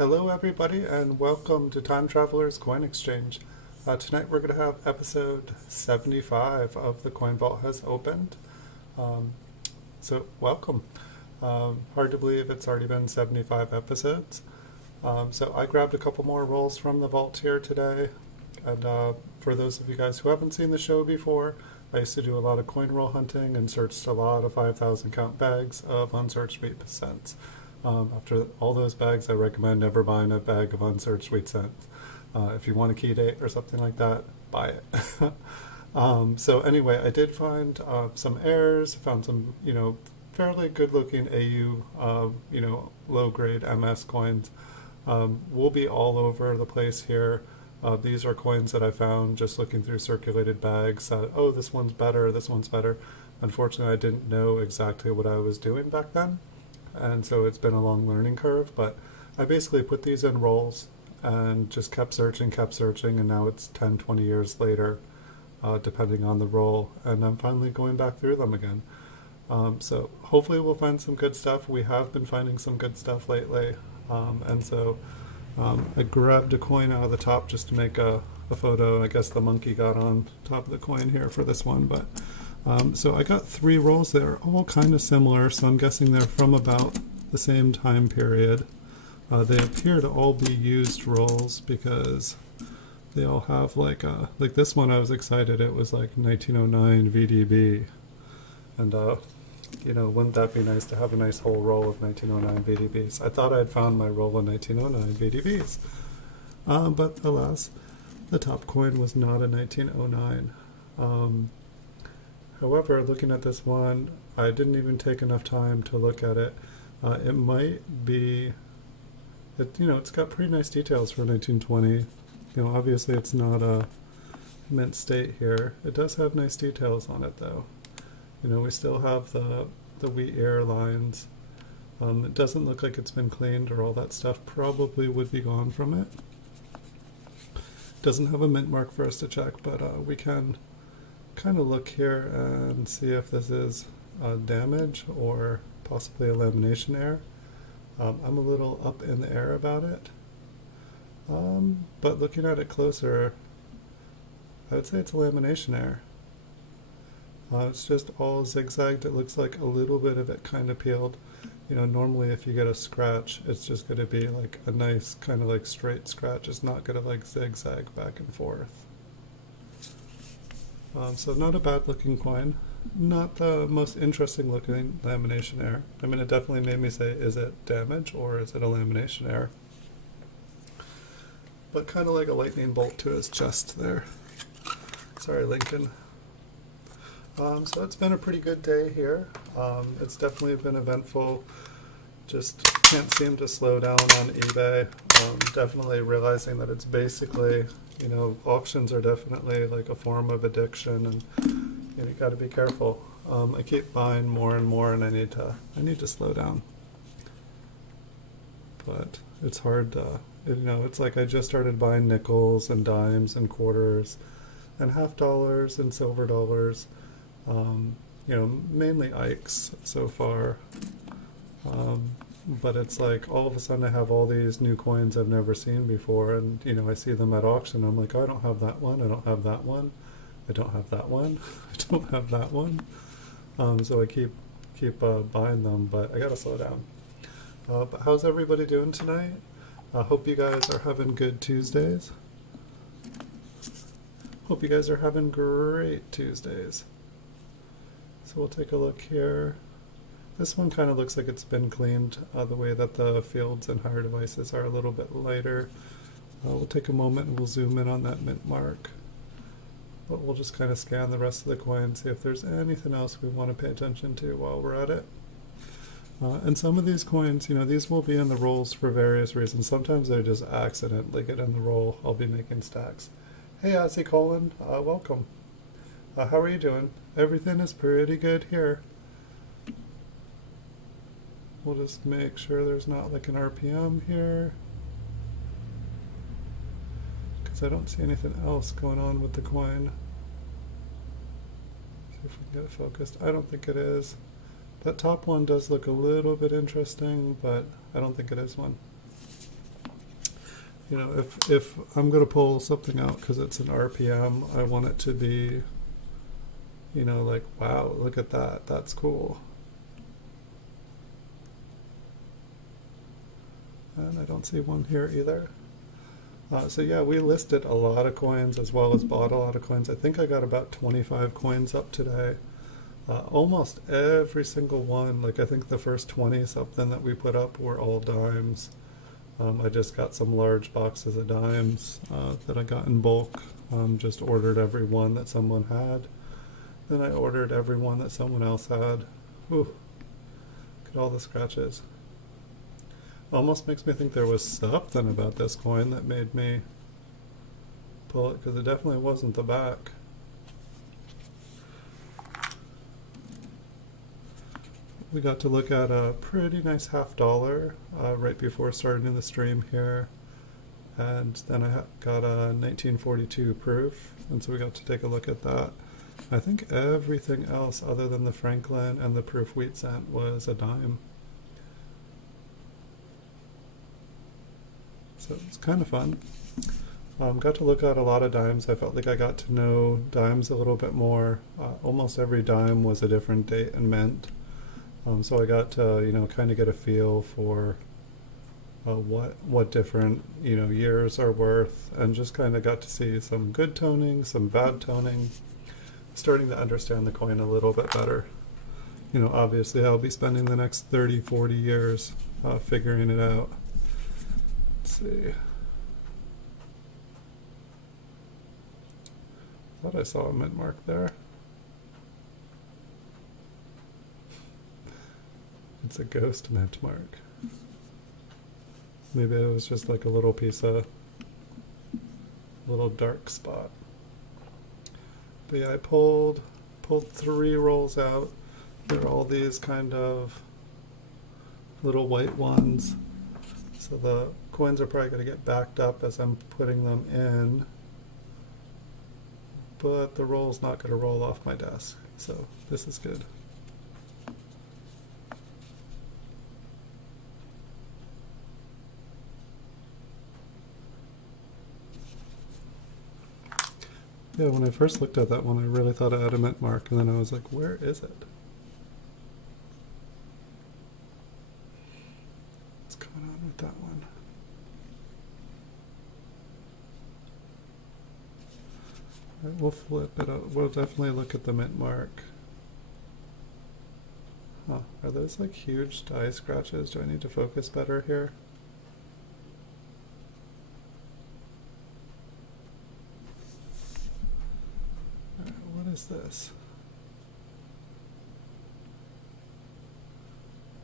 Hello everybody and welcome to Time Traveler's Coin Exchange. Tonight we're going to have episode 75 of The Coin Vault has opened. So welcome. Hard to believe it's already been 75 episodes. So I grabbed a couple more rolls from the vault here today. And for those of you guys who haven't seen the show before, I used to do a lot of coin roll hunting and searched a lot of 5,000 count bags of unsearched wheat cents. After all those bags, I recommend never buying a bag of unsearched wheat cents. If you want a key date or something like that, buy it. So anyway, I did find some errors, found some, fairly good-looking AU, low-grade MS coins. We'll be all over the place here. These are coins that I found just looking through circulated bags. Oh, this one's better, this one's better. Unfortunately, I didn't know exactly what I was doing back then. And so it's been a long learning curve, but I basically put these in rolls and just kept searching, and now it's 10, 20 years later, depending on the roll, and I'm finally going back through them again. So hopefully we'll find some good stuff. We have been finding some good stuff lately, and so I grabbed a coin out of the top just to make a photo. I guess the monkey got on top of the coin here for this one, but so I got 3 rolls that are all kind of similar, so I'm guessing they're from about the same time period. They appear to all be used rolls because they all have like this one I was excited, it was like 1909 VDB. And wouldn't that be nice to have a nice whole roll of 1909 VDBs? I thought I'd found my roll of 1909 VDBs. But alas, the top coin was not a 1909. However, looking at this one, I didn't even take enough time to look at it. It might be, it's got pretty nice details for 1920. Obviously it's not a mint state here. It does have nice details on it though. We still have the wheat ear lines. It doesn't look like it's been cleaned, or all that stuff probably would be gone from it. Doesn't have a mint mark for us to check, but we can kind of look here and see if this is damage or possibly a lamination error. I'm a little up in the air about it, but looking at it closer, I would say it's a lamination error. It's just all zigzagged. It looks like a little bit of it kind of peeled. Normally if you get a scratch, it's just going to be like a nice kind of like straight scratch. It's not going to like zigzag back and forth. So not a bad looking coin. Not the most interesting looking lamination error. I mean, it definitely made me say, is it damage or is it a lamination error? But kind of like a lightning bolt to his chest there. Sorry, Lincoln. So it's been a pretty good day here. It's definitely been eventful. Just can't seem to slow down on eBay. Definitely realizing that it's basically, auctions are definitely like a form of addiction, and you got to be careful. I keep buying more and more, and I need to slow down. But it's hard. It's like I just started buying nickels and dimes and quarters, and half dollars and silver dollars. Mainly Ikes so far. But it's like all of a sudden I have all these new coins I've never seen before, and I see them at auction. I'm like, oh, I don't have that one, I don't have that one, I don't have that one, I don't have that one. So I keep buying them, but I gotta slow down. But how's everybody doing tonight? I hope you guys are having good Tuesdays. Hope you guys are having great Tuesdays. So we'll take a look here. This one kind of looks like it's been cleaned, the way that the fields and higher devices are a little bit lighter. We'll take a moment and we'll zoom in on that mint mark. But we'll just kind of scan the rest of the coin, see if there's anything else we want to pay attention to while we're at it. And some of these coins, these will be in the rolls for various reasons. Sometimes they just accidentally get in the roll. I'll be making stacks. Hey, Ozzy Colin, welcome. How are you doing? Everything is pretty good here. We'll just make sure there's not like an RPM here, because I don't see anything else going on with the coin. See if we can get it focused. I don't think it is. That top one does look a little bit interesting, but I don't think it is one. You know, if I'm going to pull something out because it's an RPM, I want it to be, you know, like, wow, look at that. That's cool. And I don't see one here either. So yeah, we listed a lot of coins as well as bought a lot of coins. I think I got about 25 coins up today. Almost every single one, like I think the first 20 something that we put up were all dimes. I just got some large boxes of dimes that I got in bulk. Just ordered every one that someone had. Then I ordered every one that someone else had. Ooh, look at all the scratches. Almost makes me think there was something about this coin that made me pull it, because it definitely wasn't the back. We got to look at a pretty nice $50 right before starting the stream here. And then I got a 1942 proof, and so we got to take a look at that. I think everything else other than the Franklin and the proof wheat cent was a dime. So it's kind of fun. Got to look at a lot of dimes. I felt like I got to know dimes a little bit more. Almost every dime was a different date and mint. So I got to, you know, kind of get a feel for what different, you know, years are worth, and just kind of got to see some good toning, some bad toning, starting to understand the coin a little bit better. You know, obviously I'll be spending the next 30, 40 years figuring it out. Let's see. Thought I saw a mint mark there. It's a ghost mint mark. Maybe it was just like a little piece of little dark spot. But yeah, I pulled 3 rolls out. There are all these kind of little white ones. So the coins are probably going to get backed up as I'm putting them in. But the roll's not going to roll off my desk. So this is good. Yeah, when I first looked at that one, I really thought it had a mint mark, and then I was like, where is it? What's going on with that one? All right, we'll flip it up. We'll definitely look at the mint mark. Huh, are those like huge die scratches? Do I need to focus better here? What is this?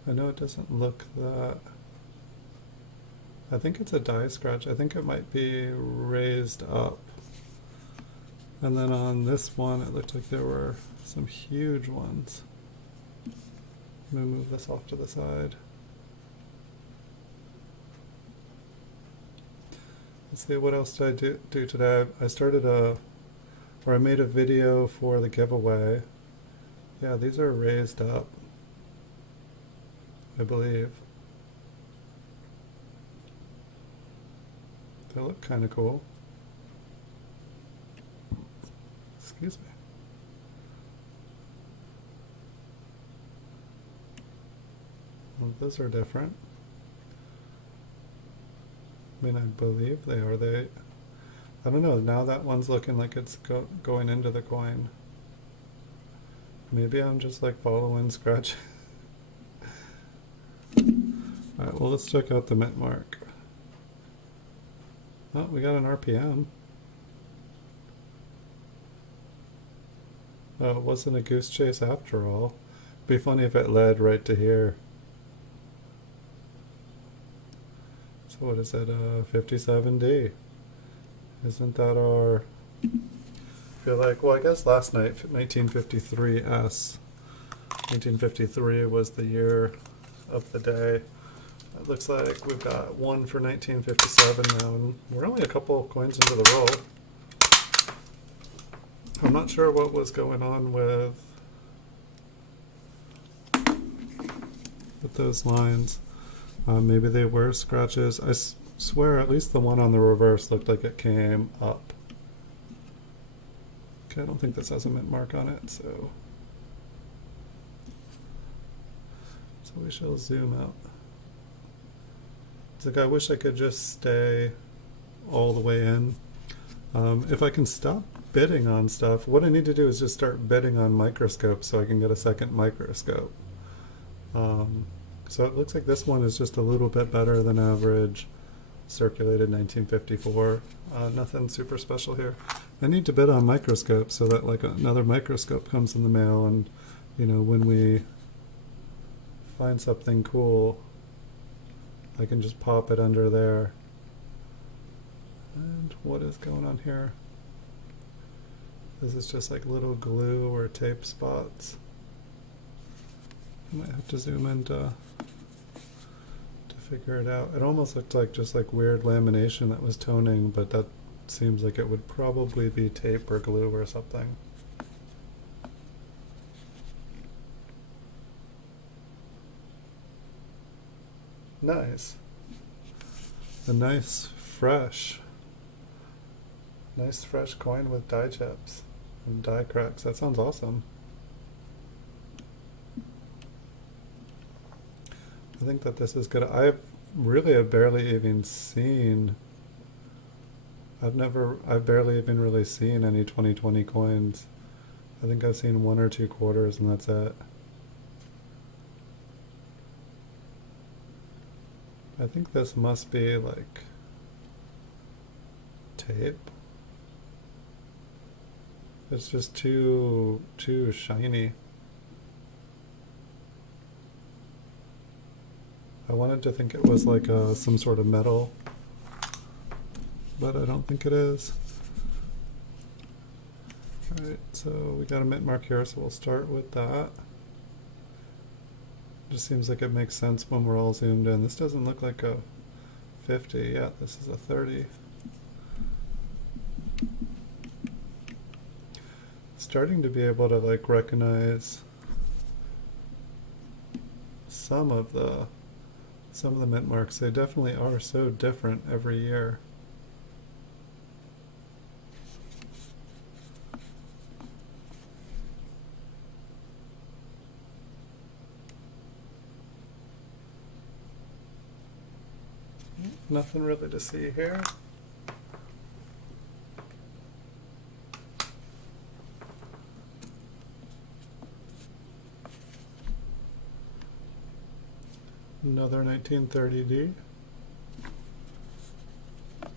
I know it doesn't look that. I think it's a die scratch. I think it might be raised up. And then on this one, it looked like there were some huge ones. Let me move this off to the side. Let's see, what else did I do today? I started I made a video for the giveaway. Yeah, these are raised up, I believe. They look kind of cool. Excuse me. Well, those are different. I mean, I believe they are. I don't know, now that one's looking like it's going into the coin. Maybe I'm just like following scratch. Alright, well, let's check out the mint mark. Oh, we got an RPM. Oh, it wasn't a goose chase after all. It'd be funny if it led right to here. So what is it, 57D? Isn't that our... I feel like, well, I guess last night, 1953S. 1953 was the year of the day. It looks like we've got one for 1957 now, and we're only a couple of coins into the roll. I'm not sure what was going on with those lines. Maybe they were scratches. swear at least the one on the reverse looked like it came up. Okay, I don't think this has a mint mark on it, so we shall zoom out. It's like I wish I could just stay all the way in. If I can stop bidding on stuff, what I need to do is just start bidding on microscopes so I can get a second microscope. So it looks like this one is just a little bit better than average. Circulated 1954. Nothing super special here. I need to bid on microscopes so that like another microscope comes in the mail, and you know, when we find something cool, I can just pop it under there. And what is going on here? This is just like little glue or tape spots. I might have to zoom in to figure it out. It almost looked like just like weird lamination that was toning, but that seems like it would probably be tape or glue or something. Nice. A nice fresh coin with die chips and die cracks. That sounds awesome. I think that this is good. I really have barely even seen, I've barely even really seen any 2020 coins. I think I've seen 1 or 2 quarters and that's it. I think this must be like tape. It's just too shiny. I wanted to think it was like some sort of metal, but I don't think it is. Alright, so we got a mint mark here, so we'll start with that. Just seems like it makes sense when we're all zoomed in. This doesn't look like a 50. Yeah, this is a 30. Starting to be able to like recognize some of the mint marks. They definitely are so different every year. Nothing really to see here. Another 1930D. I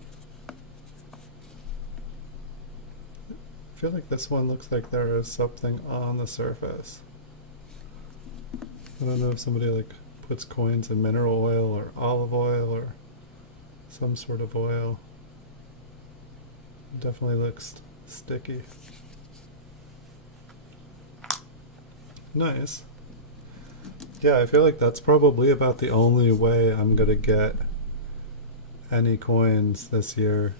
feel like this one looks like there is something on the surface. I don't know if somebody like puts coins in mineral oil or olive oil or some sort of oil. It definitely looks sticky. Nice. Yeah, I feel like that's probably about the only way I'm gonna get any coins this year.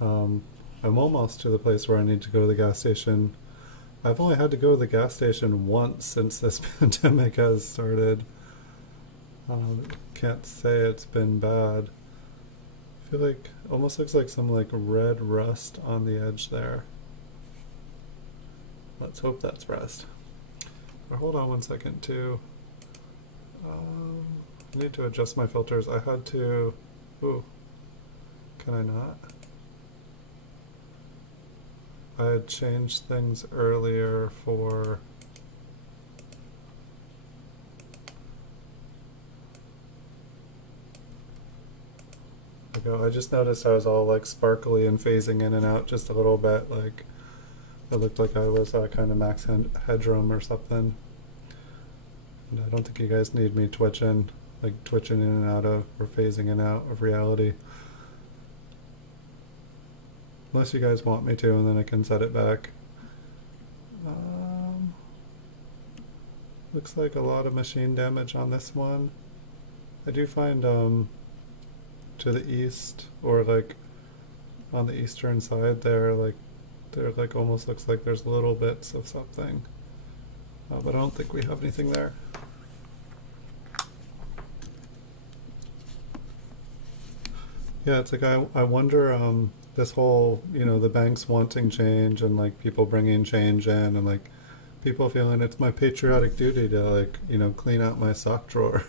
I'm almost to the place where I need to go to the gas station. I've only had to go to the gas station once since this pandemic has started. Can't say it's been bad. I feel like almost looks like some like red rust on the edge there. Let's hope that's rust. Or hold on one second too. I need to adjust my filters. I had to. Ooh, can I not? I had changed things earlier for. I just noticed I was all like sparkly and phasing in and out just a little bit, like it looked like I was kind of max headroom or something. And I don't think you guys need me twitching in and out of, or phasing in and out of reality. Unless you guys want me to, and then I can set it back. Looks like a lot of machine damage on this one. I do find to the east, or like on the eastern side there like almost looks like there's little bits of something, but I don't think we have anything there. Yeah, it's like I wonder this whole, the banks wanting change and like people bringing change in and like people feeling it's my patriotic duty to like, clean out my sock drawer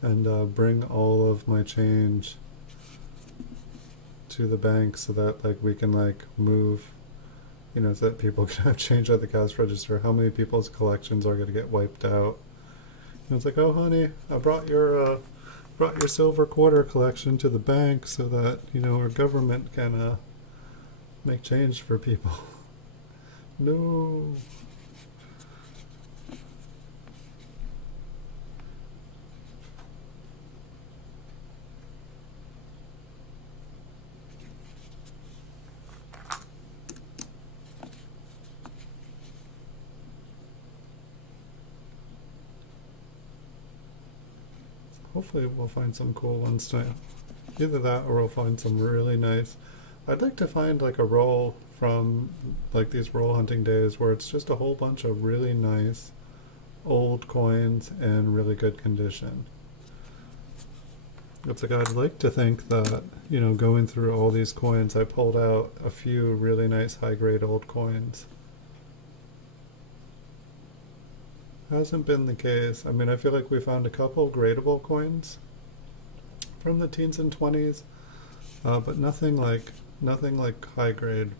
and bring all of my change to the bank so that like we can like move, so that people can have change at the cash register. How many people's collections are going to get wiped out? And it's like, oh honey, I brought your silver quarter collection to the bank so that our government can make change for people. No. Hopefully we'll find some cool ones tonight. Either that or we'll find some really nice. I'd like to find like a roll from like these roll hunting days where it's just a whole bunch of really nice old coins in really good condition. It's like I'd like to think that, going through all these coins, I pulled out a few really nice high grade old coins. Hasn't been the case. I mean, I feel like we found a couple gradable coins from the teens and 20s, but nothing like high grade.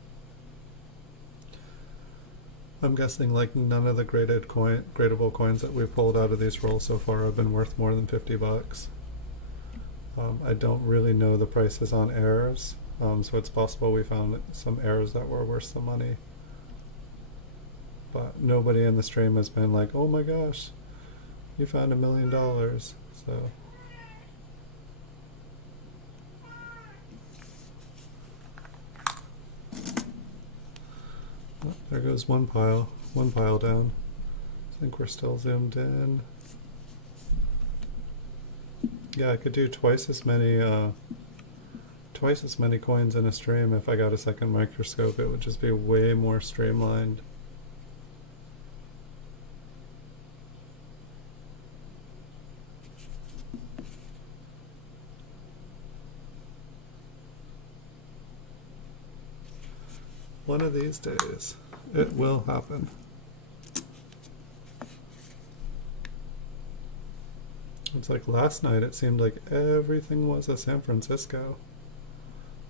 I'm guessing like none of the gradable coins that we've pulled out of these rolls so far have been worth more than $50. I don't really know the prices on errors, so it's possible we found some errors that were worth the money. But nobody in the stream has been like, oh my gosh, you found $1 million. So oh, there goes one pile down. I think we're still zoomed in. Yeah, I could do twice as many coins in a stream if I got a second microscope. It would just be way more streamlined. One of these days, it will happen. It's like last night it seemed like everything was a San Francisco.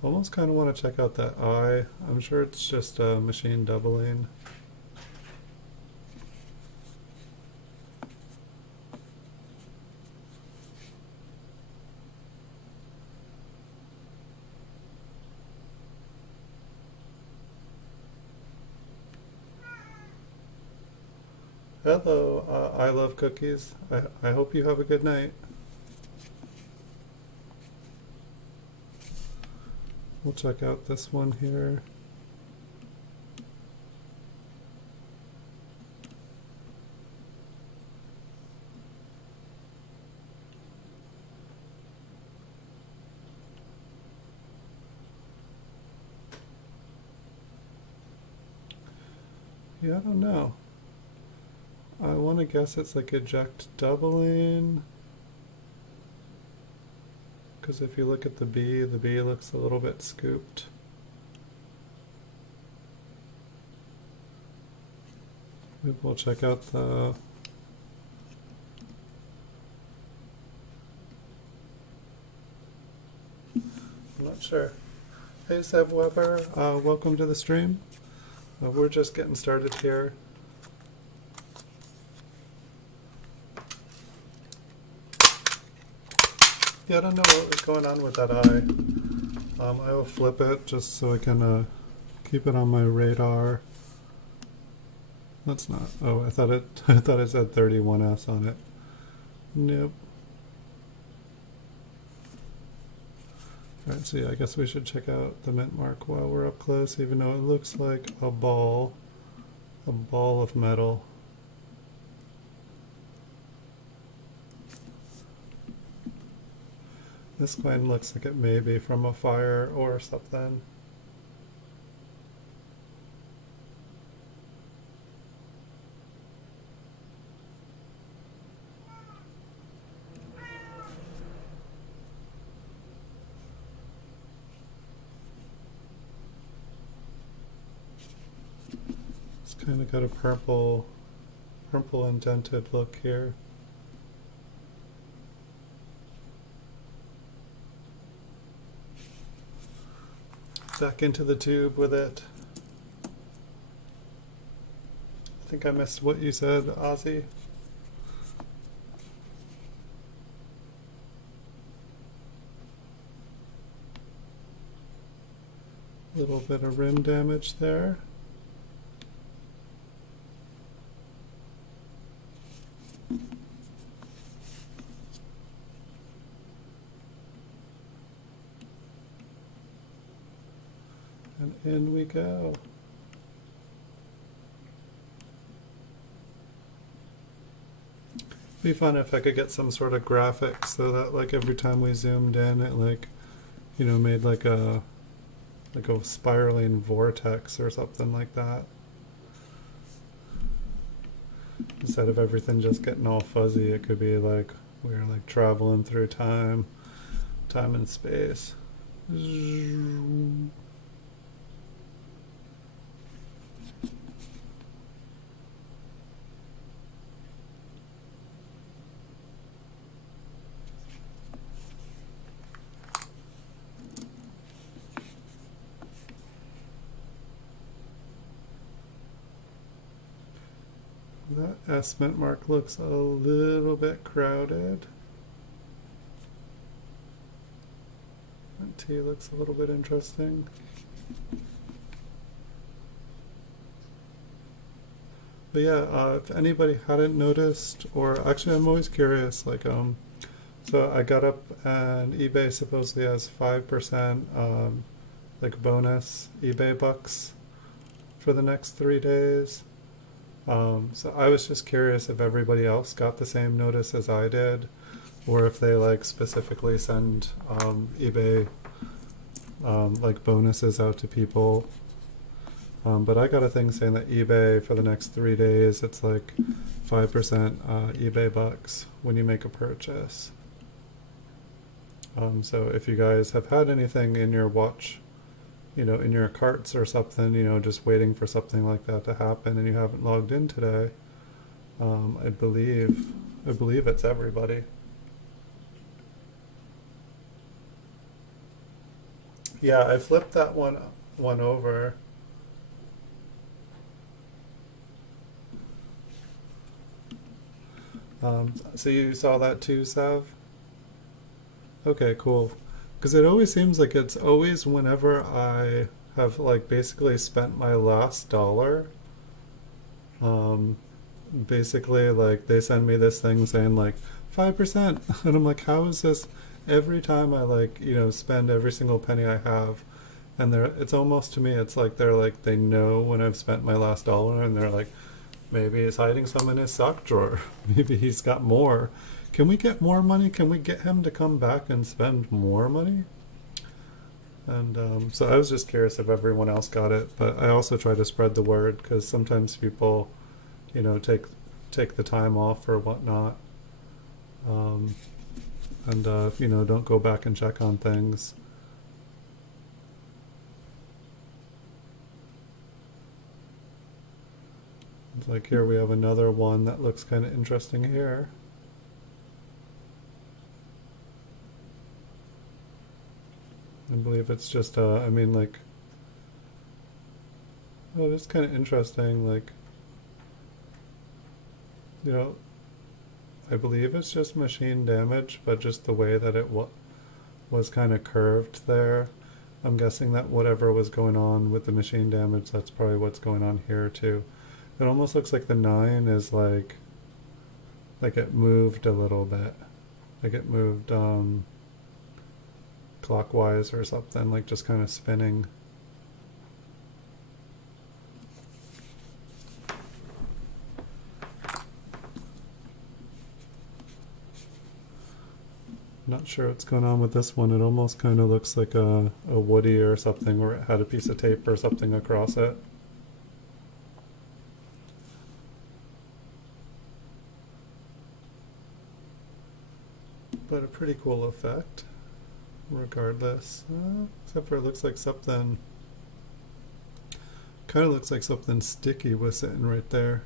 Almost kind of want to check out that eye. I'm sure it's just a machine doubling. Hello, I love cookies. I hope you have a good night. We'll check out this one here. Yeah, I don't know. I want to guess it's like eject doubling. Because if you look at the B looks a little bit scooped. Maybe we'll check out the... I'm not sure. Hey Sev Weber, welcome to the stream. We're just getting started here. Yeah, I don't know what was going on with that eye. I will flip it just so I can keep it on my radar. That's not. Oh, I thought it said 31S on it. Nope. Alright, so yeah, I guess we should check out the mint mark while we're up close, even though it looks like a ball of metal. This coin looks like it may be from a fire or something. Kind of got a purple indented look here. Back into the tube with it. I think I missed what you said, Ozzy. A little bit of rim damage there. And in we go. It'd be fun if I could get some sort of graphics so that like every time we zoomed in it like, you know, made like a spiraling vortex or something like that. Instead of everything just getting all fuzzy, it could be like we're like traveling through time and space. That estimate mark looks a little bit crowded. That T looks a little bit interesting. But yeah, if anybody hadn't noticed, or actually I'm always curious, like so I got up and eBay supposedly has 5% like bonus eBay bucks for the next 3 days. So I was just curious if everybody else got the same notice as I did, or if they like specifically send eBay like bonuses out to people. But I got a thing saying that eBay for the next 3 days, it's like 5% eBay bucks when you make a purchase. So if you guys have had anything in your watch, you know, in your carts or something, you know, just waiting for something like that to happen and you haven't logged in today, I believe it's everybody. Yeah, I flipped that one over. So you saw that too, Sav? Okay, cool. Because it always seems like it's always whenever I have like basically spent my last dollar, basically like they send me this thing saying like 5%, and I'm like, how is this every time I like, you know, spend every single penny I have, and it's almost to me it's like they're like they know when I've spent my last dollar, and they're like, maybe he's hiding some in his sock drawer. Maybe he's got more. Can we get more money? Can we get him to come back and spend more money? And so I was just curious if everyone else got it, but I also try to spread the word because sometimes people, you know, take the time off or whatnot, and you know, don't go back and check on things. It's like here we have another one that looks kind of interesting here. I believe it's just, I mean, like, oh, it's kind of interesting, like, you know, I believe it's just machine damage, but just the way that it was kind of curved there. I'm guessing that whatever was going on with the machine damage, that's probably what's going on here too. It almost looks like the 9 is like it moved a little bit. Like it moved, clockwise or something, like just kind of spinning. Not sure what's going on with this one. It almost kind of looks like a woody or something, where it had a piece of tape or something across it. But a pretty cool effect regardless, except for it looks like something Kind of looks like something sticky was sitting right there.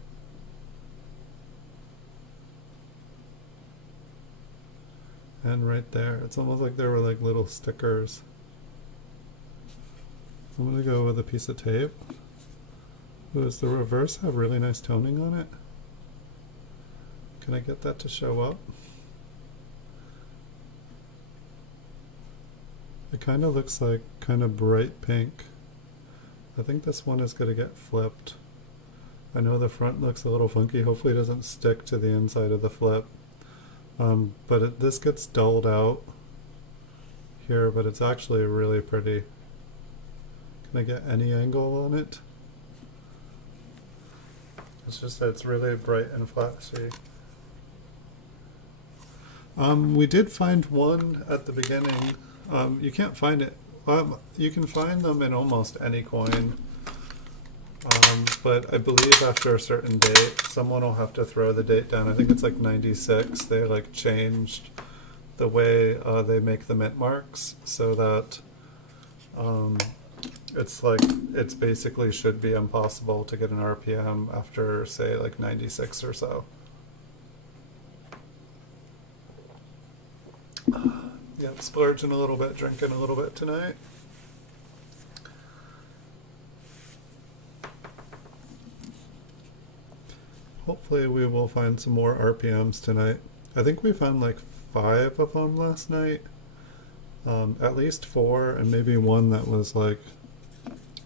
And right there. It's almost like there were like little stickers. I'm going to go with a piece of tape. Does the reverse have really nice toning on it? Can I get that to show up? It kind of looks like kind of bright pink. I think this one is going to get flipped. I know the front looks a little funky. Hopefully it doesn't stick to the inside of the flip. But this gets dulled out here, but it's actually really pretty. Can I get any angle on it? It's just that it's really bright and flashy. We did find one at the beginning. You can't find it. You can find them in almost any coin. But I believe after a certain date, someone will have to throw the date down. I think it's like 96. They like changed the way they make the mint marks so that it's basically should be impossible to get an RPM after say like 96 or so. Yep, splurging a little bit, drinking a little bit tonight. Hopefully we will find some more RPMs tonight. I think we found like 5 of them last night. At least 4, and maybe one that was like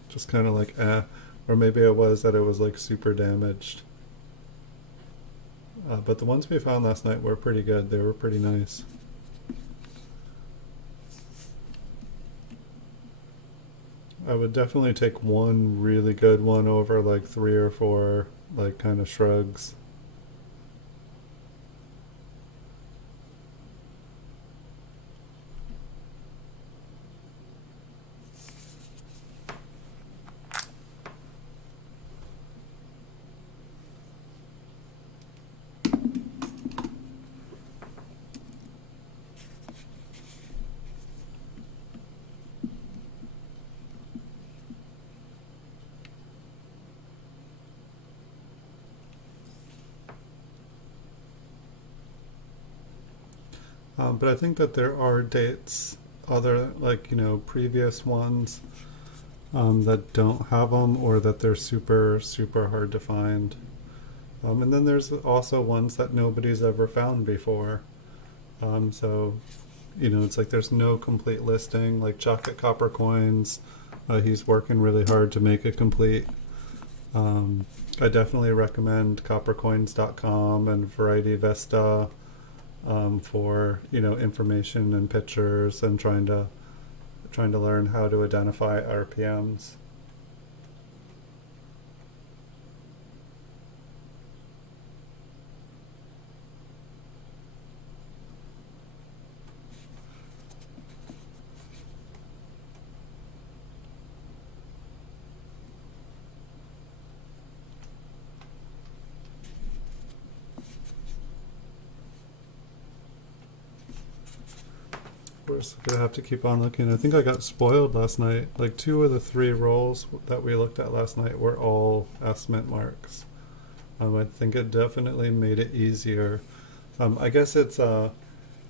just kind of like or maybe it was that it was like super damaged. But the ones we found last night were pretty good. They were pretty nice. I would definitely take one really good one over like 3 or 4 like kind of shrugs. But I think that there are dates, other like previous ones that don't have them, or that they're super super hard to find. And then there's also ones that nobody's ever found before. So it's like there's no complete listing. Like Chocolate Copper Coins, he's working really hard to make it complete. I definitely recommend coppercoins.com and Variety Vesta. For information and pictures and trying to learn how to identify RPMs. We're just gonna have to keep on looking. I think I got spoiled last night. Like 2 of the 3 rolls that we looked at last night were all S mint marks. I think it definitely made it easier. I guess it's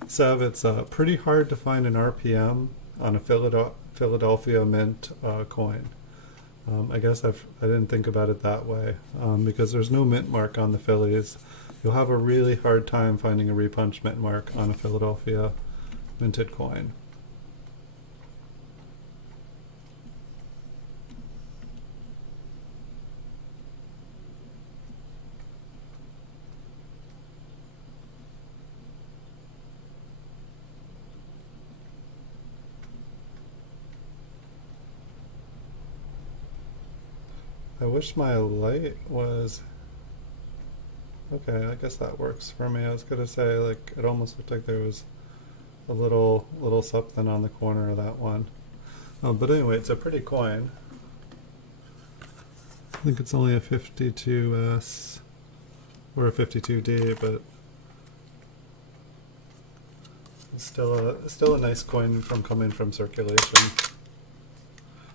Sev, it's pretty hard to find an RPM on a Philadelphia mint coin. I guess I didn't think about it that way because there's no mint mark on the Phillies. You'll have a really hard time finding a repunch mint mark on a Philadelphia minted coin. I wish my light was okay. I guess that works for me. I was gonna say like it almost looked like there was a little something on the corner of that one. But anyway, it's a pretty coin. I think it's only a 52S or a 52D, but it's still a nice coin from coming from circulation.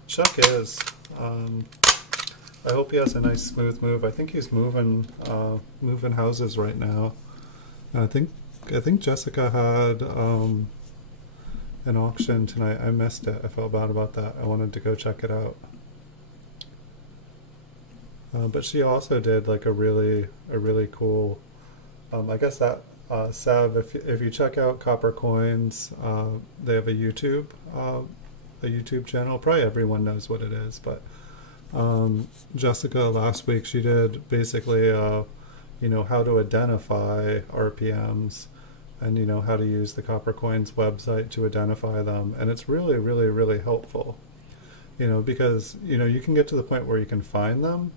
Chuck is. I hope he has a nice smooth move. I think he's moving houses right now. And I think Jessica had an auction tonight. I missed it. I felt bad about that. I wanted to go check it out. But she also did like a really cool. I guess that Sav, if you check out Copper Coins, they have a YouTube channel. Probably everyone knows what it is, but Jessica last week she did basically how to identify RPMs and how to use the Copper Coins website to identify them, and it's really really really helpful. Because you can get to the point where you can find them,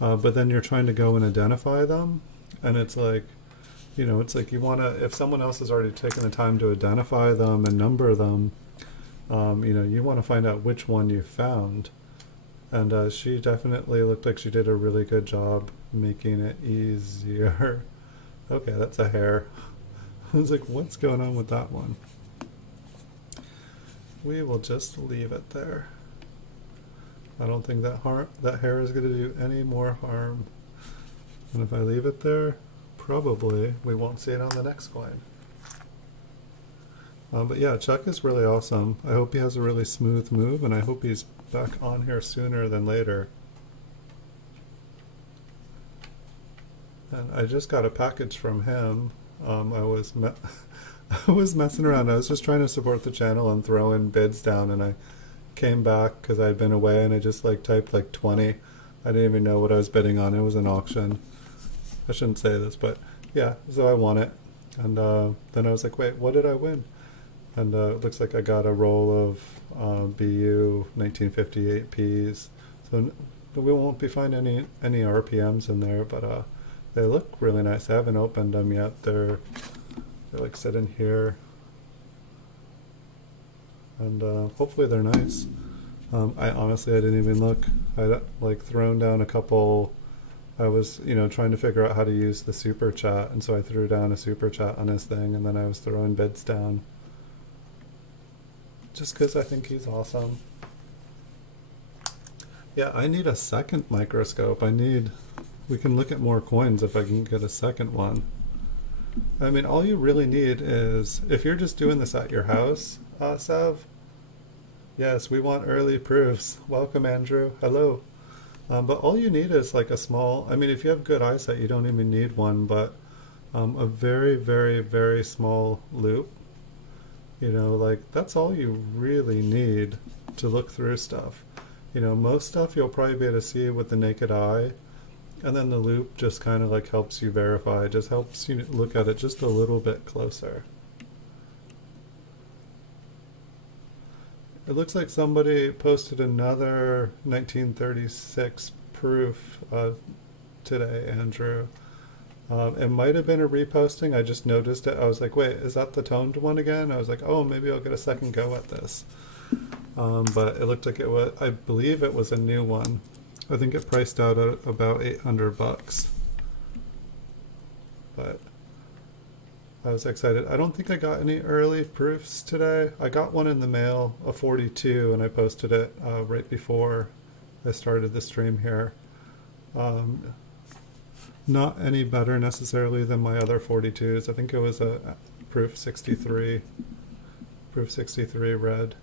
but then you're trying to go and identify them, and it's like you want to, if someone else has already taken the time to identify them and number them, you want to find out which one you found. And she definitely looked like she did a really good job making it easier. Okay, that's a hair. I was like, what's going on with that one? We will just leave it there. I don't think that hair is going to do any more harm. And if I leave it there, probably we won't see it on the next coin. But yeah, Chuck is really awesome. I hope he has a really smooth move, and I hope he's back on here sooner than later. And I just got a package from him. I was I was messing around. I was just trying to support the channel and throw in bids down, and I came back because I'd been away, and I just typed 20. I didn't even know what I was bidding on. It was an auction. I shouldn't say this, but yeah, so I won it. And then I was like, wait, what did I win? And it looks like I got a roll of BU 1958 Ps. So we won't be finding any RPMs in there, but they look really nice. I haven't opened them yet. They're sitting here, and hopefully they're nice. I didn't even look. I'd thrown down a couple. I was trying to figure out how to use the super chat, and so I threw down a super chat on his thing, and then I was throwing bids down just because I think he's awesome. Yeah, I need a second microscope. We can look at more coins if I can get a second one. I mean, all you really need is, if you're just doing this at your house, Sav, yes, we want early proofs. Welcome, Andrew. Hello. But all you need is a small, if you have good eyesight, you don't even need one, but a very, very, very small loop. That's all you really need to look through stuff. Most stuff you'll probably be able to see with the naked eye, and then the loop just kind of helps you verify, just helps you look at it just a little bit closer. It looks like somebody posted another 1936 proof today, Andrew. It might have been a reposting. I just noticed it. I was like, wait, is that the toned one again? I was like, oh, maybe I'll get a second go at this. But it looked like it was, I believe it was a new one. I think it priced out at about $800. But I was excited. I don't think I got any early proofs today. I got one in the mail, a 42, and I posted it right before I started the stream here. Not any better necessarily than my other 42s. I think it was a proof 63 red.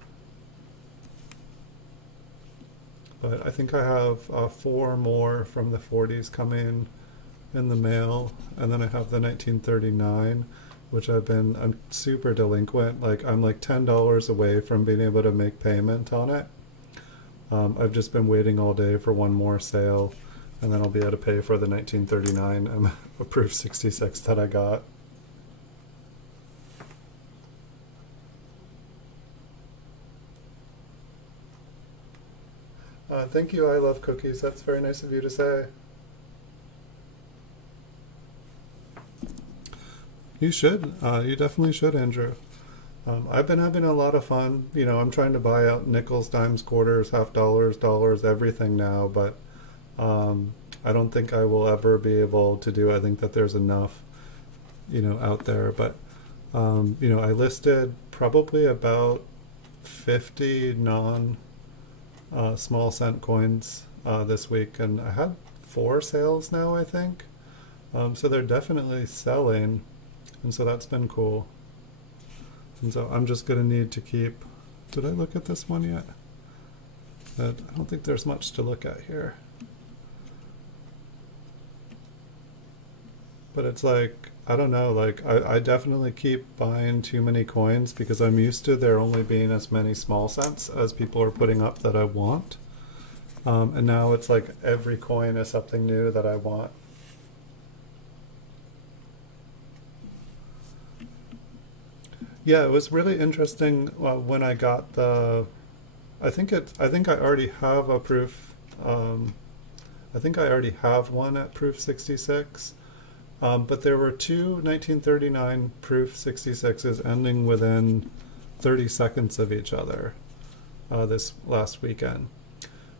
But I think I have 4 more from the 40s coming in the mail, and then I have the 1939, which I'm super delinquent. I'm $10 away from being able to make payment on it. I've just been waiting all day for one more sale, and then I'll be able to pay for the 1939 proof 66 that I got. Thank you, I love cookies. That's very nice of you to say. You should. You definitely should, Andrew. I've been having a lot of fun. I'm trying to buy out nickels, dimes, quarters, half dollars, dollars, everything now, but I don't think I will ever be able to do. I think that there's enough, out there. But, I listed probably about 50 small cent coins this week, and I had 4 sales now, I think. So they're definitely selling, and so that's been cool. And so I'm just going to need to keep... Did I look at this one yet? I don't think there's much to look at here. But it's like, I don't know, like I definitely keep buying too many coins because I'm used to there only being as many small cents as people are putting up that I want. And now it's like every coin is something new that I want. Yeah, it was really interesting when I got the... I think I already have a proof. I think I already have one at proof 66. But there were 2 1939 proof 66s ending within 30 seconds of each other this last weekend.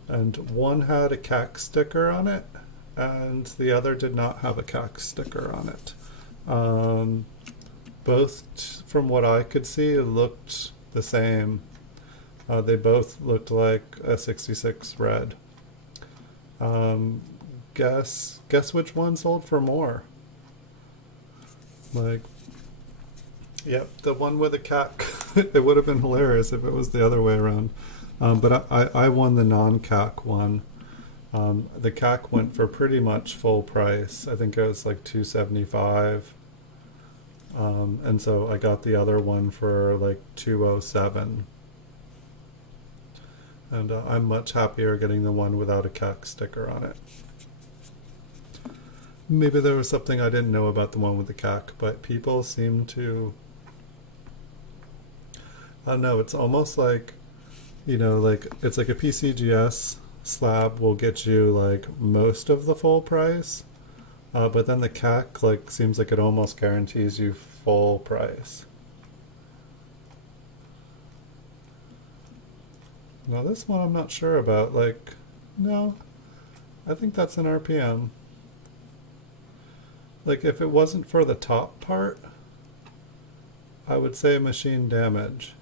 And one had a CAC sticker on it, and the other did not have a CAC sticker on it. Both, from what I could see, looked the same. They both looked like a 66 red. Guess which one sold for more? Like, yep, the one with a CAC. It would have been hilarious if it was the other way around. But I won the non-CAC one. The CAC went for pretty much full price. I think it was like $275. And so I got the other one for like $207. And I'm much happier getting the one without a CAC sticker on it. Maybe there was something I didn't know about the one with the CAC, but people seem to... I don't know, it's almost like, you know, like it's like a PCGS slab will get you like most of the full price, but then the CAC like seems like it almost guarantees you full price. Now this one I'm not sure about, like, no, I think that's an RPM. Like if it wasn't for the top part, I would say machine damage.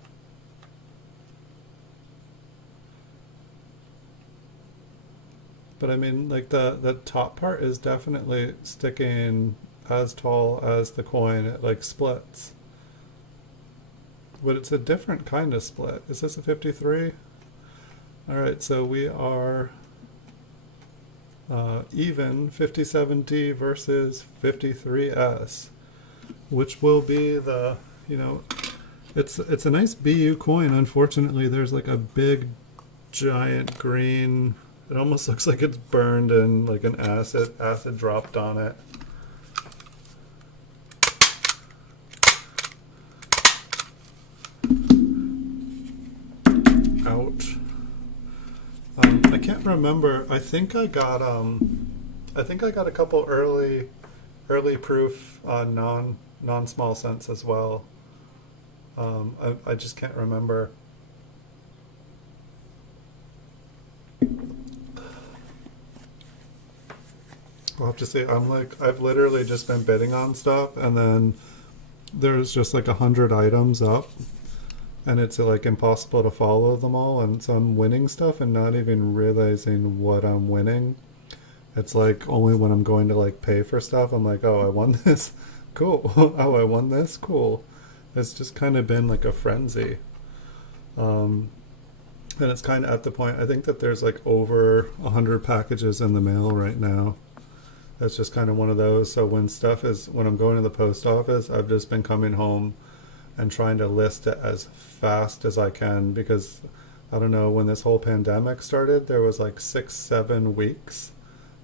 But I mean, like the top part is definitely sticking as tall as the coin. It like splits. But it's a different kind of split. Is this a 53? Alright, so we are even 57D versus 53S, which will be the, you know, it's a nice BU coin. Unfortunately, there's like a big giant green... It almost looks like it's burned and like an acid dropped on it. Ouch. I can't remember. I think I got a couple early proof non small cents as well. I just can't remember. I'll have to say, I've literally just been bidding on stuff, and then there's just like 100 items up, and it's like impossible to follow them all, and so I'm winning stuff and not even realizing what I'm winning. It's like only when I'm going to like pay for stuff, I'm like, oh, I won this, cool. Oh, I won this, cool. It's just kind of been like a frenzy. And it's kind of at the point, I think that there's like over 100 packages in the mail right now. That's just kind of one of those. So when I'm going to the post office, I've just been coming home and trying to list it as fast as I can, because I don't know, when this whole pandemic started, there was like 6-7 weeks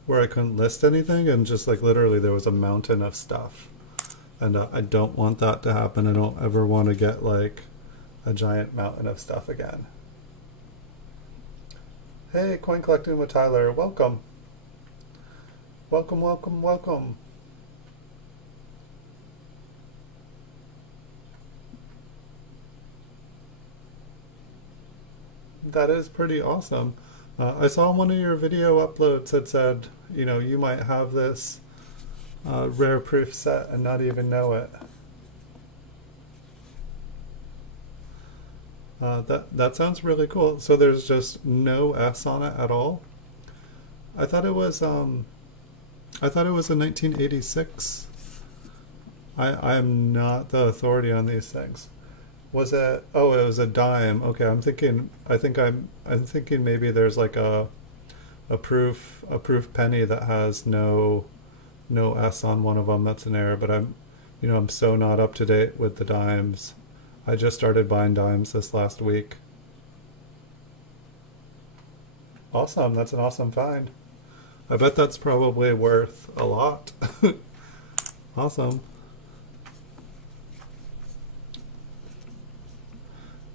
where I couldn't list anything, and just like literally there was a mountain of stuff. And I don't want that to happen. I don't ever want to get like a giant mountain of stuff again. Hey, Coin Collecting with Tyler, welcome. Welcome, welcome, welcome. That is pretty awesome. I saw one of your video uploads that said, you know, you might have this rare proof set and not even know it. That sounds really cool. So there's just no S on it at all? I thought it was I thought it was a 1986. I'm not the authority on these things. Was it? Oh, it was a dime. Okay, I'm thinking. I'm thinking maybe there's like a proof penny that has no S on one of them. That's an error. But I'm so not up to date with the dimes. I just started buying dimes this last week. Awesome. That's an awesome find. I bet that's probably worth a lot. Awesome.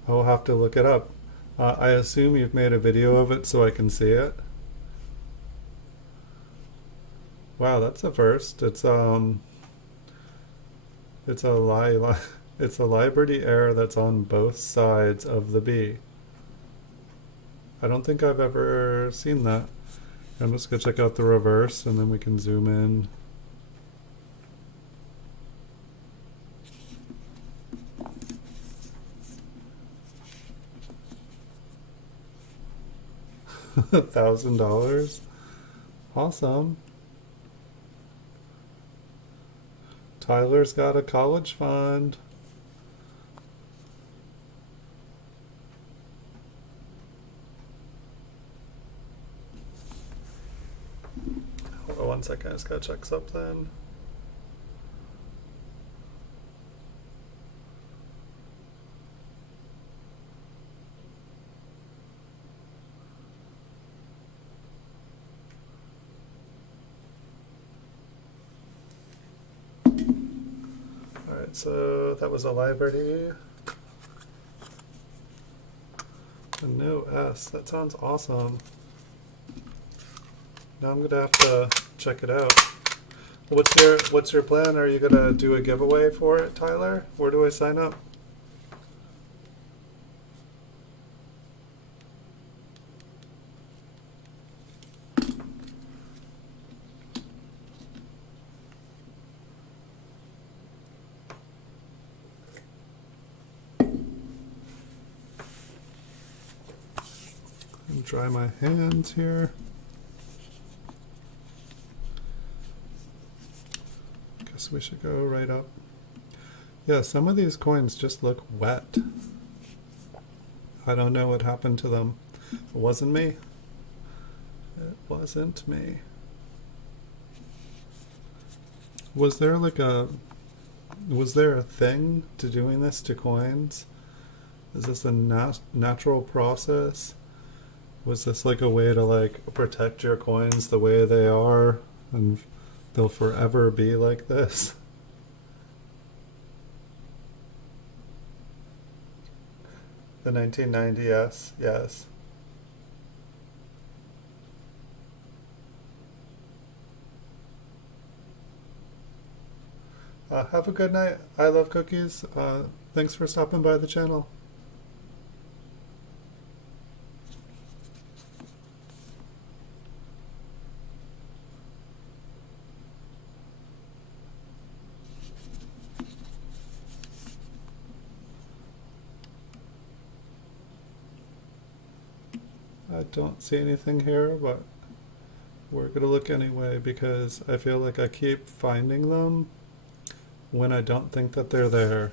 I'll have to look it up. I assume you've made a video of it so I can see it. Wow, that's a first. It's it's a Liberty error that's on both sides of the B. I don't think I've ever seen that. I'm just gonna check out the reverse and then we can zoom in. $1,000. Awesome. Tyler's got a college fund. Hold on 1 second, I just gotta check something. Alright, so that was a Liberty. A no S. That sounds awesome. Now I'm gonna have to check it out. What's your plan? Are you gonna do a giveaway for it, Tyler? Where do I sign up? Dry my hands here. Guess we should go right up. Yeah, some of these coins just look wet. I don't know what happened to them. It wasn't me. It wasn't me. Was there a thing to doing this to coins? Is this a natural process? Was this like a way to like protect your coins the way they are and they'll forever be like this? The 1990s, yes. Have a good night. I love cookies. Thanks for stopping by the channel. I don't see anything here, but we're gonna look anyway because I feel like I keep finding them when I don't think that they're there.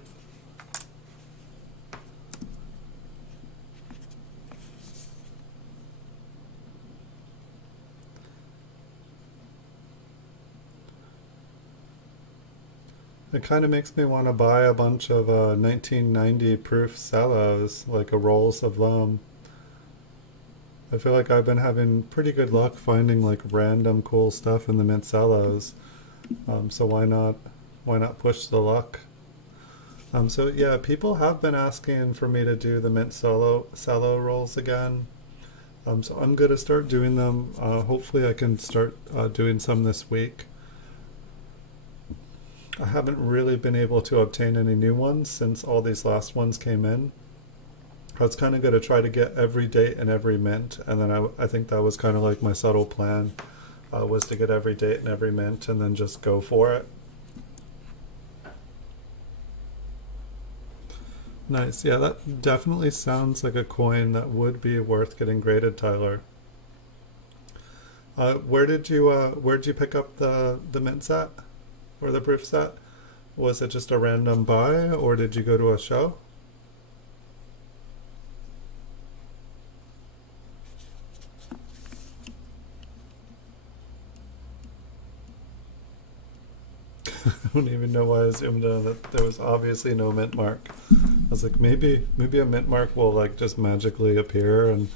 It kind of makes me want to buy a bunch of 1990 proof cellos, like a rolls of them. I feel like I've been having pretty good luck finding like random cool stuff in the mint cellos. So why not push the luck? So yeah, people have been asking for me to do the mint cello rolls again. So I'm gonna start doing them. Hopefully I can start doing some this week. I haven't really been able to obtain any new ones since all these last ones came in. I was kind of going to try to get every date and every mint, and then I think that was kind of like my subtle plan, was to get every date and every mint and then just go for it. Nice. Yeah, that definitely sounds like a coin that would be worth getting graded, Tyler. where'd you pick up the mint set or the proof set? Was it just a random buy, or did you go to a show? I don't even know why I assumed that there was obviously no mint mark. I was like, maybe a mint mark will like just magically appear, and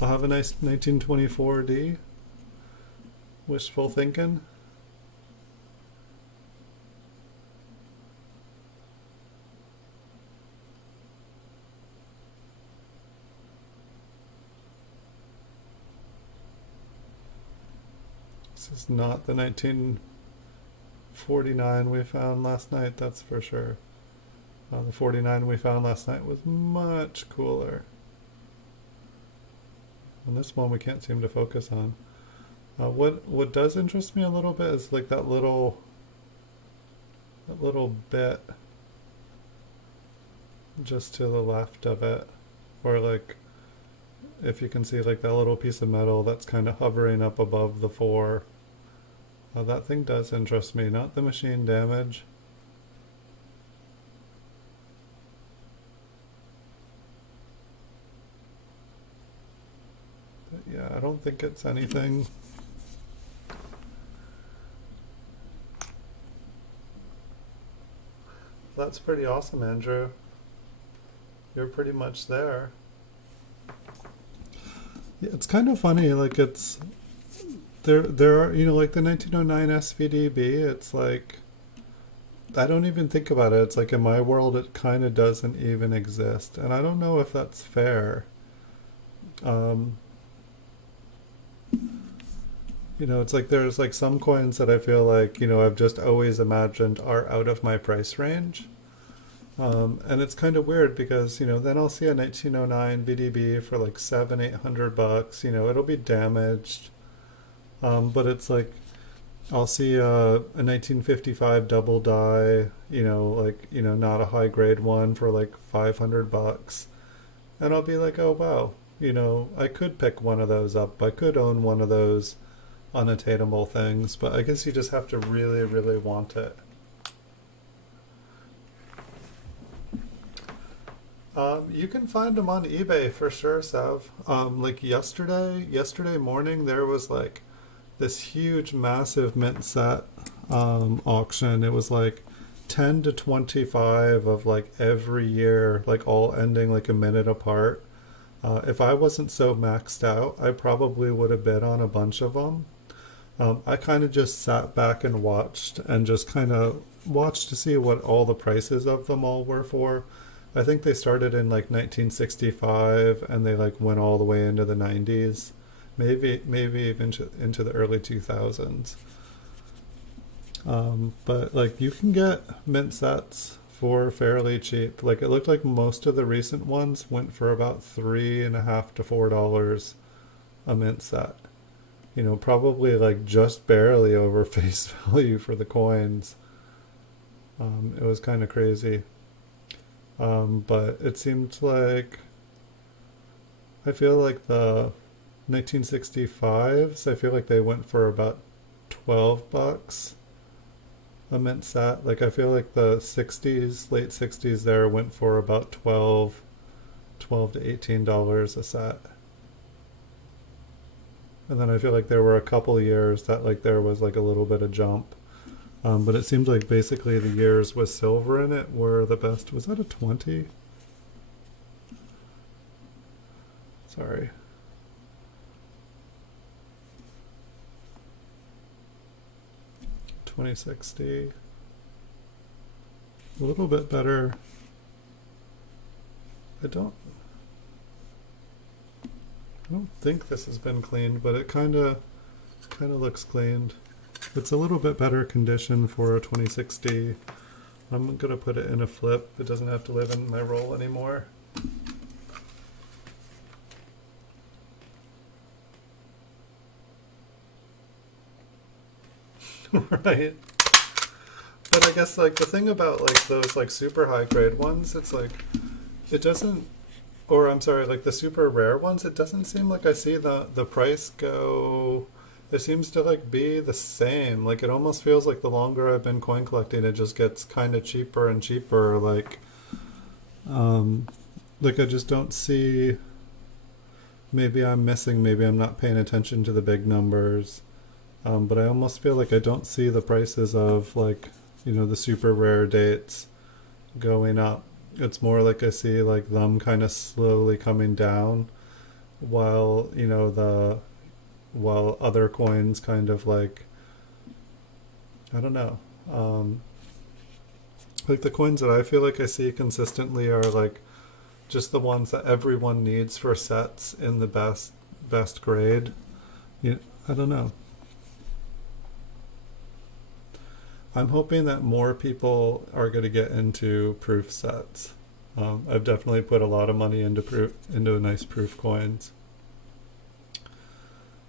I'll have a nice 1924 D. Wishful thinking. This is not the 1949 we found last night, that's for sure. The 49 we found last night was much cooler. And this one we can't seem to focus on. What does interest me a little bit is like that little bit just to the left of it, or like if you can see like that little piece of metal that's kind of hovering up above the 4. That thing does interest me, not the machine damage. But yeah, I don't think it's anything. That's pretty awesome, Andrew. You're pretty much there. Yeah, it's kind of funny, like it's there are, like the 1909 SVDB, it's like I don't even think about it. It's like in my world it kind of doesn't even exist, and I don't know if that's fair. It's like there's like some coins that I feel like, I've just always imagined are out of my price range. And it's kind of weird because, then I'll see a 1909 VDB for like $700-800, it'll be damaged. But it's like, I'll see a 1955 double die, not a high grade one for like $500. And I'll be like, oh wow, I could pick one of those up. I could own one of those unattainable things, but I guess you just have to really, really want it. You can find them on eBay for sure, Sav. Like yesterday morning, there was like this huge, massive mint set auction. It was like 10 to 25 of like every year, like all ending like a minute apart. If I wasn't so maxed out, I probably would have bid on a bunch of them. I kind of just sat back and watched to see what all the prices of them all were for. I think they started in like 1965 and they like went all the way into the 90s, maybe even into the early 2000s. But like you can get mint sets for fairly cheap. Like it looked like most of the recent ones went for about $3.50 to $4 a mint set. Probably like just barely over face value for the coins. It was kind of crazy. But it seemed like I feel like the 1965s, I feel like they went for about $12 a mint set. Like I feel like the 60s, late 60s there went for about $12 to $18 a set. And then I feel like there were a couple years that like there was like a little bit of jump. But it seems like basically the years with silver in it were the best. Was that a 20? Sorry. $20.60. A little bit better. I don't think this has been cleaned, but it kind of looks cleaned. It's a little bit better condition for a 2060. I'm gonna put it in a flip. It doesn't have to live in my roll anymore. Right. But I guess like the thing about like those like super high grade ones, it's like it doesn't, or I'm sorry, like the super rare ones, it doesn't seem like I see the price go it seems to like be the same. Like it almost feels like the longer I've been coin collecting, it just gets kind of cheaper and cheaper. Um, like I just don't see. Maybe I'm missing. Maybe I'm not paying attention to the big numbers. But I almost feel like I don't see the prices of like, the super rare dates going up. It's more like I see like them kind of slowly coming down while, while other coins kind of like, I don't know. Like the coins that I feel like I see consistently are like just the ones that everyone needs for sets in the best grade. I don't know. I'm hoping that more people are going to get into proof sets. I've definitely put a lot of money into nice proof coins.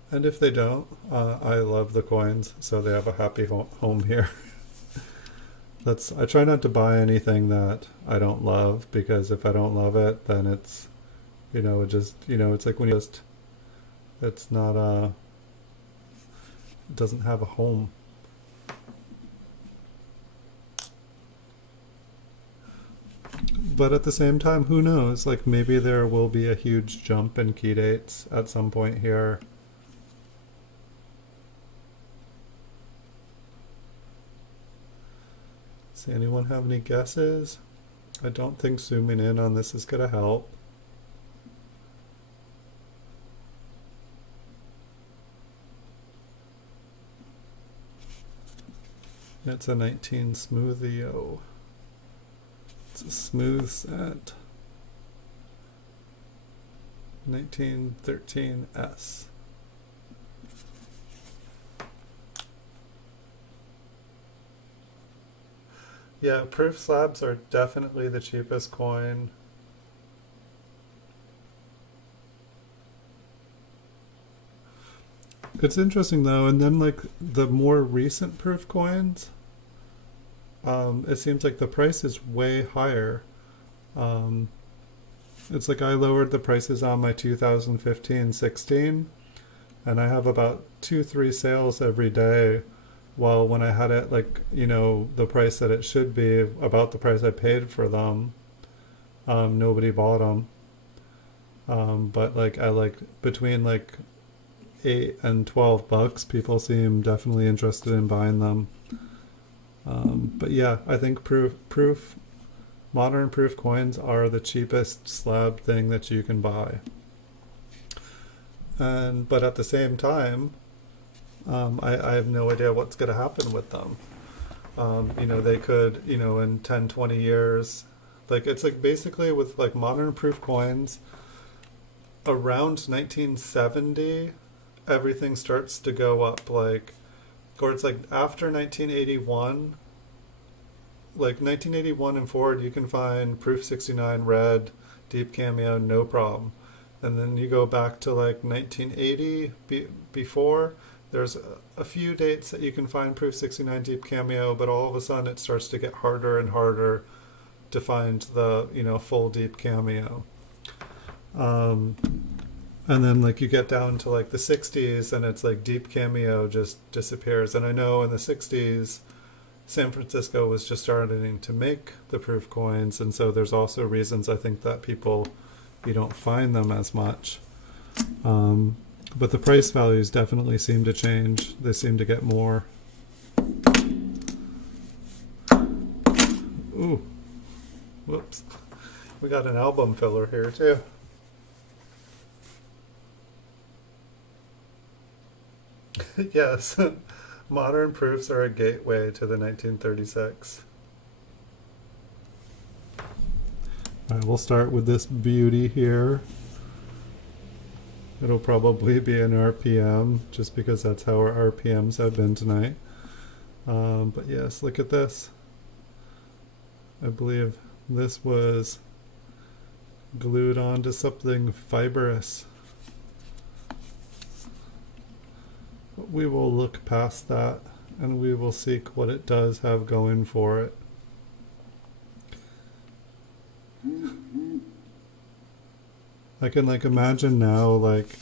And if they don't, I love the coins, so they have a happy home here. I try not to buy anything that I don't love, because if I don't love it, then it's, it's like when it's not it doesn't have a home. But at the same time, who knows? Like maybe there will be a huge jump in key dates at some point here. Does anyone have any guesses? I don't think zooming in on this is going to help. It's a 19 Smoothio. It's a smooth set. 1913S. Yeah, proof slabs are definitely the cheapest coin. It's interesting though, and then like the more recent proof coins, it seems like the price is way higher. It's like I lowered the prices on my 2015-16, and I have about 2-3 sales every day. While when I had it like, the price that it should be, about the price I paid for them, nobody bought them. But like between like $8 and $12, people seem definitely interested in buying them. But yeah, I think modern proof coins are the cheapest slab thing that you can buy. But at the same time, I have no idea what's going to happen with them. They could, in 10, 20 years, like it's like basically with like modern proof coins, around 1970, everything starts to go up, like, or it's like after 1981, like 1981 and forward, you can find proof 69 red, deep cameo, no problem. And then you go back to like 1980 before, there's a few dates that you can find proof 69 deep cameo, but all of a sudden it starts to get harder and harder to find the, full deep cameo. And then like you get down to like the 60s and it's like deep cameo just disappears. And I know in the 60s, San Francisco was just starting to make the proof coins. And so there's also reasons I think that you don't find them as much. But the price values definitely seem to change. They seem to get more. Ooh. Whoops. We got an album filler here too. Yes. Modern proofs are a gateway to the 1936. All right, we'll start with this beauty here. It'll probably be an RPM, just because that's how our RPMs have been tonight. But yes, look at this. I believe this was glued onto something fibrous. But we will look past that and we will seek what it does have going for it. I can like imagine now, like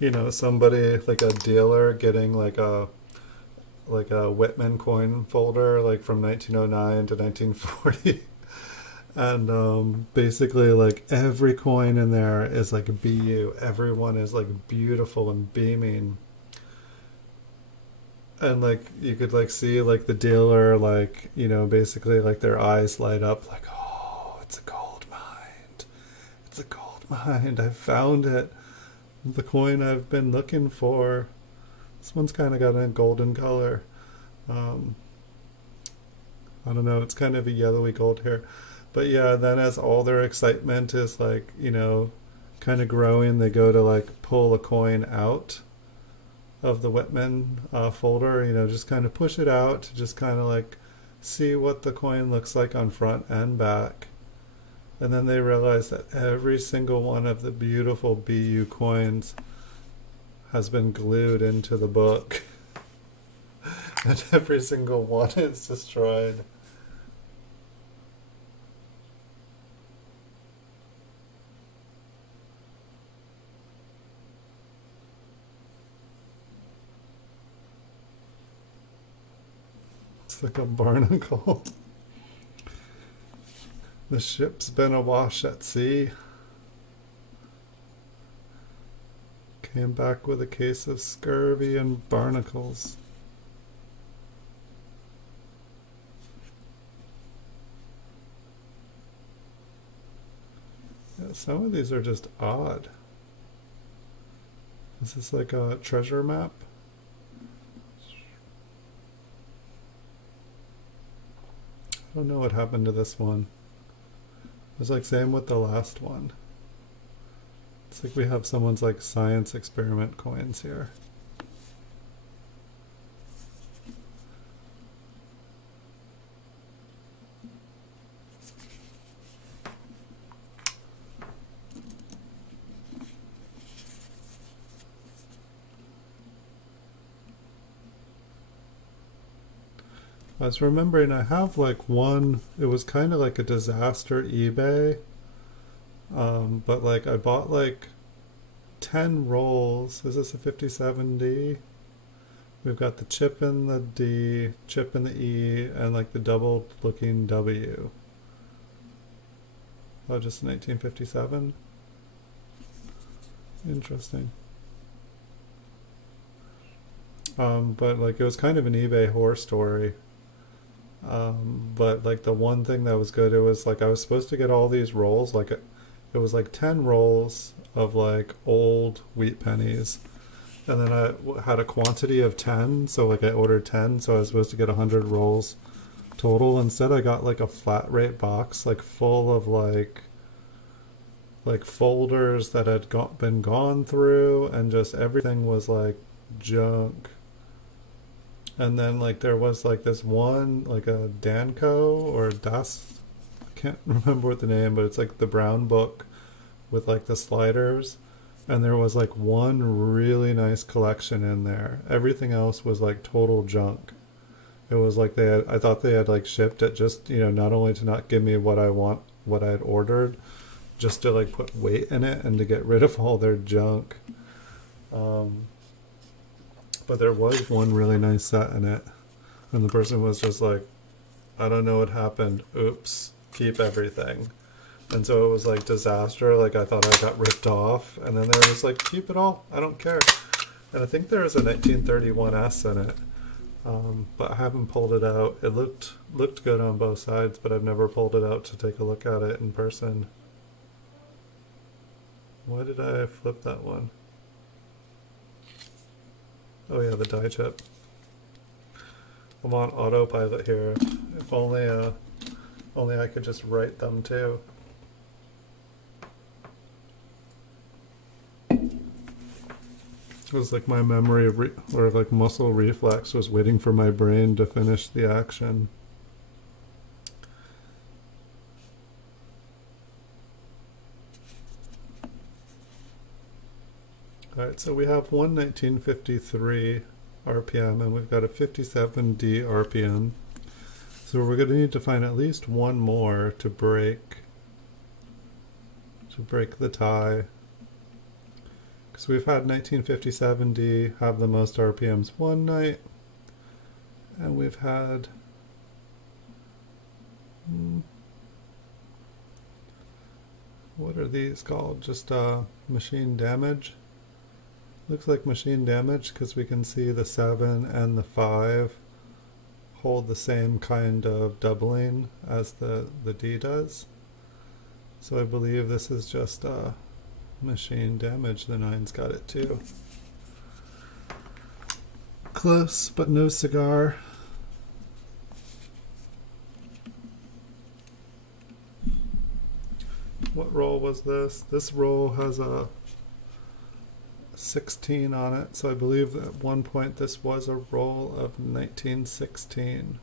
You know, somebody like a dealer getting like a Whitman coin folder like from 1909 to 1940. And basically like every coin in there is like a BU. Everyone is like beautiful and beaming. And like you could like see like the dealer like, you know, basically like their eyes light up like, oh, it's a gold mine. It's a gold mine. I found it. The coin I've been looking for. This one's kind of got a golden color. Um, I don't know. It's kind of a yellowy gold here. But yeah, then as all their excitement is like, you know, kind of growing, they go to like pull a coin out of the Whitman folder, you know, just kind of push it out to just kind of like see what the coin looks like on front and back. And then they realize that every single one of the beautiful BU coins has been glued into the book. And every single one is destroyed. It's like a barnacle. The ship's been awash at sea. Came back with a case of scurvy and barnacles. Yeah, some of these are just odd. Is this like a treasure map? I don't know what happened to this one. It was like same with the last one. It's like we have someone's like science experiment coins here. I was remembering I have like one, it was kind of like a disaster eBay, but like I bought like 10 rolls. Is this a 57D? We've got the chip in the D, chip in the E, and like the double looking W. Oh, just 1957? Interesting. But like it was kind of an eBay horror story. But like the one thing that was good, it was like I was supposed to get all these rolls, like it was like 10 rolls of like old wheat pennies, and then I had a quantity of 10, so like I ordered 10, so I was supposed to get 100 rolls total. Instead I got like a flat rate box like full of like folders that had been gone through, and just everything was like junk. And then like there was like this one like a Danco or Das, I can't remember what the name, but it's like the brown book with like the sliders, and there was like one really nice collection in there. Everything else was like total junk. It was like I thought they had like shipped it just, you know, not only to not give me what I had ordered, just to like put weight in it and to get rid of all their junk. But there was one really nice set in it, and the person was just like, I don't know what happened, oops, keep everything. And so it was like disaster, like I thought I got ripped off, and then they were just like, keep it all, I don't care. And I think there was a 1931S in it, but I haven't pulled it out. It looked good on both sides, but I've never pulled it out to take a look at it in person. Why did I flip that one? Oh yeah, the die chip. I'm on autopilot here. If only I could just write them too. It was like my memory of or like muscle reflex was waiting for my brain to finish the action. Alright, so we have one 1953 RPM and we've got a 57D RPM. So we're going to need to find at least one more to break the tie. So we've had 1957D have the most RPMs one night, and we've had what are these called? Just machine damage. Looks like machine damage because we can see the 7 and the 5 hold the same kind of doubling as the D does. So I believe this is just machine damage. The 9's got it too. Close, but no cigar. What roll was this? This roll has a 16 on it, so I believe at one point this was a roll of 1916.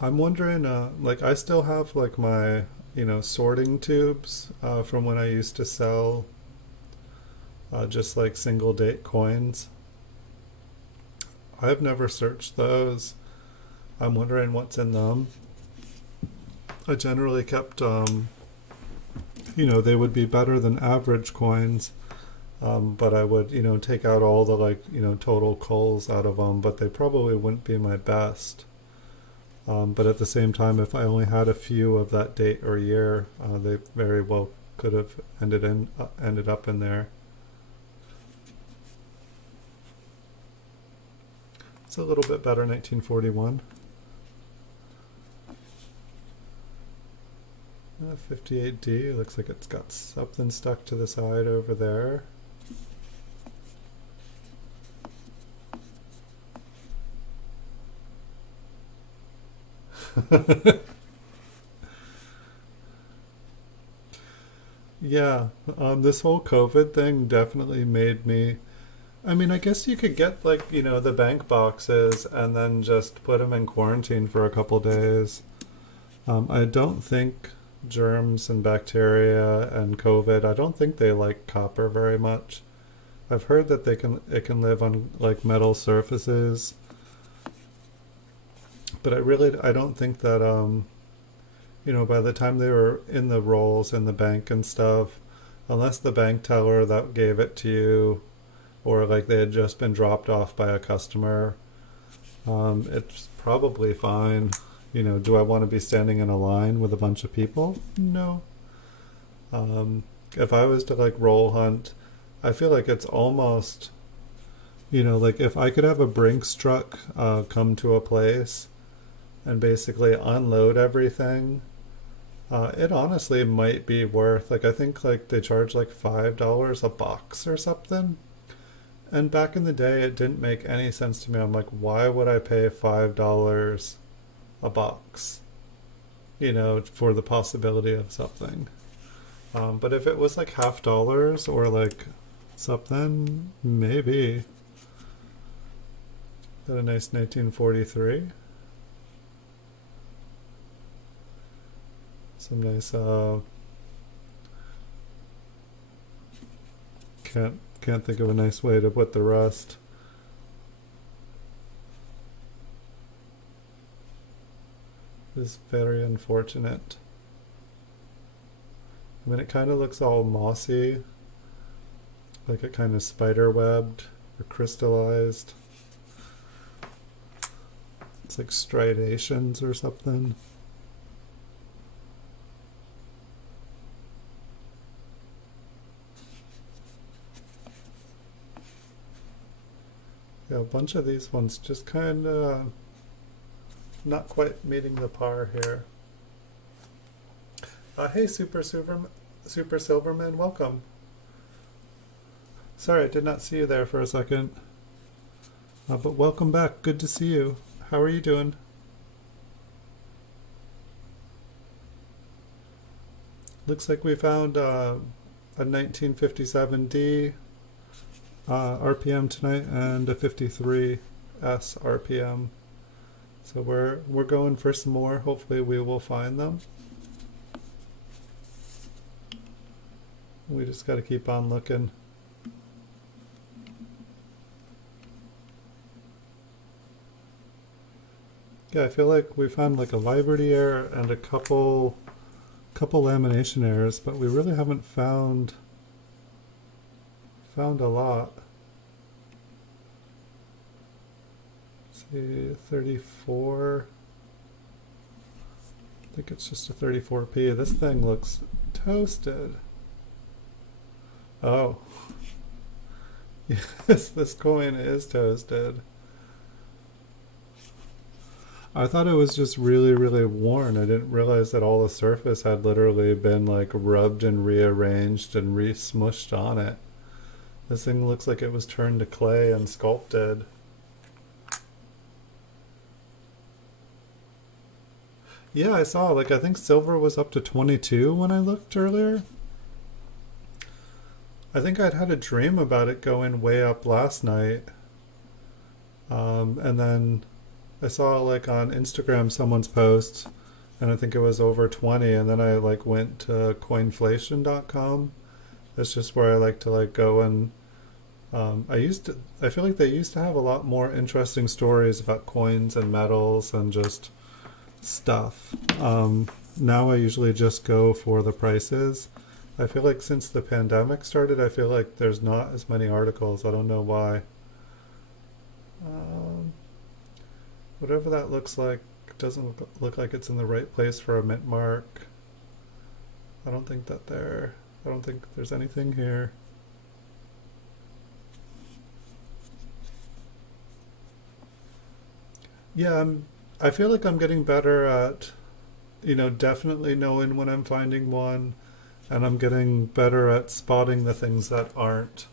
I'm wondering, like I still have like my, sorting tubes from when I used to sell just like single date coins. I've never searched those. I'm wondering what's in them. I generally kept they would be better than average coins, but I would, take out all the total culls out of them, but they probably wouldn't be my best. But at the same time, if I only had a few of that date or year, they very well could have ended up in there. It's a little bit better, 1941. 58D, looks like it's got something stuck to the side over there. Yeah, this whole COVID thing definitely made me. I mean, I guess you could get the bank boxes and then just put them in quarantine for a couple days. I don't think germs and bacteria and COVID, I don't think they like copper very much. I've heard that it can live on like metal surfaces, but I don't think that by the time they were in the rolls in the bank and stuff, unless the bank teller that gave it to you or like they had just been dropped off by a customer, it's probably fine. Do I want to be standing in a line with a bunch of people? No. If I was to like roll hunt, I feel like it's almost, like if I could have a Brinks truck come to a place and basically unload everything, it honestly might be worth, I think like they charge like $5 a box or something. And back in the day, it didn't make any sense to me. I'm like, why would I pay $5 a box, for the possibility of something? But if it was like $half or like something, maybe. Got a nice 1943. Some nice can't think of a nice way to put the rust. Is very unfortunate. I mean, it kind of looks all mossy, like it kind of spider webbed or crystallized. It's like striations or something. Yeah, a bunch of these ones just kind of not quite meeting the par here. Hey, Super Silverman, welcome. Sorry, I did not see you there for a second. But welcome back. Good to see you. How are you doing? Looks like we found a 1957D RPM tonight and a 53S RPM. So we're going for some more. Hopefully we will find them. We just got to keep on looking. Yeah, I feel like we found like a Liberty Air and a couple couple lamination errors, but we really haven't found a lot. Let's see, 34. I think it's just a 34p. This thing looks toasted. Oh. Yes, this coin is toasted. I thought it was just really, really worn. I didn't realize that all the surface had literally been like rubbed and rearranged and re-smushed on it. This thing looks like it was turned to clay and sculpted. Yeah, I saw, like, I think silver was up to 22 when I looked earlier. I think I'd had a dream about it going way up last night. And then I saw, like, on Instagram someone's post, and I think it was over 20, and then I, like, went to coinflation.com. That's just where I like to, like, go and I feel like they used to have a lot more interesting stories about coins and metals and just stuff. Now I usually just go for the prices. I feel like since the pandemic started, I feel like there's not as many articles. I don't know why. Whatever that looks like doesn't look like it's in the right place for a mint mark. I don't think there's anything here. Yeah, I feel like I'm getting better at, definitely knowing when I'm finding one, and I'm getting better at spotting the things that aren't.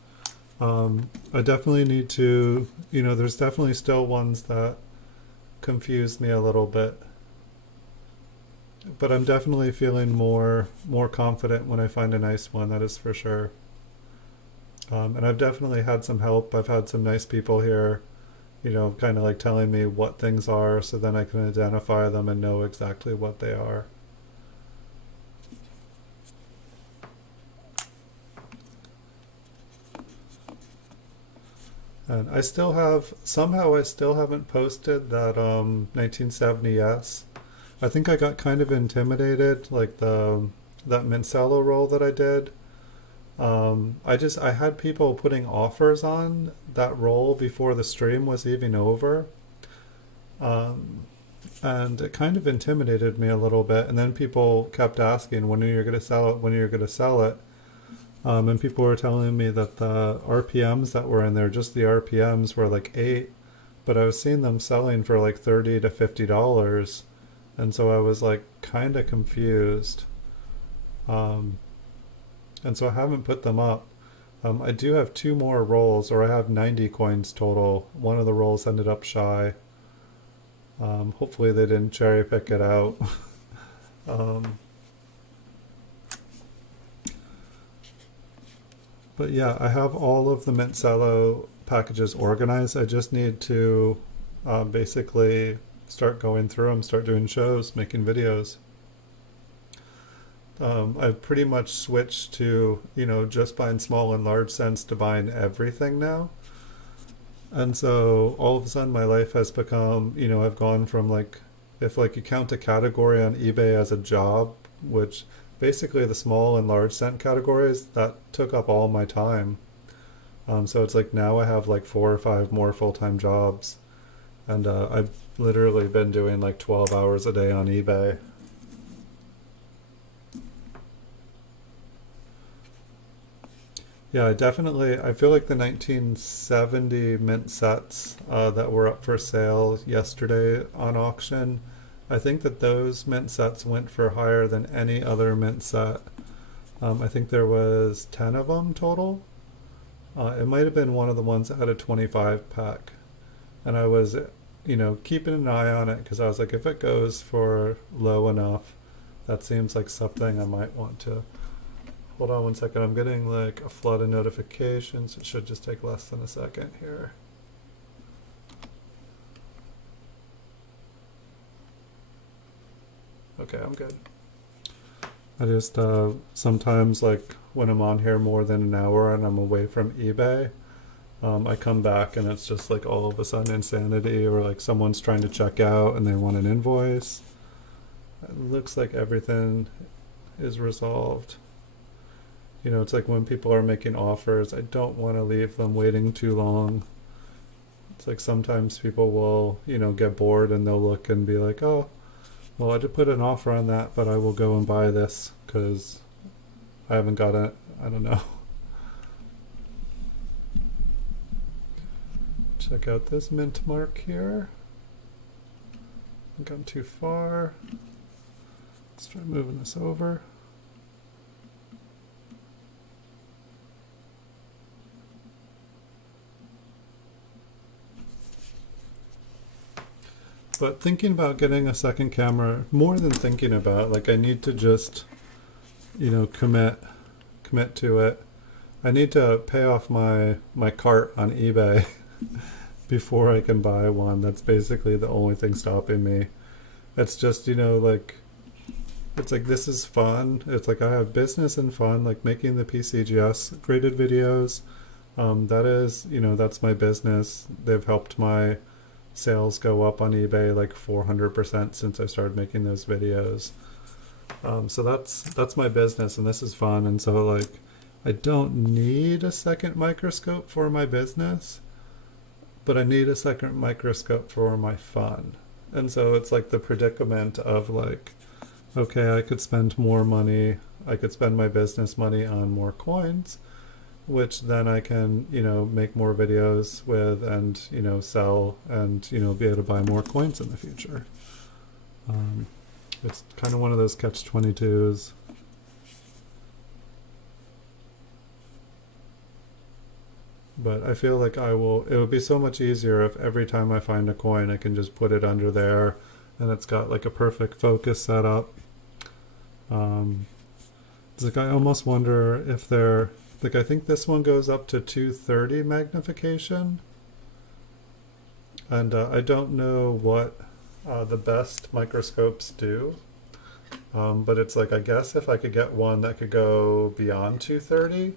I definitely need to, there's definitely still ones that confuse me a little bit, but I'm definitely feeling more confident when I find a nice one, that is for sure. And I've definitely had some help. I've had some nice people here, kind of like telling me what things are, so then I can identify them and know exactly what they are. And I still haven't posted that 1970S. I think I got kind of intimidated, like that Mancello roll that I did. I had people putting offers on that roll before the stream was even over. And it kind of intimidated me a little bit. And then people kept asking, when are you going to sell it? When are you going to sell it? And people were telling me that the RPMs that were in there, just the RPMs were like 8, but I was seeing them selling for like $30 to $50. And so I was like kind of confused. And so I haven't put them up. I do have 2 more rolls, or I have 90 coins total. One of the rolls ended up shy. Hopefully they didn't cherry pick it out. But yeah, I have all of the Mancello packages organized. I just need to basically start going through them, start doing shows, making videos. I've pretty much switched to, just buying small and large cents to buying everything now. And so all of a sudden my life has become, I've gone from like, if like you count a category on eBay as a job, which basically the small and large cent categories, that took up all my time. So it's like now I have like 4 or 5 more full-time jobs. And I've literally been doing like 12 hours a day on eBay. Yeah, I feel like the 1970 mint sets that were up for sale yesterday on auction, I think that those mint sets went for higher than any other mint set. I think there was 10 of them total. It might have been one of the ones that had a 25 pack. And I was, keeping an eye on it because I was like, if it goes for low enough, that seems like something I might want to. Hold on one second. I'm getting like a flood of notifications. It should just take less than a second here. Okay, I'm good. I just sometimes, like when I'm on here more than an hour and I'm away from eBay, I come back and it's just like all of a sudden insanity, or like someone's trying to check out and they want an invoice. It looks like everything is resolved. You know, it's like when people are making offers, I don't want to leave them waiting too long. It's like sometimes people will, you know, get bored and they'll look and be like, oh, well, I did put an offer on that, but I will go and buy this because I haven't got it. I don't know. Check out this mint mark here. I've gone too far. Let's try moving this over. But thinking about getting a second camera, more than thinking about, like I need to just, you know, commit to it. I need to pay off my cart on eBay before I can buy one. That's basically the only thing stopping me. It's just, you know, like, it's like this is fun. It's like I have business and fun, like making the PCGS graded videos. That is, you know, that's my business. They've helped my sales go up on eBay like 400% since I started making those videos. So that's my business, and this is fun. And so like I don't need a second microscope for my business, but I need a second microscope for my fun. And so it's like the predicament of like, okay, I could spend more money, I could spend my business money on more coins, which then I can, you know, make more videos with and, you know, sell and, you know, be able to buy more coins in the future. It's kind of one of those catch-22s. But I feel like it would be so much easier if every time I find a coin, I can just put it under there and it's got like a perfect focus setup. It's like I almost wonder if they're, like I think this one goes up to 230 magnification. And I don't know what the best microscopes do. But it's like, I guess if I could get one that could go beyond 230,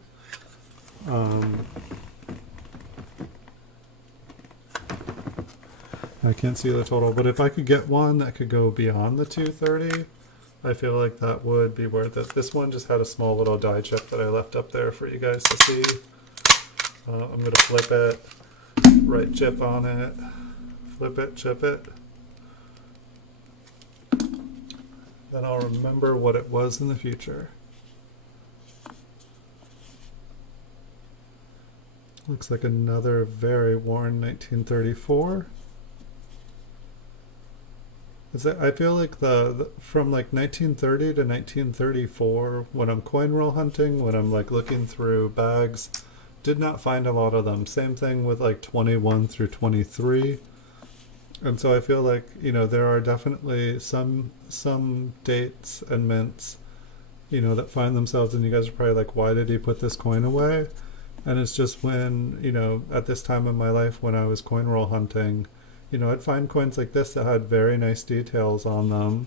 I can't see the total, but if I could get one that could go beyond the 230, I feel like that would be worth it. This one just had a small little die chip that I left up there for you guys to see. I'm going to flip it, write chip on it, flip it, chip it. Then I'll remember what it was in the future. Looks like another very worn 1934. I feel like the from like 1930 to 1934, when I'm coin roll hunting, when I'm like looking through bags, did not find a lot of them. Same thing with like 21 through 23. And so I feel like, you know, there are definitely some dates and mints, you know, that find themselves, and you guys are probably like, why did he put this coin away? And it's just when, you know, at this time in my life when I was coin roll hunting, you know, I'd find coins like this that had very nice details on them.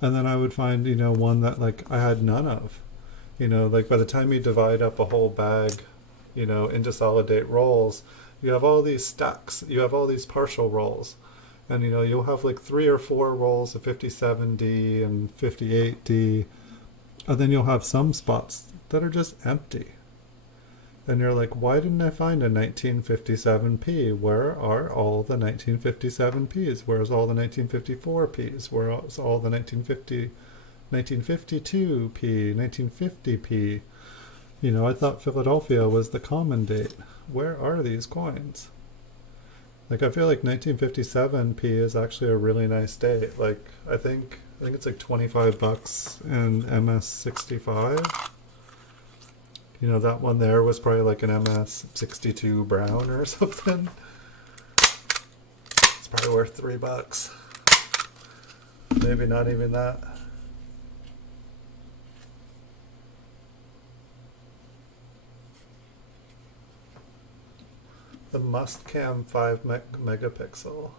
And then I would find, you know, one that like I had none of. You know, like by the time you divide up a whole bag, you know, into solid date rolls, you have all these stacks, you have all these partial rolls. And, you know, you'll have like 3 or 4 rolls of 57D and 58D. And then you'll have some spots that are just empty. And you're like, why didn't I find a 1957P? Where are all the 1957Ps? Where's all the 1954Ps? Where's all the 1952P, 1950P? You know, I thought Philadelphia was the common date. Where are these coins? Like, I feel like 1957P is actually a really nice date. Like, I think it's like $25 in MS65. You know, that one there was probably like an MS62 brown or something. It's probably worth $3. Maybe not even that. The Mustcam 5 megapixel.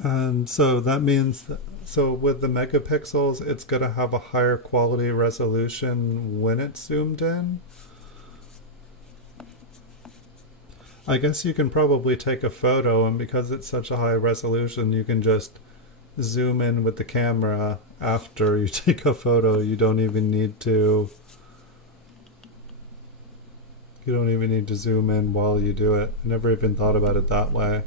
And so that means that, so with the megapixels, it's going to have a higher quality resolution when it's zoomed in. I guess you can probably take a photo, and because it's such a high resolution, you can just zoom in with the camera after you take a photo. You don't even need to zoom in while you do it. I never even thought about it that way.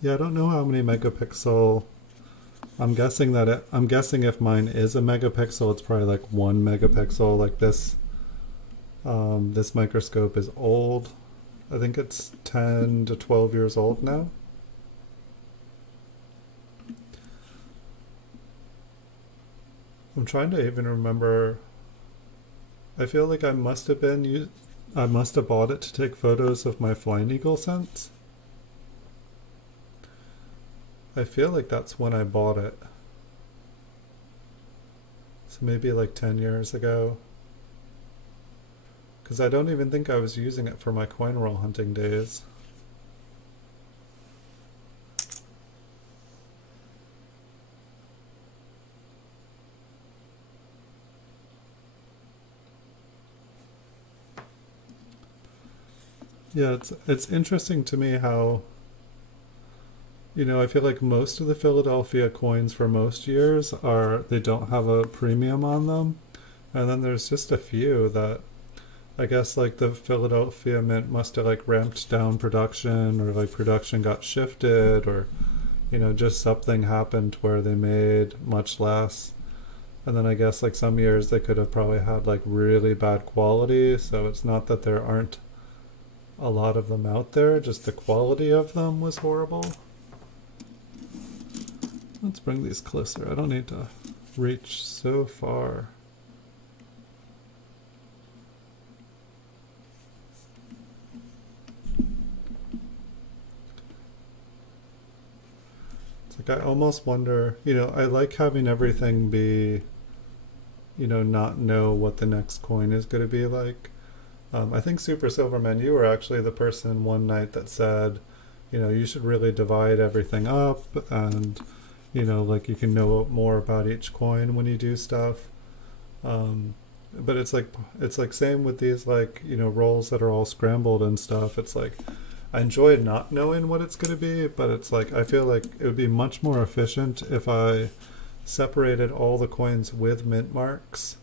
Yeah, I don't know how many megapixel. I'm guessing if mine is a megapixel, it's probably like 1 megapixel. Like this, this microscope is old. I think it's 10 to 12 years old now. I'm trying to even remember. I feel like I must have bought it to take photos of my flying eagle scents. I feel like that's when I bought it. So maybe like 10 years ago. Because I don't even think I was using it for my coin roll hunting days. Yeah, it's interesting to me how, I feel like most of the Philadelphia coins for most years they don't have a premium on them. And then there's just a few that I guess like the Philadelphia Mint must have like ramped down production, or like production got shifted, or just something happened where they made much less. And then I guess like some years they could have probably had like really bad quality, so it's not that there aren't a lot of them out there, just the quality of them was horrible. Let's bring these closer. I don't need to reach so far. It's like I almost wonder, I like having everything be, not know what the next coin is going to be like. I think Super Silverman, you were actually the person one night that said, you should really divide everything up, and like you can know more about each coin when you do stuff. But it's like same with these like rolls that are all scrambled and stuff. It's like I enjoy not knowing what it's going to be, but it's like I feel like it would be much more efficient if I separated all the coins with mint marks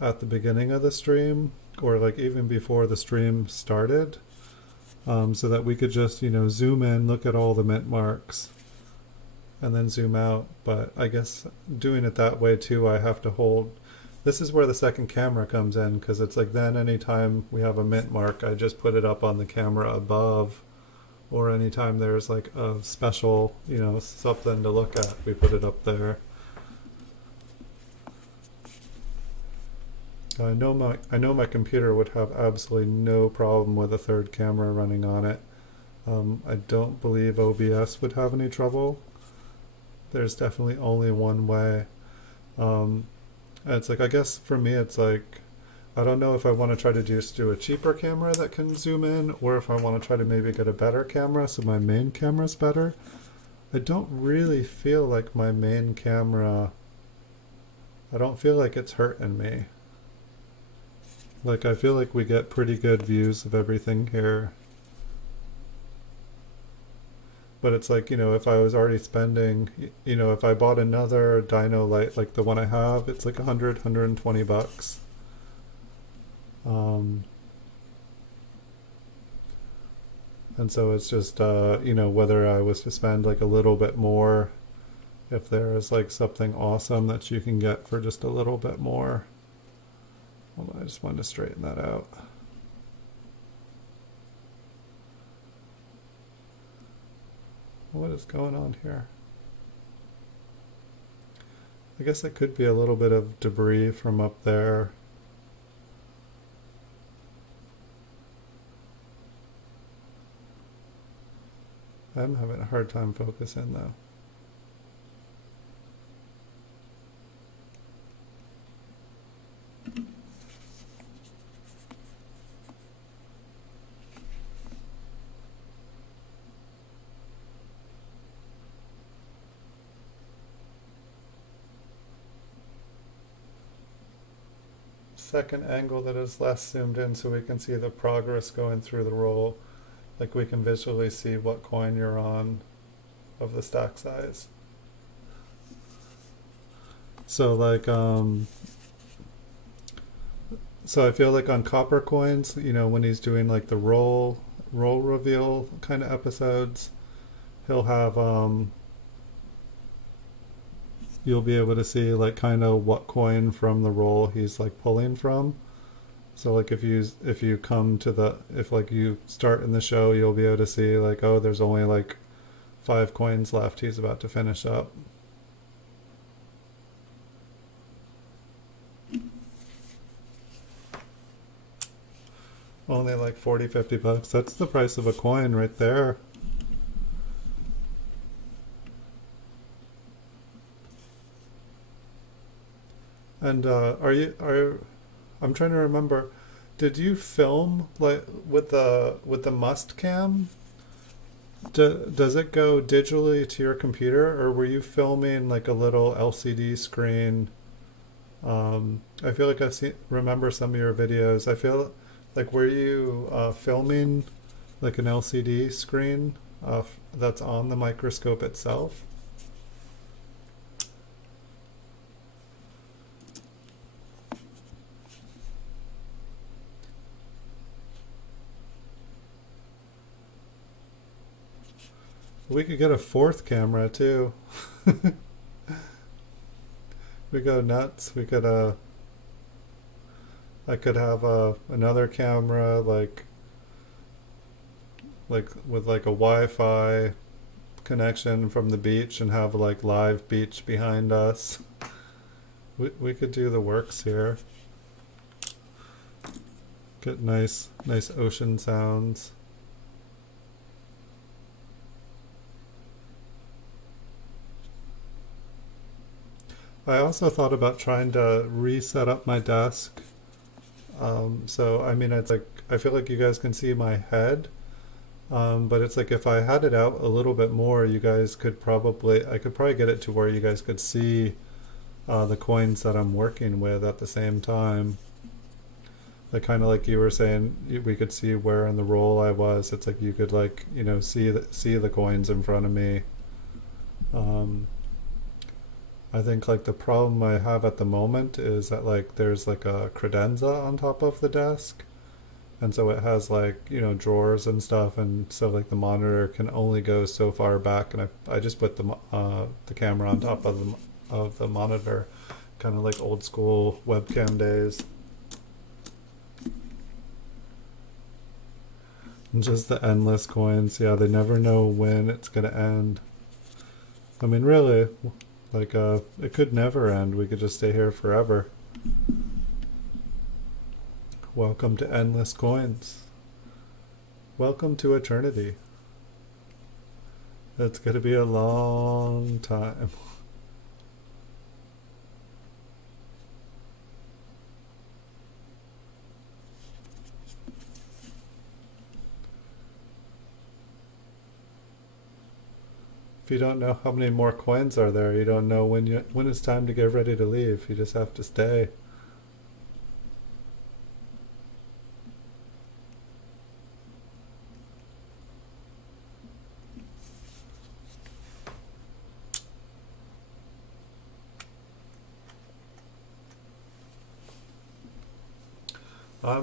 at the beginning of the stream, or like even before the stream started, so that we could just zoom in, look at all the mint marks, and then zoom out. But I guess doing it that way too, I have to hold. This is where the second camera comes in, because it's like then anytime we have a mint mark, I just put it up on the camera above, or anytime there's like a special, something to look at, we put it up there. I know my computer would have absolutely no problem with a third camera running on it. I don't believe OBS would have any trouble. There's definitely only one way. It's like, I guess for me, it's like, I don't know if I want to try to just do a cheaper camera that can zoom in, or if I want to try to maybe get a better camera so my main camera's better. I don't really feel like my main camera, I don't feel like it's hurting me. Like, I feel like we get pretty good views of everything here. But it's like, if I was already spending, if I bought another dyno light like the one I have, it's like $120. And so it's just, whether I was to spend like a little bit more, if there is like something awesome that you can get for just a little bit more. Hold on, I just wanted to straighten that out. What is going on here? I guess it could be a little bit of debris from up there. I'm having a hard time focusing though. second angle that is less zoomed in so we can see the progress going through the roll. Like we can visually see what coin you're on of the stack size. So like so I feel like on copper coins, you know, when he's doing like the roll reveal kind of episodes, he'll have you'll be able to see like kind of what coin from the roll he's like pulling from. So like if you come to the, if like you start in the show, you'll be able to see like, oh, there's only like 5 coins left he's about to finish up. Only like 40-50 bucks. That's the price of a coin right there. And I'm trying to remember, did you film like with the must cam? Does it go digitally to your computer, or were you filming like a little LCD screen? I feel like remember some of your videos. I feel like, were you filming like an LCD screen that's on the microscope itself? We could get a 4th camera too. We go nuts. We could I could have another camera like with like a Wi-Fi connection from the beach and have like live beach behind us. We could do the works here. Get nice ocean sounds. I also thought about trying to reset up my desk. So I mean, it's like, I feel like you guys can see my head, but it's like if I had it out a little bit more, you guys could I could probably get it to where you guys could see the coins that I'm working with at the same time. Like kind of like you were saying, we could see where in the roll I was. It's like you could like, you know, see the coins in front of me. I think like the problem I have at the moment is that like there's like a credenza on top of the desk, and so it has like, you know, drawers and stuff, and so like the monitor can only go so far back, and I just put the camera on top of the monitor, kind of like old school webcam days. And just the endless coins, yeah, they never know when it's gonna end. I mean, really, like it could never end. We could just stay here forever. Welcome to endless coins. Welcome to eternity. It's gonna be a long time. If you don't know how many more coins are there, you don't know when it's time to get ready to leave. You just have to stay.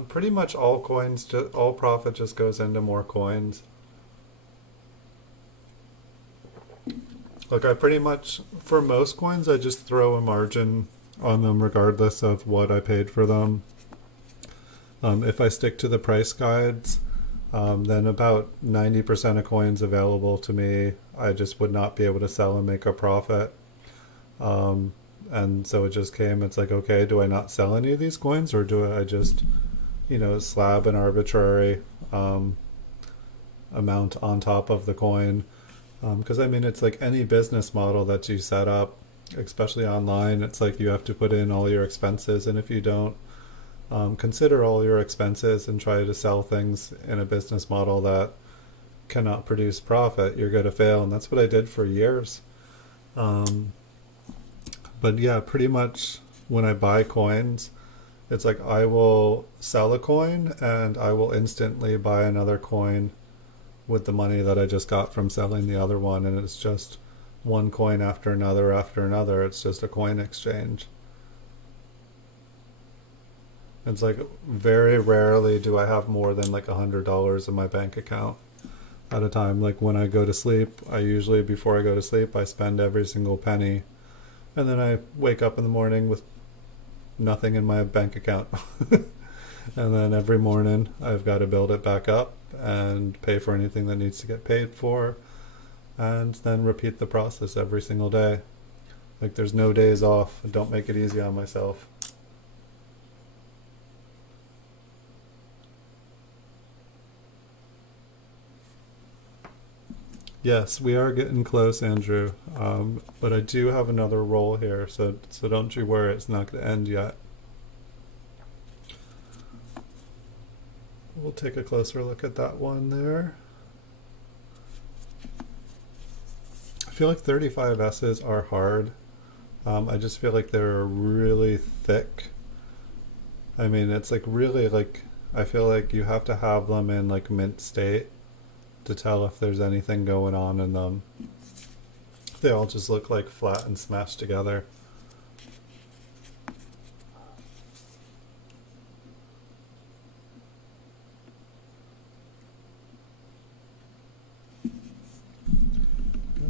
Pretty much all all profit just goes into more coins. Like I pretty much, for most coins, I just throw a margin on them regardless of what I paid for them. If I stick to the price guides, then about 90% of coins available to me, I just would not be able to sell and make a profit. And so it just came, it's like, okay, do I not sell any of these coins, or do I just, you know, slab an arbitrary amount on top of the coin? Because I mean, it's like any business model that you set up, especially online, it's like you have to put in all your expenses, and if you don't consider all your expenses and try to sell things in a business model that cannot produce profit, you're going to fail. And that's what I did for years. But yeah, pretty much when I buy coins, It's like I will sell a coin and I will instantly buy another coin with the money that I just got from selling the other one, and it's just one coin after another after another. It's just a coin exchange. It's like very rarely do I have more than like $100 in my bank account at a time. Like when I go to sleep, I usually, before I go to sleep, I spend every single penny, and then I wake up in the morning with nothing in my bank account. And then every morning I've got to build it back up and pay for anything that needs to get paid for, and then repeat the process every single day. Like there's no days off. Don't make it easy on myself. Yes, we are getting close, Andrew. But I do have another roll here, so don't you worry, it's not going to end yet. We'll take a closer look at that one there. I feel like 35S's are hard. I just feel like they're really thick. I mean, it's like really like, I feel like you have to have them in like mint state to tell if there's anything going on in them. They all just look like flat and smashed together.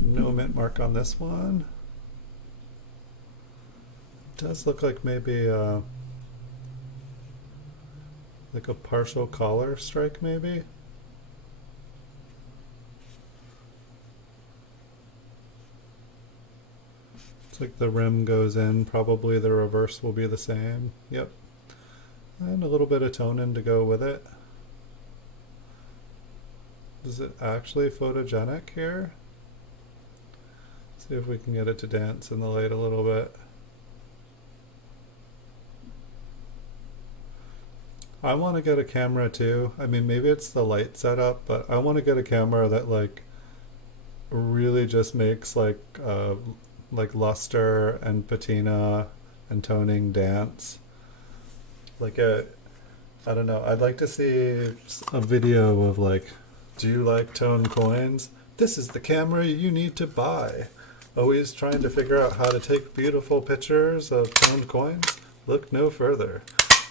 No mint mark on this one. Does look like maybe like a partial collar strike maybe. It's like the rim goes in, probably the reverse will be the same. Yep. And a little bit of toning to go with it. Is it actually photogenic here? See if we can get it to dance in the light a little bit. I want to get a camera too. I mean, maybe it's the light setup, but I want to get a camera that like really just makes like luster and patina and toning dance. Like I don't know, I'd like to see a video of like, do you like toned coins? This is the camera you need to buy. Always trying to figure out how to take beautiful pictures of toned coins? Look no further.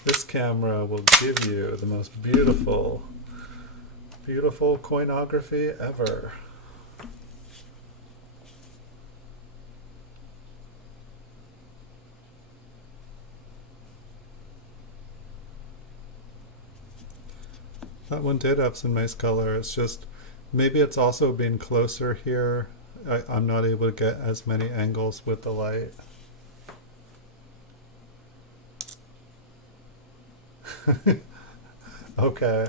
This camera will give you the most beautiful, beautiful coinography ever. That one did have some nice color. It's just, maybe it's also being closer here. I'm not able to get as many angles with the light. Okay.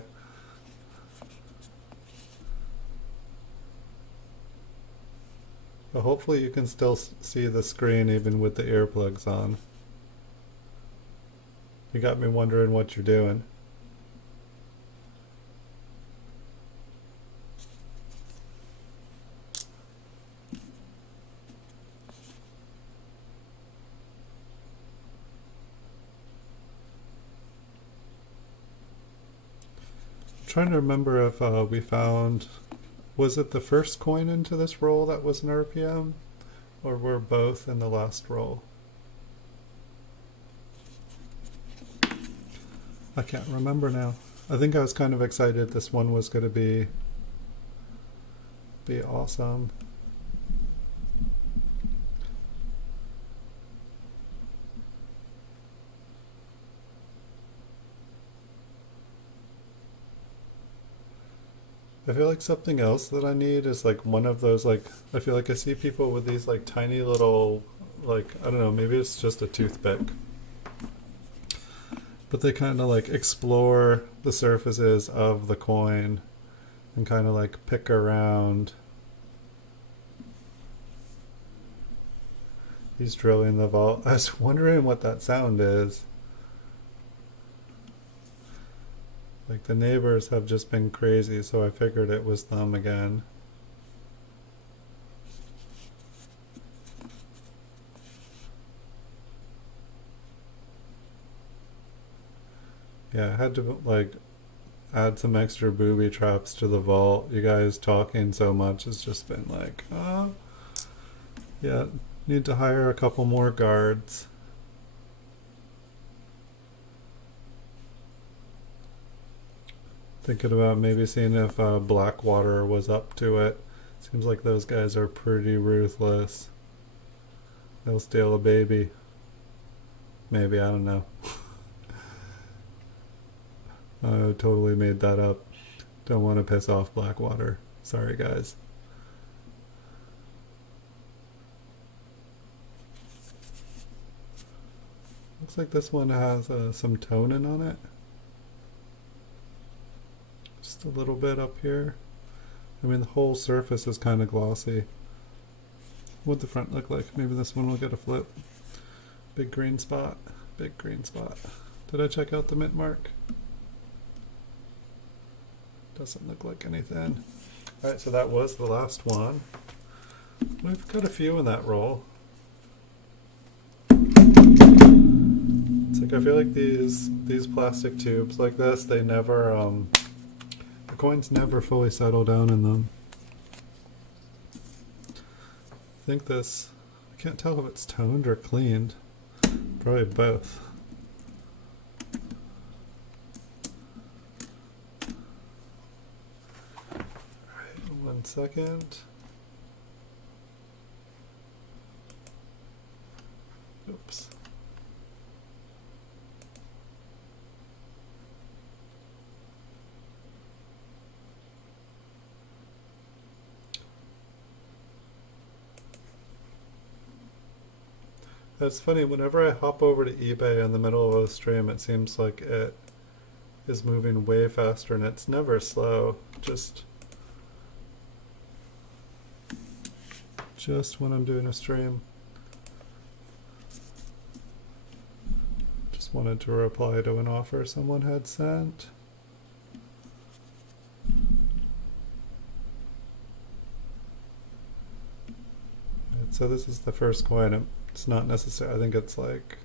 But hopefully you can still see the screen even with the earplugs on. You got me wondering what you're doing. Trying to remember if we found, was it the first coin into this roll that was an RPM, or were both in the last roll? I can't remember now. I think I was kind of excited this one was going to be awesome. I feel like something else that I need is like one of those, like, I feel like I see people with these like tiny little, like, I don't know, maybe it's just a toothpick, but they kind of like explore the surfaces of the coin and kind of like pick around. He's drilling the vault. I was wondering what that sound is. Like the neighbors have just been crazy, so I figured it was them again. Yeah, I had to like add some extra booby traps to the vault. You guys talking so much has just been like, yeah, need to hire a couple more guards. Thinking about maybe seeing if Blackwater was up to it. Seems like those guys are pretty ruthless. They'll steal a baby. Maybe, I don't know. I totally made that up. Don't want to piss off Blackwater. Sorry, guys. Looks like this one has some toning on it. Just a little bit up here. I mean, the whole surface is kind of glossy. What'd the front look like? Maybe this one will get a flip. Big green spot. Big green spot. Did I check out the mint mark? Doesn't look like anything. Alright, so that was the last one. We've got a few in that roll. It's like I feel like these plastic tubes like this, they never the coins never fully settle down in them. I think this, I can't tell if it's toned or cleaned. Probably both. Alright, 1 second. Oops. It's funny, whenever I hop over to eBay in the middle of a stream, it seems like it is moving way faster, and it's never slow. Just when I'm doing a stream. Just wanted to reply to an offer someone had sent. And so this is the first coin. It's not necessary. I think it's like,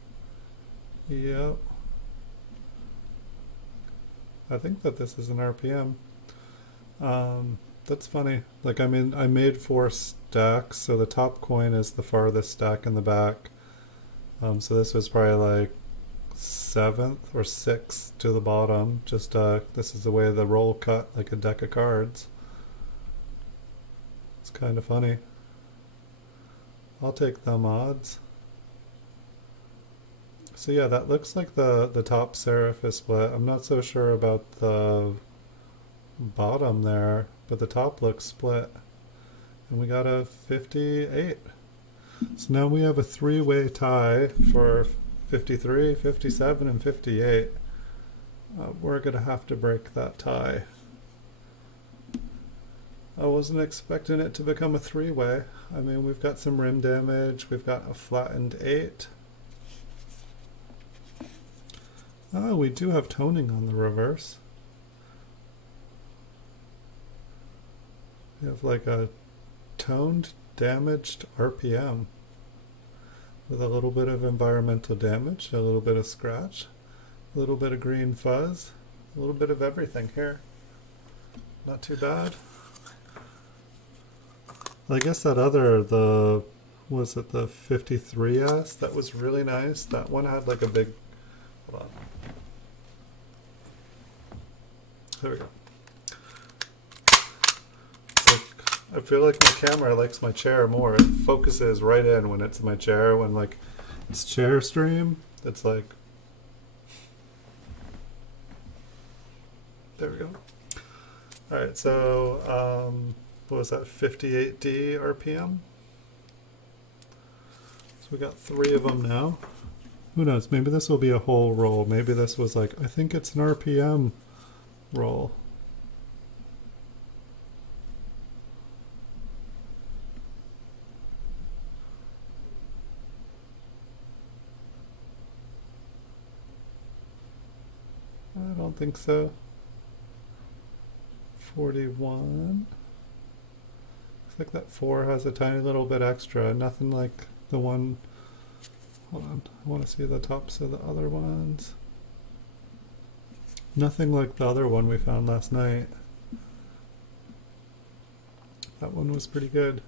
yep. I think that this is an RPM. That's funny. Like, I mean, I made 4 stacks, so the top coin is the farthest stack in the back. So this was probably like 7th or 6th to the bottom. Just this is the way the roll cut, like a deck of cards. It's kind of funny. I'll take them odds. So yeah, that looks like the top serif is split. I'm not so sure about the bottom there, but the top looks split. And we got a 58. So now we have a 3-way tie for 53, 57, and 58. We're going to have to break that tie. I wasn't expecting it to become a 3-way. I mean, we've got some rim damage. We've got a flattened 8. Oh, we do have toning on the reverse. We have like a toned, damaged RPM with a little bit of environmental damage, a little bit of scratch, a little bit of green fuzz, a little bit of everything here. Not too bad. I guess that other, was it the 53S? That was really nice. That one had like a big, hold on. There we go. I feel like my camera likes my chair more. It focuses right in when it's in my chair. When like it's chair stream, it's like, there we go. All right, so what was that, 58D RPM? So we got 3 of them now. Who knows, maybe this will be a whole roll. Maybe this was like, I think it's an RPM roll. I don't think so. 41. Looks like that 4 has a tiny little bit extra. Nothing like the one. Hold on. I want to see the tops of the other ones. Nothing like the other one we found last night. That one was pretty good.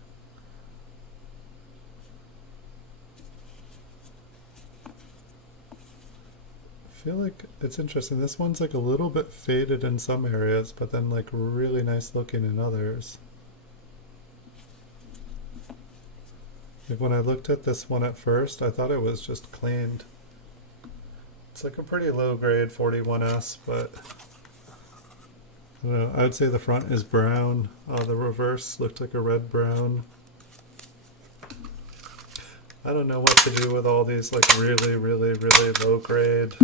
I feel like it's interesting. This one's like a little bit faded in some areas, but then like really nice looking in others. Like when I looked at this one at first, I thought it was just cleaned. It's like a pretty low grade 41S, but I don't know. I would say the front is brown. The reverse looked like a red brown. I don't know what to do with all these like really low grade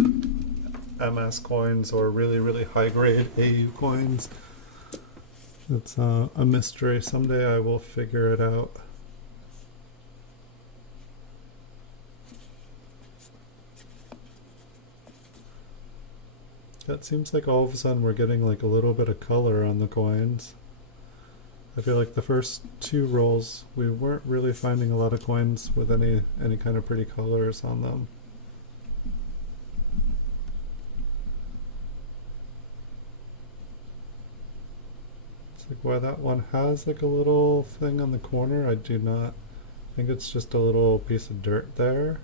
MS coins or really high grade AU coins. It's a mystery. Someday I will figure it out. That seems like all of a sudden we're getting like a little bit of color on the coins. I feel like the first two rolls we weren't really finding a lot of coins with any kind of pretty colors on them. It's like why that one has like a little thing on the corner, I do not think it's just a little piece of dirt there.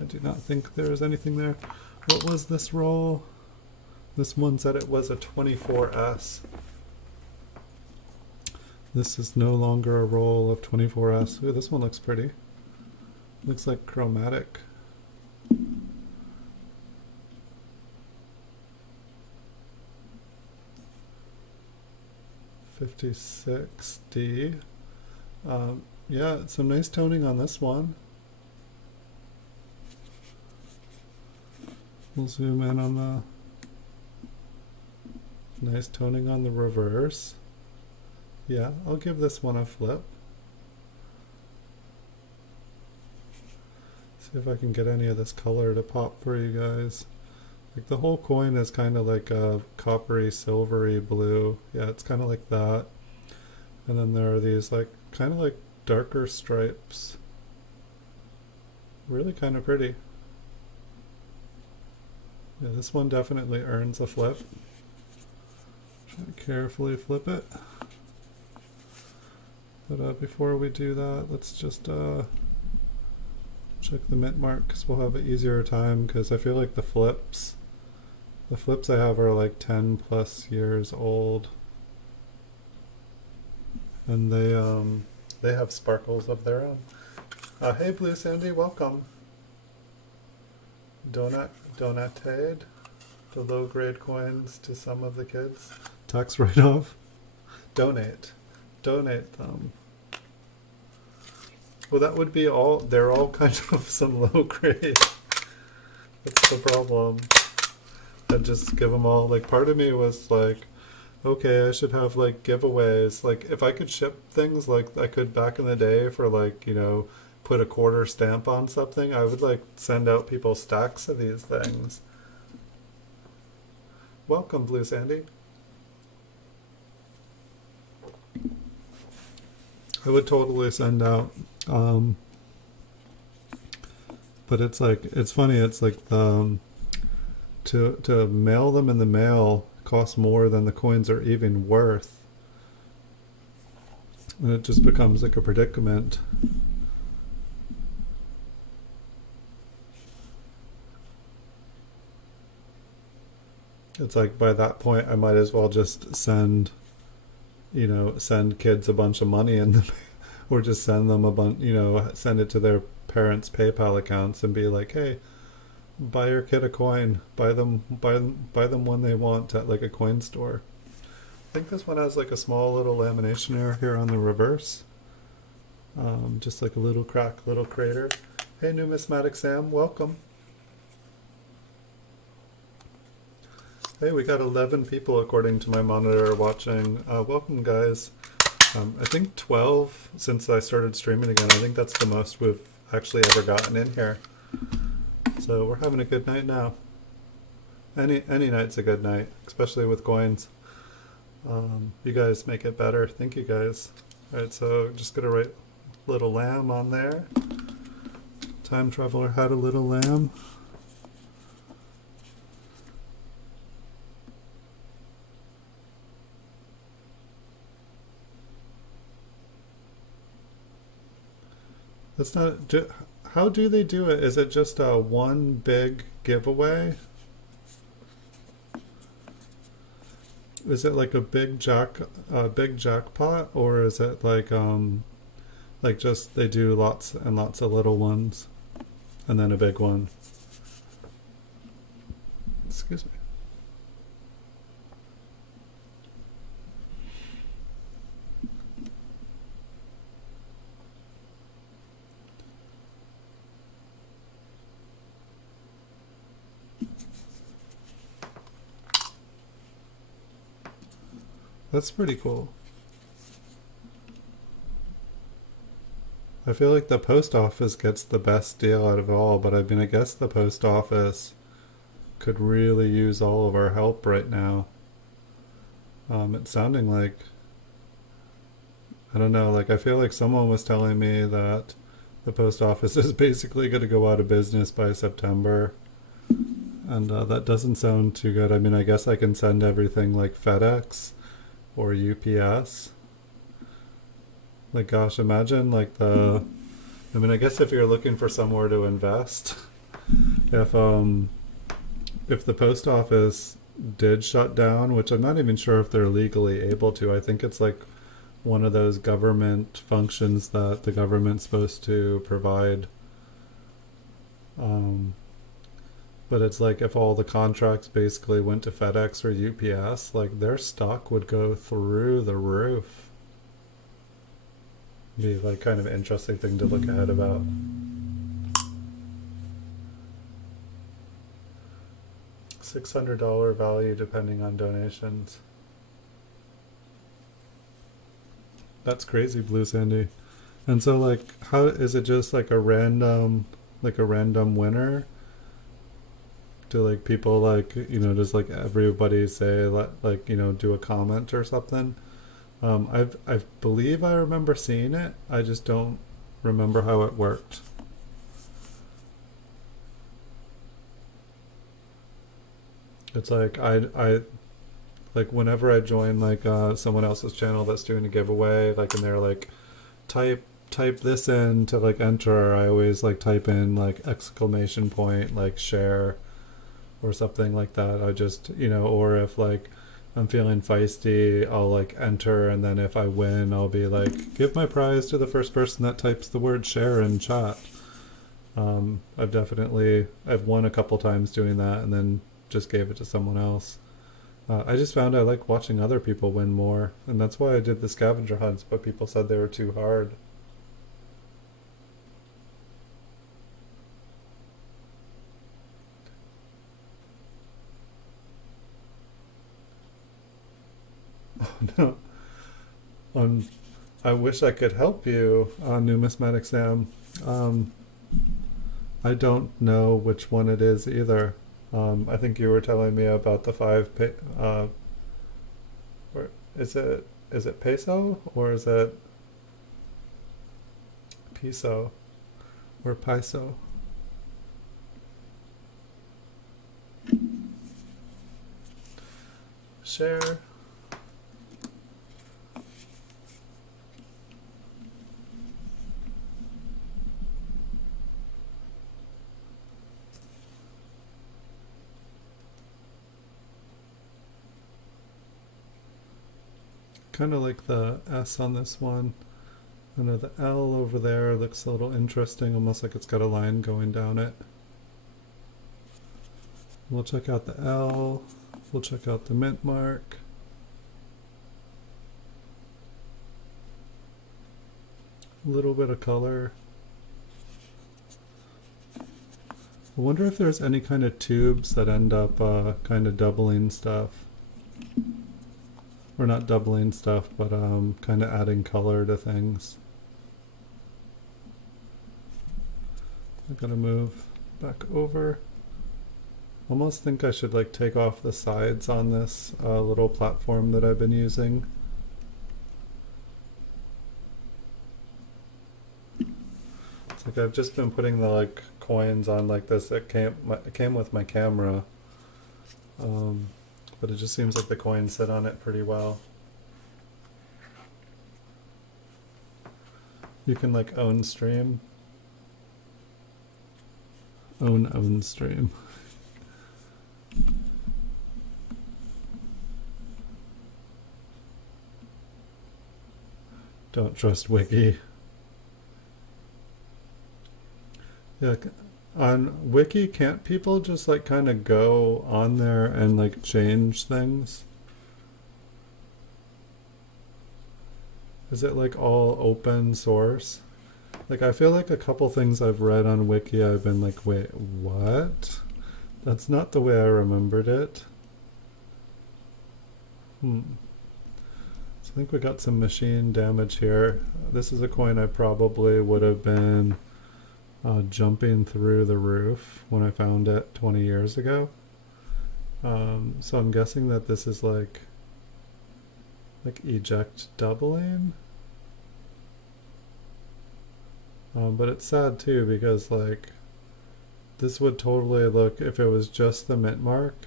I do not think there is anything there. What was this roll? This one said it was a 24S. This is no longer a roll of 24S. Ooh, this one looks pretty. Looks like chromatic. $56D. Yeah, some nice toning on this one. We'll zoom in on the nice toning on the reverse. Yeah, I'll give this one a flip. See if I can get any of this color to pop for you guys. Like the whole coin is kind of like a coppery, silvery blue. Yeah, it's kind of like that. And then there are these like kind of like darker stripes. Really kind of pretty. Yeah, this one definitely earns a flip. Try to carefully flip it. But before we do that, let's just check the mint mark because we'll have an easier time, because I feel like the flips I have are like 10 plus years old. And they have sparkles of their own. Hey Blue Sandy, welcome. Donated the low grade coins to some of the kids. Tax write off. Donate them. Well, that would be all. They're all kind of some low grade. That's the problem. I'd just give them all. Like, part of me was like, okay, I should have like giveaways. Like, if I could ship things like I could back in the day for like, you know, put a quarter stamp on something, I would like send out people stacks of these things. Welcome, Blue Sandy. I would totally send out, but it's like, it's funny, it's like to mail them in the mail costs more than the coins are even worth, and it just becomes like a predicament. It's like by that point I might as well just send kids a bunch of money and or just send them a bunch, send it to their parents' PayPal accounts and be like, hey, buy your kid a coin, buy them when they want at like a coin store. I think this one has like a small little lamination error here on the reverse, just like a little crack, little crater. Hey, Numismatic Sam, welcome. Hey, we got 11 people according to my monitor watching. Welcome, guys. I think 12 since I started streaming again. I think that's the most we've actually ever gotten in here. So we're having a good night now. Any night's a good night, especially with coins. You guys make it better. Thank you, guys. All right, so just gonna write little lamb on there. Time traveler had a little lamb. That's not. How do they do it? Is it just a one big giveaway? Is it like a big jackpot, or is it like just they do lots and lots of little ones, and then a big one? Excuse me. That's pretty cool. I feel like the post office gets the best deal out of it all, but I mean, I guess the post office could really use all of our help right now. It's sounding like, I don't know, like I feel like someone was telling me that the post office is basically going to go out of business by September. And that doesn't sound too good. I mean, I guess I can send everything like FedEx or UPS. Like, gosh, imagine like I mean, I guess if you're looking for somewhere to invest, if the post office did shut down, which I'm not even sure if they're legally able to. I think it's like one of those government functions that the government's supposed to provide. But it's like if all the contracts basically went to FedEx or UPS, like their stock would go through the roof. Be like kind of an interesting thing to look ahead about. $600 value depending on donations. That's crazy, Blue Sandy. And so like how is it just like a random winner? Do like people like, does like everybody say like do a comment or something? I believe I remember seeing it. I just don't remember how it worked. It's like I like whenever I join like someone else's channel that's doing a giveaway, like and they're like type this in to like enter, I always like type in like exclamation point like share or something like that. I just or if like I'm feeling feisty, I'll like enter, and then if I win, I'll be like, give my prize to the first person that types the word share in chat. I've won a couple times doing that and then just gave it to someone else. I just found I like watching other people win more, and that's why I did the scavenger hunts, but people said they were too hard. No. I wish I could help you, Numismatic Sam. I don't know which one it is either. I think you were telling me about the where, is it peso or is it piso or piso? Share. Kind of like the S on this one. I know the L over there looks a little interesting, almost like it's got a line going down it. We'll check out the L. We'll check out the mint mark. A little bit of color. I wonder if there's any kind of tubes that end up kind of doubling stuff. Or not doubling stuff, but kind of adding color to things. I'm gonna move back over. Almost think I should like take off the sides on this little platform that I've been using. Like I've just been putting the like coins on like this. It came with my camera, but it just seems like the coins sit on it pretty well. You can like own stream. Own stream. Don't trust Wiki. Yeah, on Wiki, can't people just like kind of go on there and like change things? Is it like all open source? Like I feel like a couple things I've read on Wiki, I've been like, wait, what? That's not the way I remembered it. So I think we got some machine damage here. This is a coin I probably would have been jumping through the roof when I found it 20 years ago. So I'm guessing that this is like eject doubling. But it's sad too because like this would totally look, if it was just the mint mark,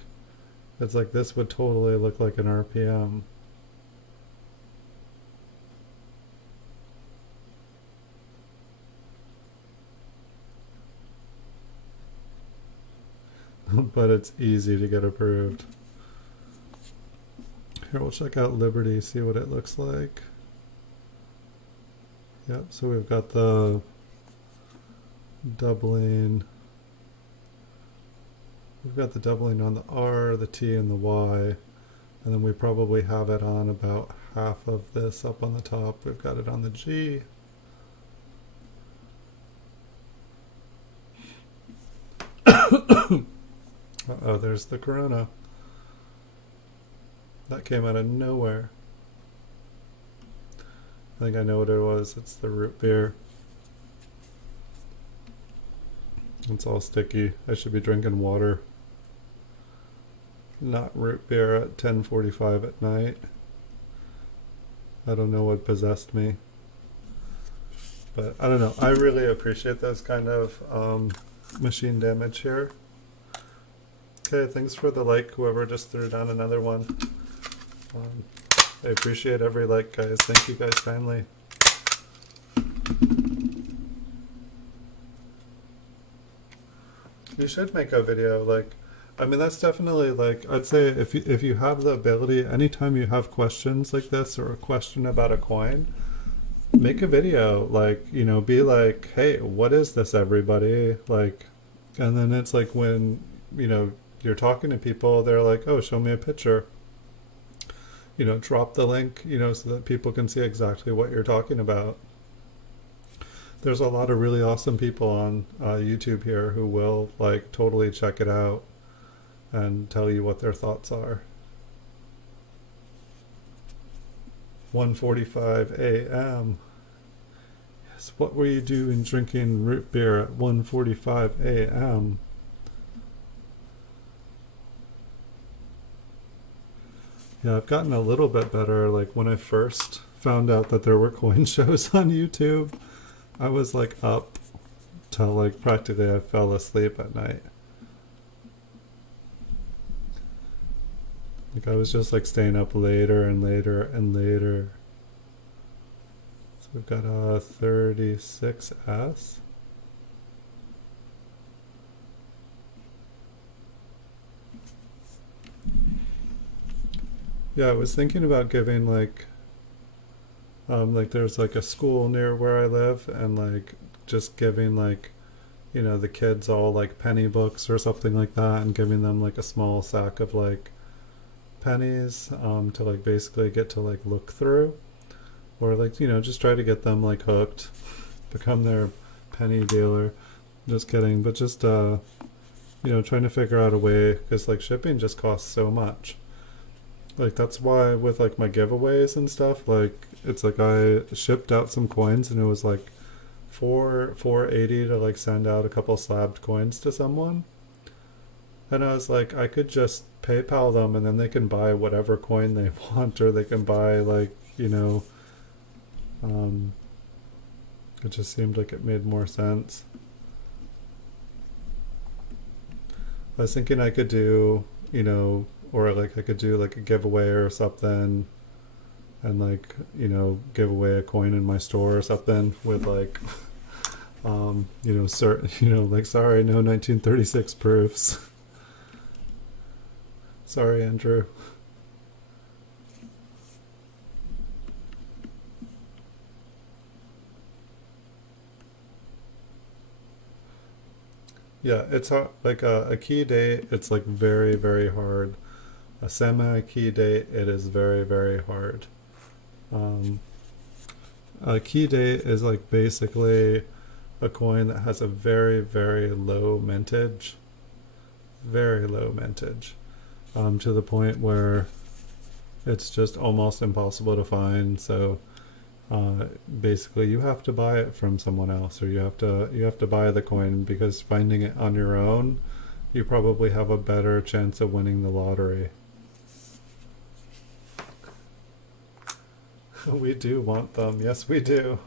it's like this would totally look like an RPM. But it's easy to get approved. Here, we'll check out Liberty, see what it looks like. Yep, so we've got the doubling. We've got the doubling on the R, the T, and the Y. And then we probably have it on about half of this up on the top. We've got it on the G. Uh-oh, there's the Corona. That came out of nowhere. I think I know what it was. It's the root beer. It's all sticky. I should be drinking water. Not root beer at 10:45 at night. I don't know what possessed me. But I don't know. I really appreciate this kind of machine damage here. Okay, thanks for the like, whoever just threw down another one. I appreciate every like, guys. Thank you guys kindly. You should make a video, like, I mean, that's definitely, like, I'd say if you have the ability, anytime you have questions like this or a question about a coin, make a video, like, you know, be like, hey, what is this, everybody? Like, and then it's like when, you know, you're talking to people, they're like, oh, show me a picture. You know, drop the link, you know, so that people can see exactly what you're talking about. There's a lot of really awesome people on YouTube here who will like totally check it out and tell you what their thoughts are. 1:45 a.m. Yes, what were you doing drinking root beer at 1:45 a.m.? Yeah, I've gotten a little bit better. Like when I first found out that there were coin shows on YouTube, I was like up till like practically I fell asleep at night. Like I was just like staying up later and later and later. So we've got a 36S. Yeah, I was thinking about giving like there's like a school near where I live and like just giving like, you know, the kids all like penny books or something like that and giving them like a small sack of like pennies to like basically get to like look through, or like, you know, just try to get them like hooked, become their penny dealer. Just kidding, but just you know, trying to figure out a way, because like shipping just costs so much. Like that's why with like my giveaways and stuff, like it's like I shipped out some coins and it was like $4.80 to like send out a couple slabbed coins to someone. And I was like, I could just PayPal them and then they can buy whatever coin they want, or they can buy like, you know, It just seemed like it made more sense. I was thinking I could do, or like I could do like a giveaway or something, and like, give away a coin in my store or something with like, like, sorry, no 1936 proofs. Sorry, Andrew. Yeah, it's like a key date. It's like very, very hard. A semi key date, it is very, very hard. Um, a key date is like basically a coin that has a very, very low mintage, very low mintage, to the point where it's just almost impossible to find. So basically, you have to buy it from someone else, or you have to buy the coin, because finding it on your own, you probably have a better chance of winning the lottery. We do want them. Yes, we do.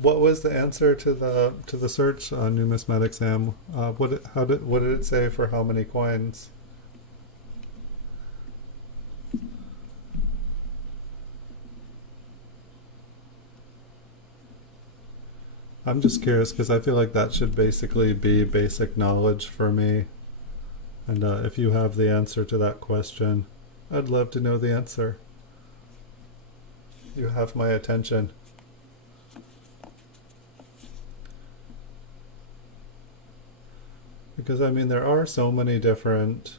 What was the answer to the search on numismatic Sam? What did it say for how many coins? I'm just curious because I feel like that should basically be basic knowledge for me. And if you have the answer to that question, I'd love to know the answer. You have my attention. Because I mean, there are so many different,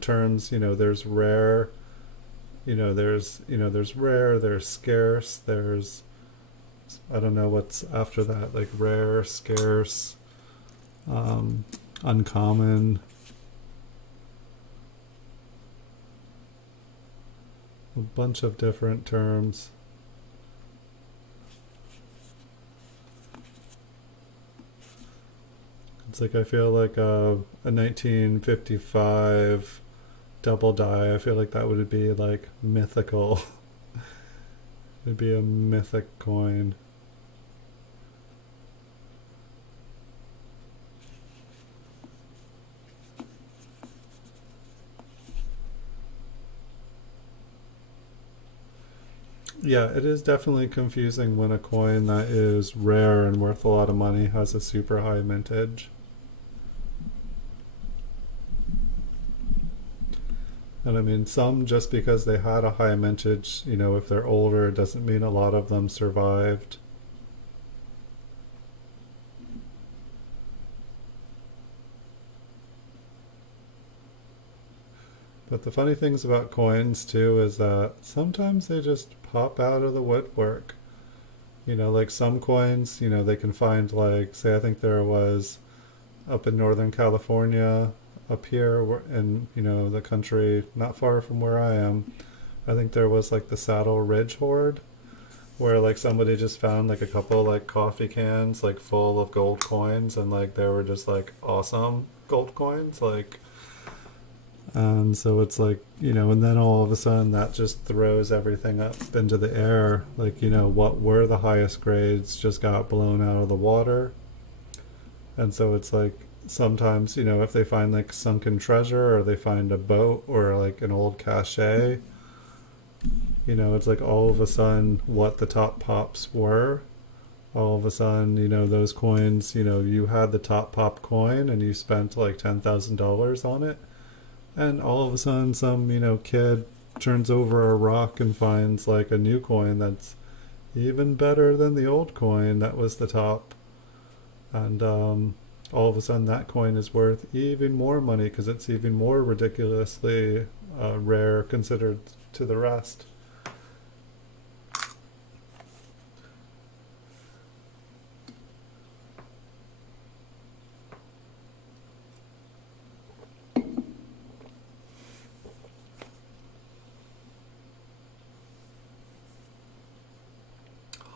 terms. There's rare. There's rare. There's scarce. There's, I don't know what's after that. Like rare, scarce, uncommon. A bunch of different terms. It's like I feel like a 1955 double die. I feel like that would be like mythical. It'd be a mythic coin. Yeah, it is definitely confusing when a coin that is rare and worth a lot of money has a super high mintage. And I mean, some just because they had a high mintage, if they're older, doesn't mean a lot of them survived. But the funny things about coins too is that sometimes they just pop out of the woodwork. Like some coins, they can find, like, say, I think there was up in Northern California, up here in, the country not far from where I am. I think there was like the Saddle Ridge hoard, where like somebody just found like a couple like coffee cans like full of gold coins, and like they were just like awesome gold coins, like. And so it's like, and then all of a sudden that just throws everything up into the air. Like, what were the highest grades just got blown out of the water. And so it's like sometimes, if they find like sunken treasure, or they find a boat, or like an old cache, it's like all of a sudden what the top pops were. All of a sudden, those coins, you had the top pop coin and you spent like $10,000 on it. And all of a sudden, some, kid turns over a rock and finds like a new coin that's even better than the old coin that was the top. And all of a sudden, that coin is worth even more money because it's even more ridiculously rare considered to the rest.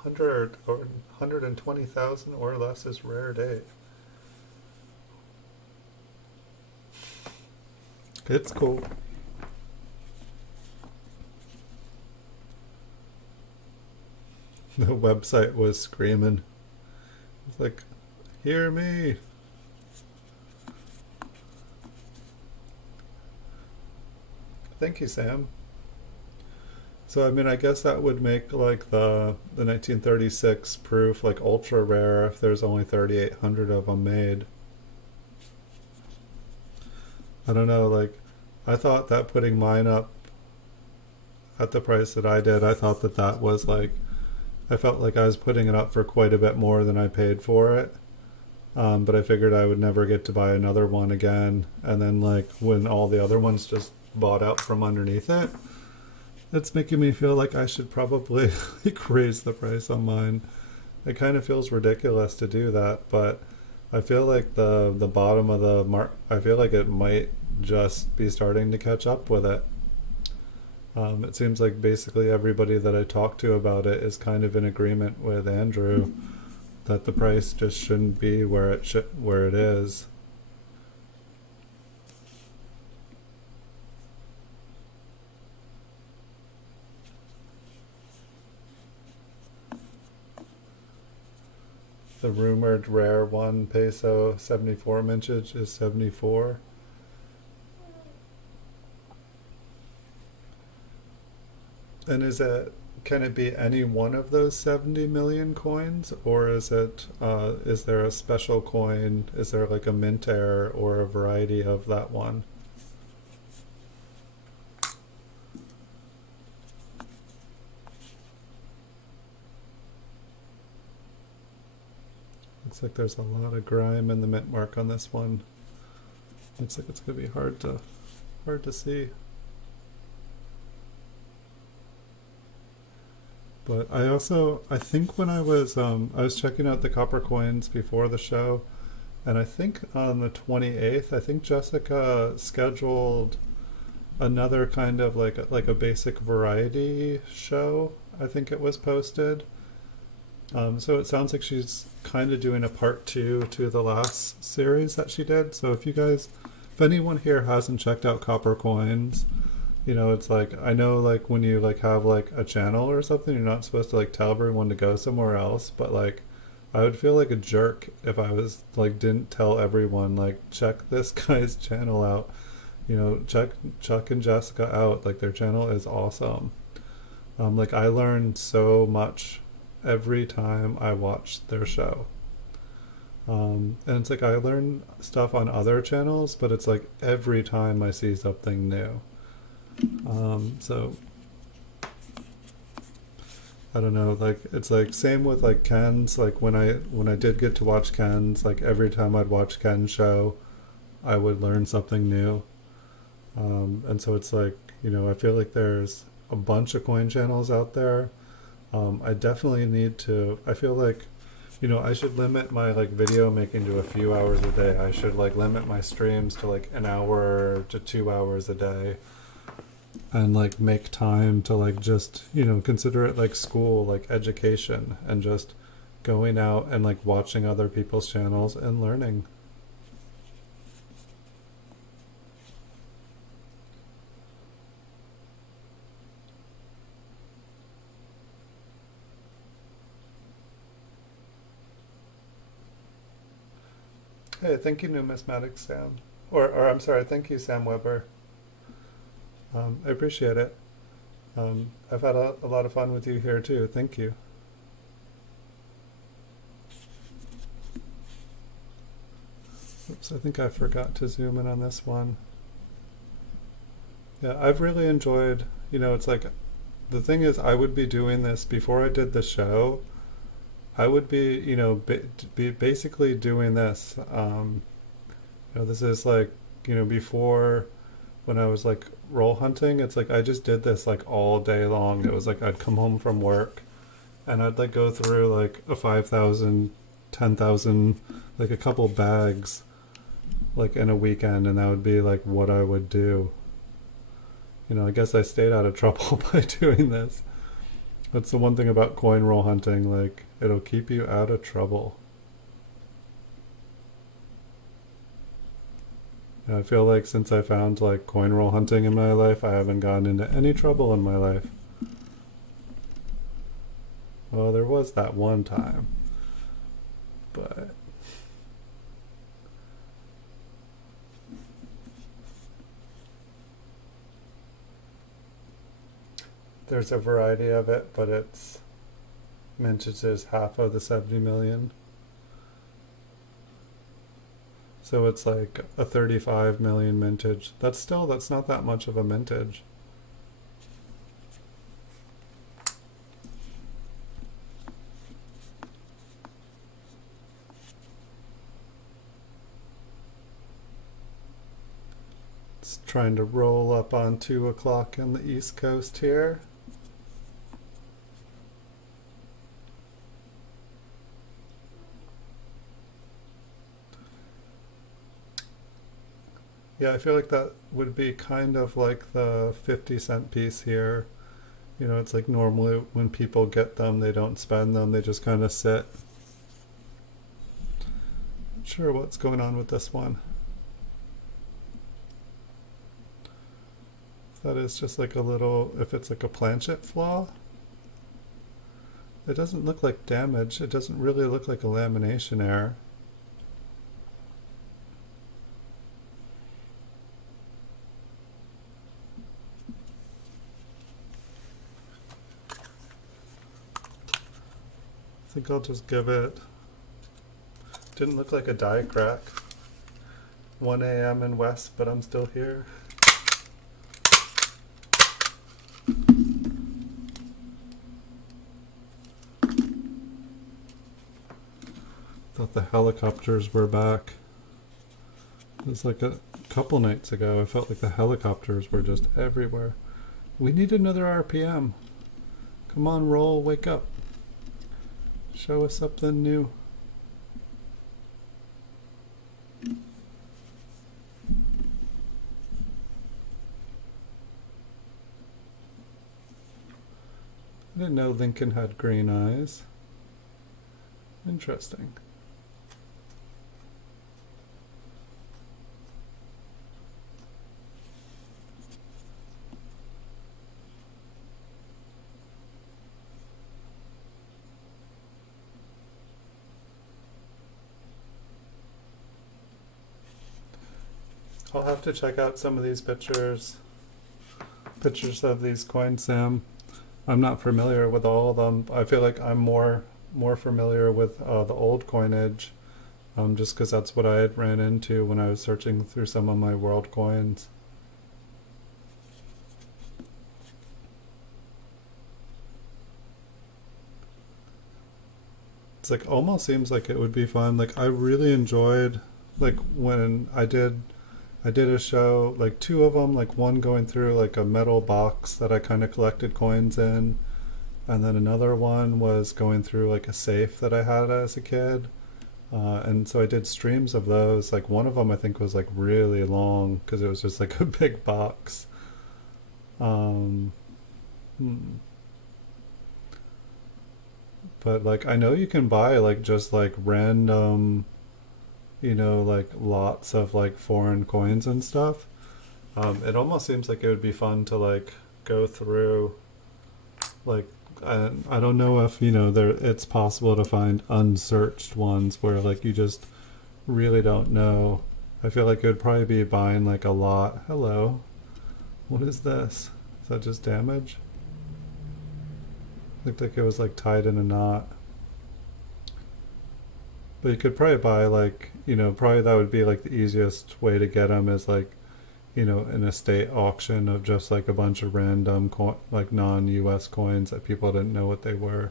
Hundred or 120,000 or less is rare date. It's cool. The website was screaming. It's like, hear me. Thank you, Sam. So I mean, I guess that would make like the 1936 proof like ultra rare if there's only 3,800 of them made. I don't know, like I thought that putting mine up at the price that I did, I thought that that was like I felt like I was putting it up for quite a bit more than I paid for it. But I figured I would never get to buy another one again. And then like when all the other ones just bought out from underneath it, it's making me feel like I should probably like raise the price on mine. It kind of feels ridiculous to do that, but I feel like the bottom of the mark. I feel like it might just be starting to catch up with it. It seems like basically everybody that I talk to about it is kind of in agreement with Andrew that the price just shouldn't be where it is. The rumored rare one peso 74 mintage is 74. And can it be any one of those 70 million coins, or is there a special coin? Is there like a mint error or a variety of that one? Looks like there's a lot of grime in the mint mark on this one. Looks like it's gonna be hard to see. But I think when I was checking out the copper coins before the show, and I think on the 28th, I think Jessica scheduled another kind of like a basic variety show. I think it was posted. So it sounds like she's kind of doing a part two to the last series that she did. So if anyone here hasn't checked out Copper Coins, it's like I know like when you like have like a channel or something, you're not supposed to like tell everyone to go somewhere else, but like I would feel like a jerk if I was like didn't tell everyone like check this guy's channel out. Check Chuck and Jessica out. Like their channel is awesome. Like I learned so much every time I watch their show. And it's like I learn stuff on other channels, but it's like every time I see something new. So I don't know, like it's like same with like Ken's, like when I did get to watch Ken's, like every time I'd watch Ken's show, I would learn something new. And so it's like, I feel like there's a bunch of coin channels out there. I definitely need to, I feel like, I should limit my like video making to a few hours a day. I should like limit my streams to like an hour to 2 hours a day, and like make time to like just, consider it like school, like education, and just going out and like watching other people's channels and learning. Hey, thank you, Numismatic Sam. Or I'm sorry, thank you, Sam Weber. I appreciate it. I've had a lot of fun with you here too. Thank you. Oops, I think I forgot to zoom in on this one. Yeah, I've really enjoyed, it's like, the thing is, I would be doing this before I did the show. I would be, be basically doing this. This is like, before when I was like roll hunting, it's like I just did this like all day long. It was like I'd come home from work and I'd like go through like a 5,000, 10,000, like a couple bags like in a weekend, and that would be like what I would do. I guess I stayed out of trouble by doing this. That's the one thing about coin roll hunting, like it'll keep you out of trouble. I feel like since I found like coin roll hunting in my life, I haven't gotten into any trouble in my life. Well, there was that one time, but there's a variety of it, but its mintage is half of the 70 million. So it's like a 35 million mintage. That's not that much of a mintage. It's trying to roll up on 2 o'clock in the East Coast here. Yeah, I feel like that would be kind of like the 50-cent piece here. You know, it's like normally when people get them, they don't spend them, they just kind of sit. Not sure what's going on with this one. If that is just like a little, if it's like a planchet flaw. It doesn't look like damage. It doesn't really look like a lamination error. I think I'll just give it, didn't look like a die crack. 1 a.m. in West, but I'm still here. Thought the helicopters were back. It was like a couple nights ago. I felt like the helicopters were just everywhere. We need another RPM. Come on, roll, wake up. Show us something new. I didn't know Lincoln had green eyes. Interesting. I'll have to check out some of these pictures of these coins, Sam. I'm not familiar with all of them. I feel like I'm more familiar with the old coinage, just because that's what I had ran into when I was searching through some of my world coins. It's like almost seems like it would be fun. Like I really enjoyed like when I did a show, like 2 of them, like one going through like a metal box that I kind of collected coins in, and then another one was going through like a safe that I had as a kid. And so I did streams of those. Like one of them I think was like really long because it was just like a big box. Um, hmm. But like I know you can buy like just like random, you know, like lots of like foreign coins and stuff. It almost seems like it would be fun to like go through like I don't know if you know there it's possible to find unsearched ones where like you just really don't know. I feel like it would probably be buying like a lot. Hello, what is this? Is that just damage? Looked like it was like tied in a knot. But you could probably buy like, you know, probably that would be like the easiest way to get them is like, you know, an estate auction of just like a bunch of random like non-US coins that people didn't know what they were.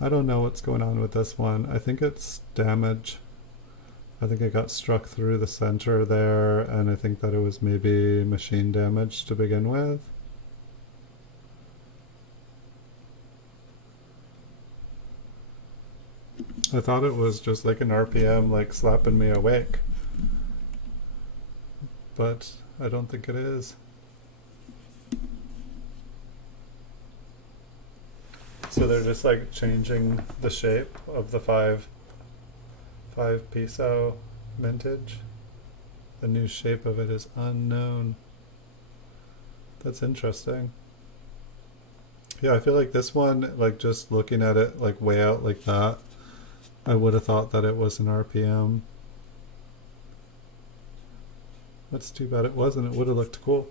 I don't know what's going on with this one. I think it's damage. I think it got struck through the center there, and I think that it was maybe machine damage to begin with. I thought it was just like an RPM like slapping me awake, but I don't think it is. So they're just like changing the shape of the five peso mintage. The new shape of it is unknown. That's interesting. Yeah, I feel like this one, like just looking at it like way out like that, I would have thought that it was an RPM. That's too bad it wasn't. It would have looked cool.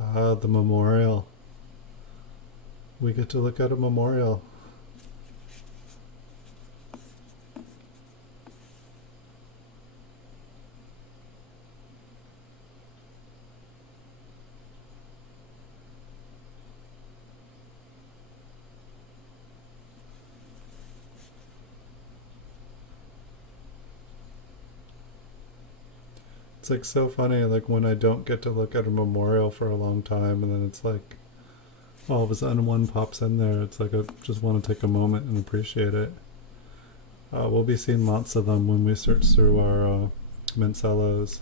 Ah, the memorial. We get to look at a memorial. It's like so funny, like when I don't get to look at a memorial for a long time, and then it's like all of a sudden one pops in there. It's like I just want to take a moment and appreciate it. We'll be seeing lots of them when we search through our Mancellos.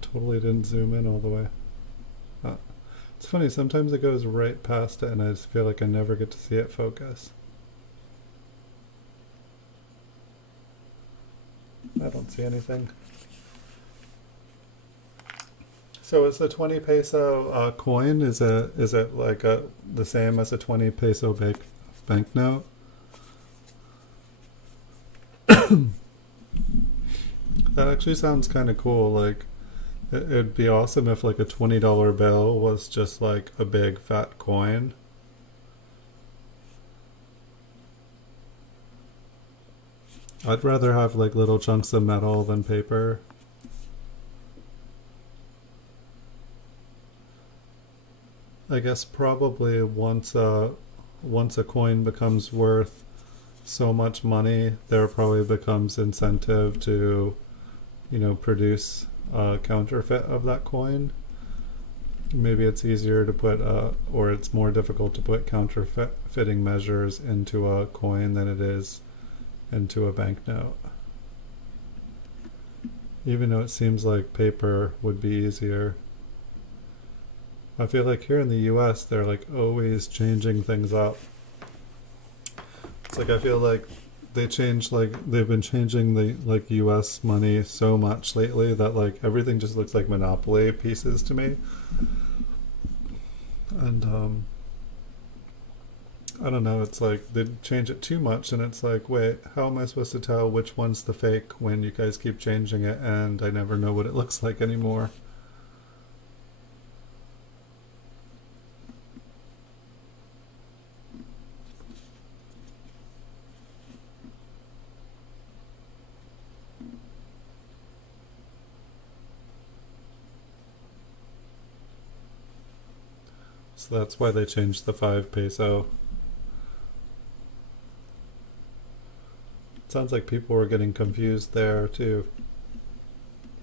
Totally didn't zoom in all the way. It's funny, sometimes it goes right past it and I just feel like I never get to see it focus. I don't see anything. So is the 20 peso coin, is it like the same as a 20 peso banknote? That actually sounds kind of cool. Like it'd be awesome if like a $20 bill was just like a big fat coin. I'd rather have like little chunks of metal than paper. I guess probably once a coin becomes worth so much money, there probably becomes incentive to, produce a counterfeit of that coin. Maybe it's easier to put, or it's more difficult to put counterfeiting measures into a coin than it is into a banknote. Even though it seems like paper would be easier. I feel like here in the US, they're like always changing things up. It's like I feel like they've been changing the like US money so much lately that like everything just looks like Monopoly pieces to me. And I don't know, it's like they change it too much and it's like, wait, how am I supposed to tell which one's the fake when you guys keep changing it and I never know what it looks like anymore? So that's why they changed the 5 peso. It sounds like people were getting confused there too.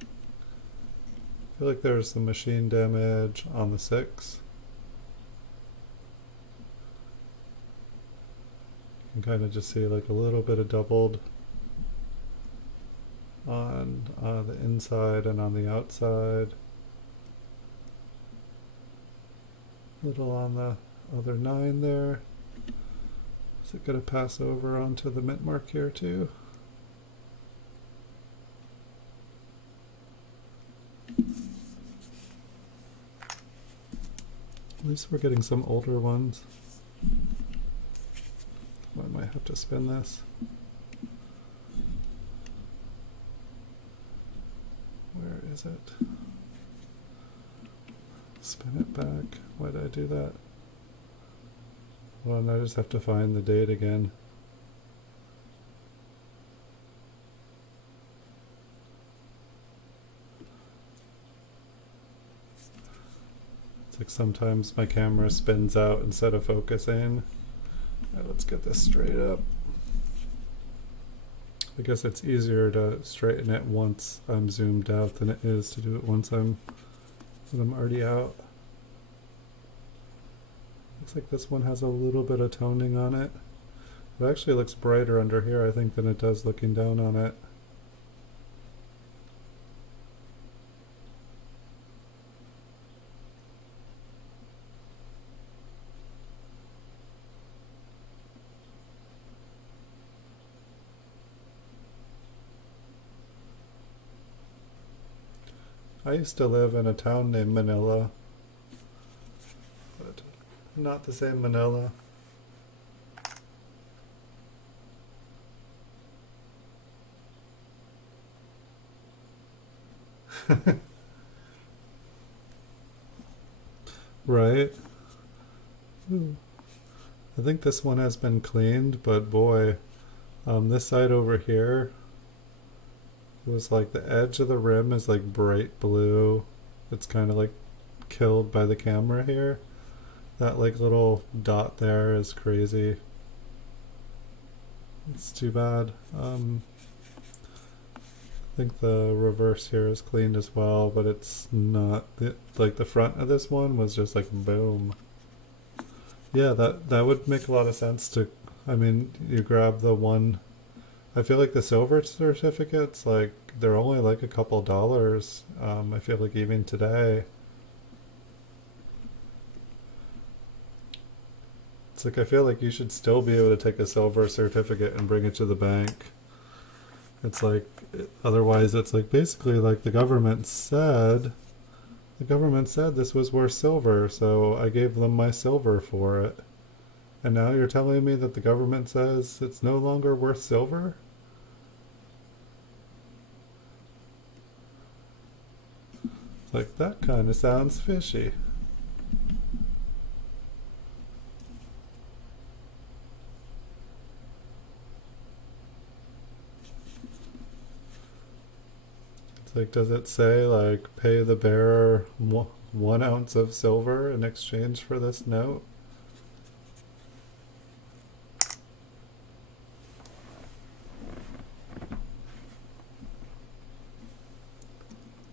I feel like there's some machine damage on the 6. You can kind of just see like a little bit of doubled on the inside and on the outside. Little on the other 9 there. Is it going to pass over onto the mint mark here too? At least we're getting some older ones. I might have to spin this. Where is it? Spin it back. Why did I do that? Well, now I just have to find the date again. It's like sometimes my camera spins out instead of focusing. Alright, let's get this straight up. I guess it's easier to straighten it once I'm zoomed out than it is to do it once I'm already out. Looks like this one has a little bit of toning on it. It actually looks brighter under here, I think, than it does looking down on it. I used to live in a town named Manila, but not the same Manila. Right? Ooh. I think this one has been cleaned, but boy, this side over here was like the edge of the rim is like bright blue. It's kind of like killed by the camera here. That like little dot there is crazy. It's too bad. I think the reverse here is cleaned as well, but it's not like the front of this one was just like boom. Yeah, that would make a lot of sense to. I mean, you grab the one. I feel like the silver certificates, like they're only like a couple dollars. I feel like even today, it's like I feel like you should still be able to take a silver certificate and bring it to the bank. It's like otherwise, it's like basically like the government said. The government said this was worth silver, so I gave them my silver for it. And now you're telling me that the government says it's no longer worth silver? Like, that kind of sounds fishy. It's like, does it say, like, pay the bearer 1 ounce of silver in exchange for this note?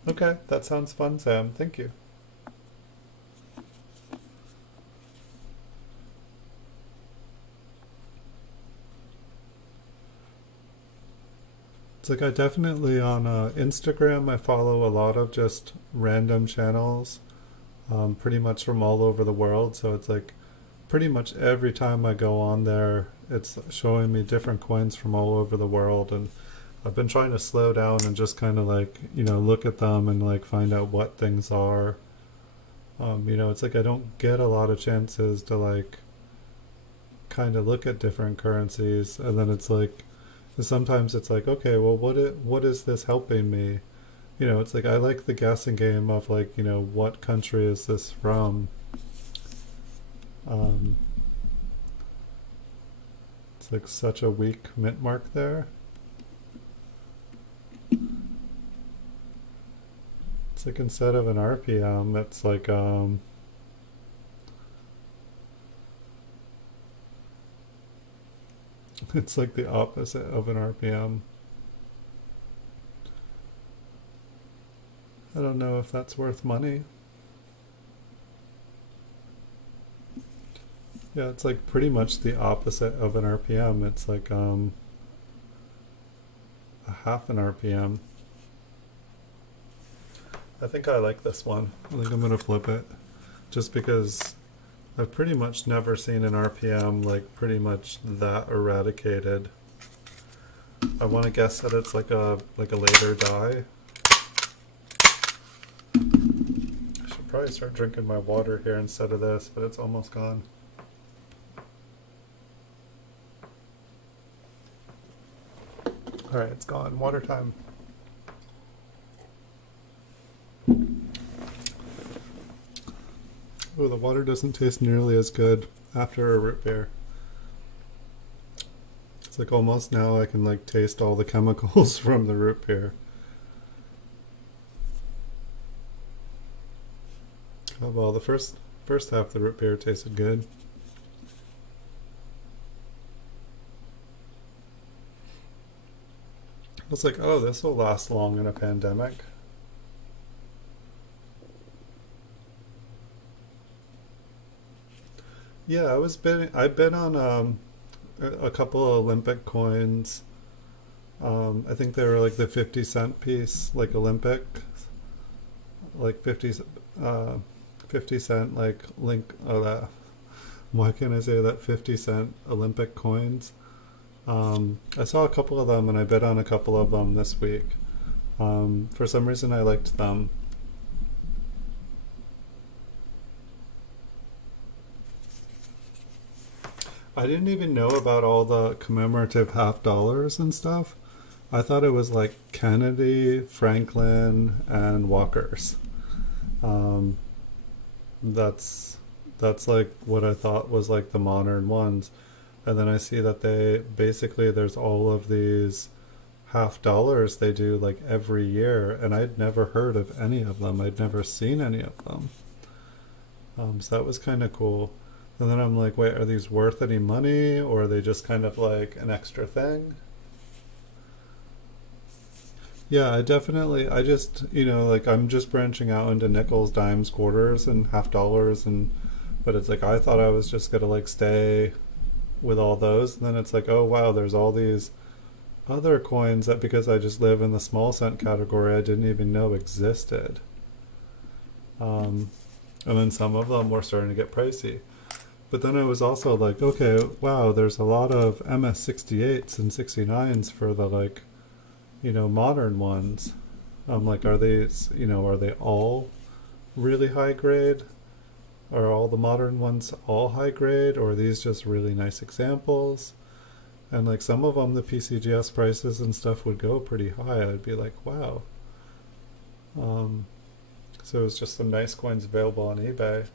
Okay, that sounds fun, Sam. Thank you. It's like I definitely on Instagram, I follow a lot of just random channels, pretty much from all over the world. So it's like pretty much every time I go on there, it's showing me different coins from all over the world. And I've been trying to slow down and just kind of like, look at them and like find out what things are. It's like I don't get a lot of chances to like kind of look at different currencies. And then it's like, sometimes it's like, okay, well, what is this helping me? It's like I like the guessing game of like, what country is this from? It's like such a weak mint mark there. It's like instead of an RPM, it's like it's like the opposite of an RPM. I don't know if that's worth money. Yeah, it's like pretty much the opposite of an RPM. It's like a half an RPM. I think I like this one. I think I'm gonna flip it just because I've pretty much never seen an RPM like pretty much that eradicated. I want to guess that it's like a later die. I should probably start drinking my water here instead of this, but it's almost gone. Alright, it's gone. Water time. Oh, the water doesn't taste nearly as good after a root beer. It's like almost now I can like taste all the chemicals from the root beer. Oh well, the first half of the root beer tasted good. It's like, oh, this will last long in a pandemic. Yeah, I've been on a couple of Olympic coins. I think they were like the 50 cent piece, like Olympic, like 50 cent like link. Oh, that. Why can't I say that 50 cent Olympic coins? I saw a couple of them and I bet on a couple of them this week. For some reason I liked them. I didn't even know about all the commemorative half dollars and stuff. I thought it was like Kennedy, Franklin, and Walker's. Um, that's that's like what I thought was like the modern ones. And then I see that they basically there's all of these half dollars they do like every year, and I'd never heard of any of them. I'd never seen any of them. So that was kind of cool. And then I'm like, wait, are these worth any money, or are they just kind of like an extra thing? Yeah, I just, like I'm just branching out into nickels, dimes, quarters, and half dollars, but it's like I thought I was just gonna like stay with all those, and then it's like, oh wow, there's all these other coins that because I just live in the small cent category, I didn't even know existed. Um, and then some of them were starting to get pricey. But then I was also like, okay, wow, there's a lot of MS68s and 69s for the like, modern ones. I'm like, are they all really high grade? Are all the modern ones all high grade, or are these just really nice examples? And like some of them, the PCGS prices and stuff would go pretty high. I'd be like, wow. Um, so it's just some nice coins available on eBay.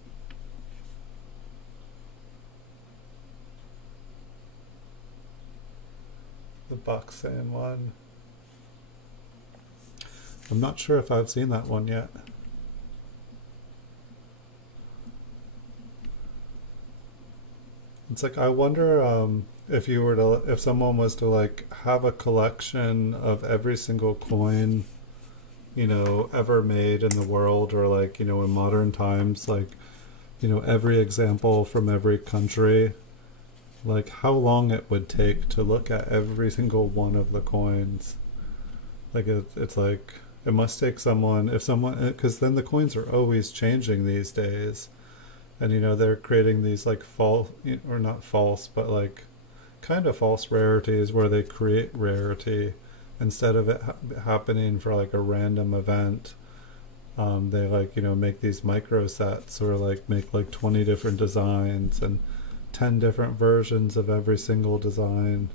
The Buxton one. I'm not sure if I've seen that one yet. It's like I wonder if someone was to like have a collection of every single coin, ever made in the world, or like, in modern times, like, every example from every country, like how long it would take to look at every single one of the coins. Like it's like it must take someone, if someone, because then the coins are always changing these days, and they're creating these like false, or not false, but like kind of false rarities where they create rarity instead of it happening for like a random event. They like make these micro sets, or like make like 20 different designs and 10 different versions of every single design.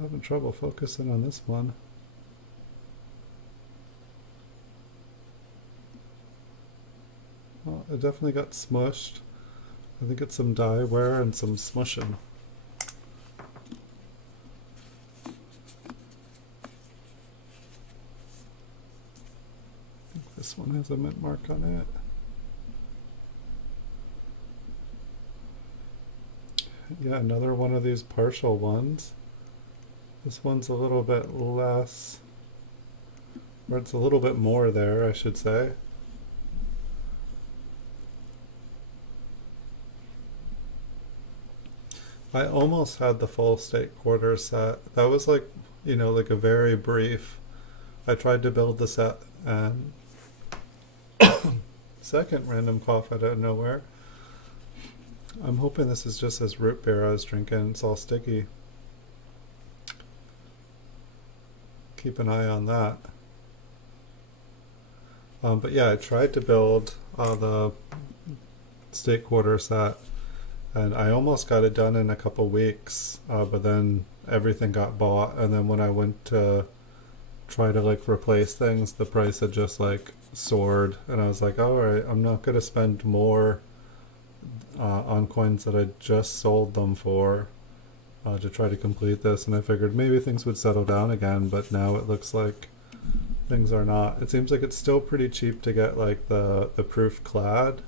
Having trouble focusing on this one. Well, it definitely got smushed. I think it's some dye wear and some smushing. I think this one has a mint mark on it. Yeah, another one of these partial ones. This one's a little bit less, or it's a little bit more there, I should say. I almost had the full state quarter set. That was like, like a very brief. I tried to build the set, and second random cough out of nowhere. I'm hoping this is just this root beer I was drinking. It's all sticky. Keep an eye on that. But yeah, I tried to build the state quarter set, and I almost got it done in a couple weeks, but then everything got bought, and then when I went to try to like replace things, the price had just like soared, and I was like, all right, I'm not going to spend more on coins that I just sold them for, to try to complete this. And I figured maybe things would settle down again, but now it looks like things are not. It seems like it's still pretty cheap to get like the proof clad,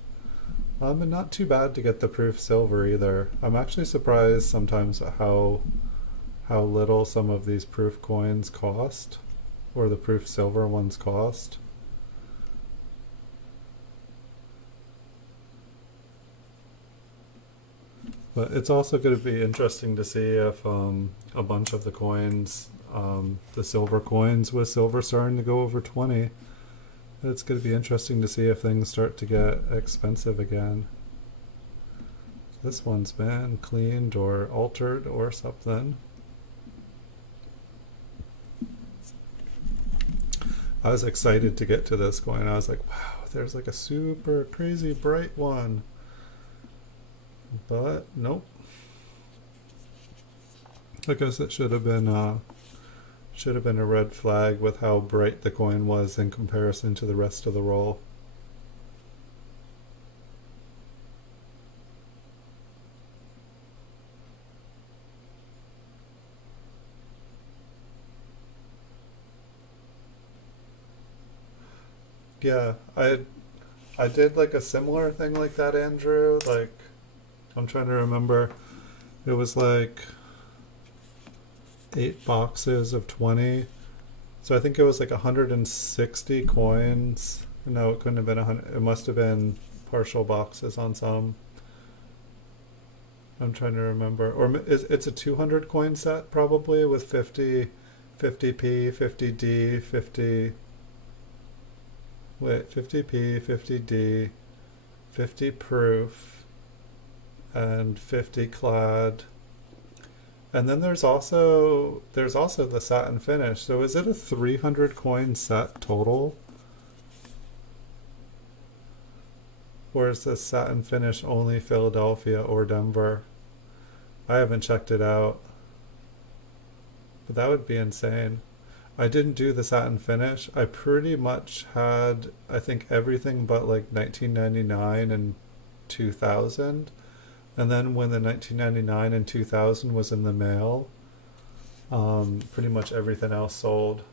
and not too bad to get the proof silver either. I'm actually surprised sometimes at how little some of these proof coins cost, or the proof silver ones cost. But it's also going to be interesting to see if a bunch of the coins, the silver coins with silver starting to go over 20, it's going to be interesting to see if things start to get expensive again. This one's been cleaned or altered or something. I was excited to get to this coin. I was like, wow, there's like a super crazy bright one. But nope. I guess it should have been a red flag with how bright the coin was in comparison to the rest of the roll. Yeah, I did like a similar thing like that, Andrew. Like, I'm trying to remember. It was like 8 boxes of 20. So I think it was like 160 coins. No, it couldn't have been 100. It must have been partial boxes on some. I'm trying to remember. Or it's a 200 coin set probably with 50, 50p, 50d, 50p, 50d, 50 proof, and 50 clad. And then there's also the satin finish. So is it a 300 coin set total? Or is this satin finish only Philadelphia or Denver? I haven't checked it out. But that would be insane. I didn't do the satin finish. I pretty much had, I think, everything but like 1999 and 2000. And then when the 1999 and 2000 was in the mail, pretty much everything else sold.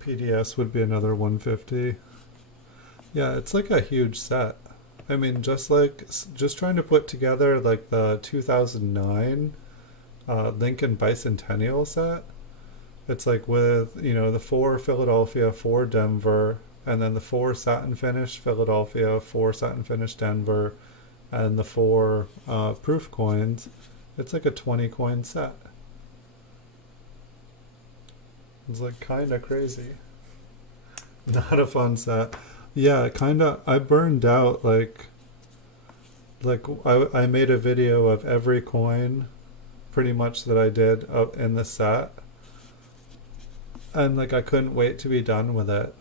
PDS would be another 150. Yeah, it's like a huge set. I mean, just trying to put together like the 2009 Lincoln Bicentennial set. It's like with, the 4 Philadelphia, 4 Denver, and then the 4 satin finish Philadelphia, 4 satin finish Denver, and the 4 proof coins. It's like a 20 coin set. It's like kind of crazy. Not a fun set. Yeah, kind of. I burned out I made a video of every coin pretty much that I did in the set, and like I couldn't wait to be done with it.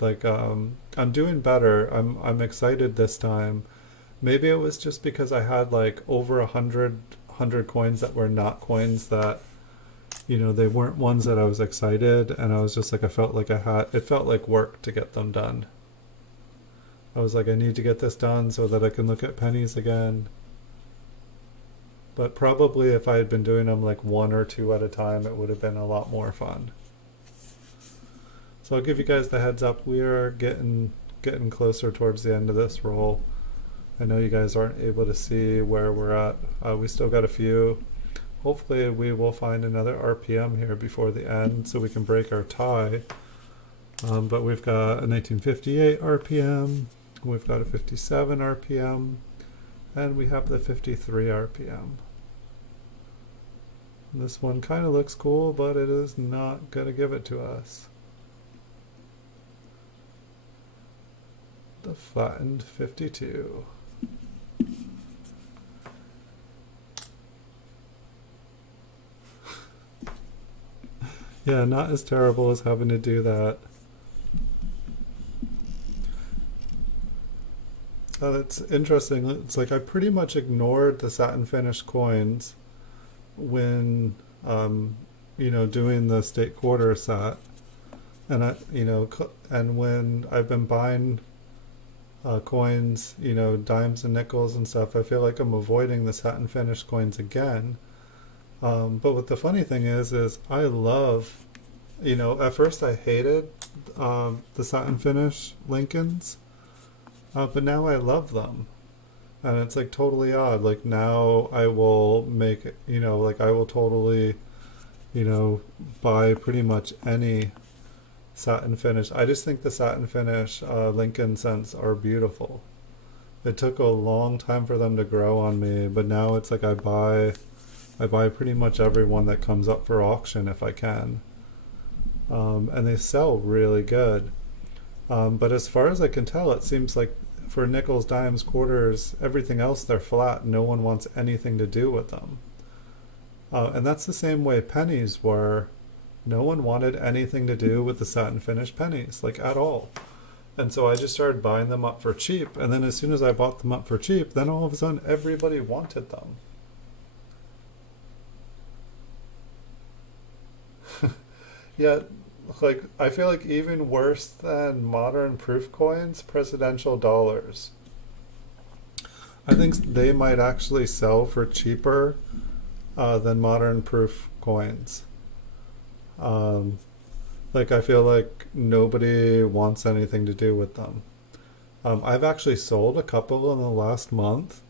Like I'm doing better. I'm excited this time. Maybe it was just because I had like over 100 coins that were not coins that, they weren't ones that I was excited, and I was just like, it felt like work to get them done. I was like, I need to get this done so that I can look at pennies again. But probably if I had been doing them like 1 or 2 at a time, it would have been a lot more fun. So I'll give you guys the heads up. We are getting closer towards the end of this roll. I know you guys aren't able to see where we're at. We still got a few. Hopefully we will find another RPM here before the end so we can break our tie. But we've got a 1958 RPM, we've got a 57 RPM, and we have the 53 RPM. This one kind of looks cool, but it is not going to give it to us. The flattened 52. Yeah, not as terrible as having to do that. That's interesting. It's like I pretty much ignored the satin finish coins when, doing the state quarter set, and and when I've been buying coins, dimes and nickels and stuff, I feel like I'm avoiding the satin finish coins again. But what the funny thing is I love, at first I hated the satin finish Lincolns, but now I love them. And it's like totally odd. Like now I will make, I will totally, buy pretty much any satin finish. I just think the satin finish Lincoln scents are beautiful. It took a long time for them to grow on me, but now it's like I buy I buy pretty much every one that comes up for auction if I can. And they sell really good. But as far as I can tell, it seems like for nickels, dimes, quarters, everything else, they're flat. No one wants anything to do with them. And that's the same way pennies were. No one wanted anything to do with the satin finish pennies, like at all. And so I just started buying them up for cheap. And then as soon as I bought them up for cheap, then all of a sudden everybody wanted them. Yeah, like I feel like even worse than modern proof coins, presidential dollars. I think they might actually sell for cheaper than modern proof coins. Um, like I feel like nobody wants anything to do with them. I've actually sold a couple in the last month.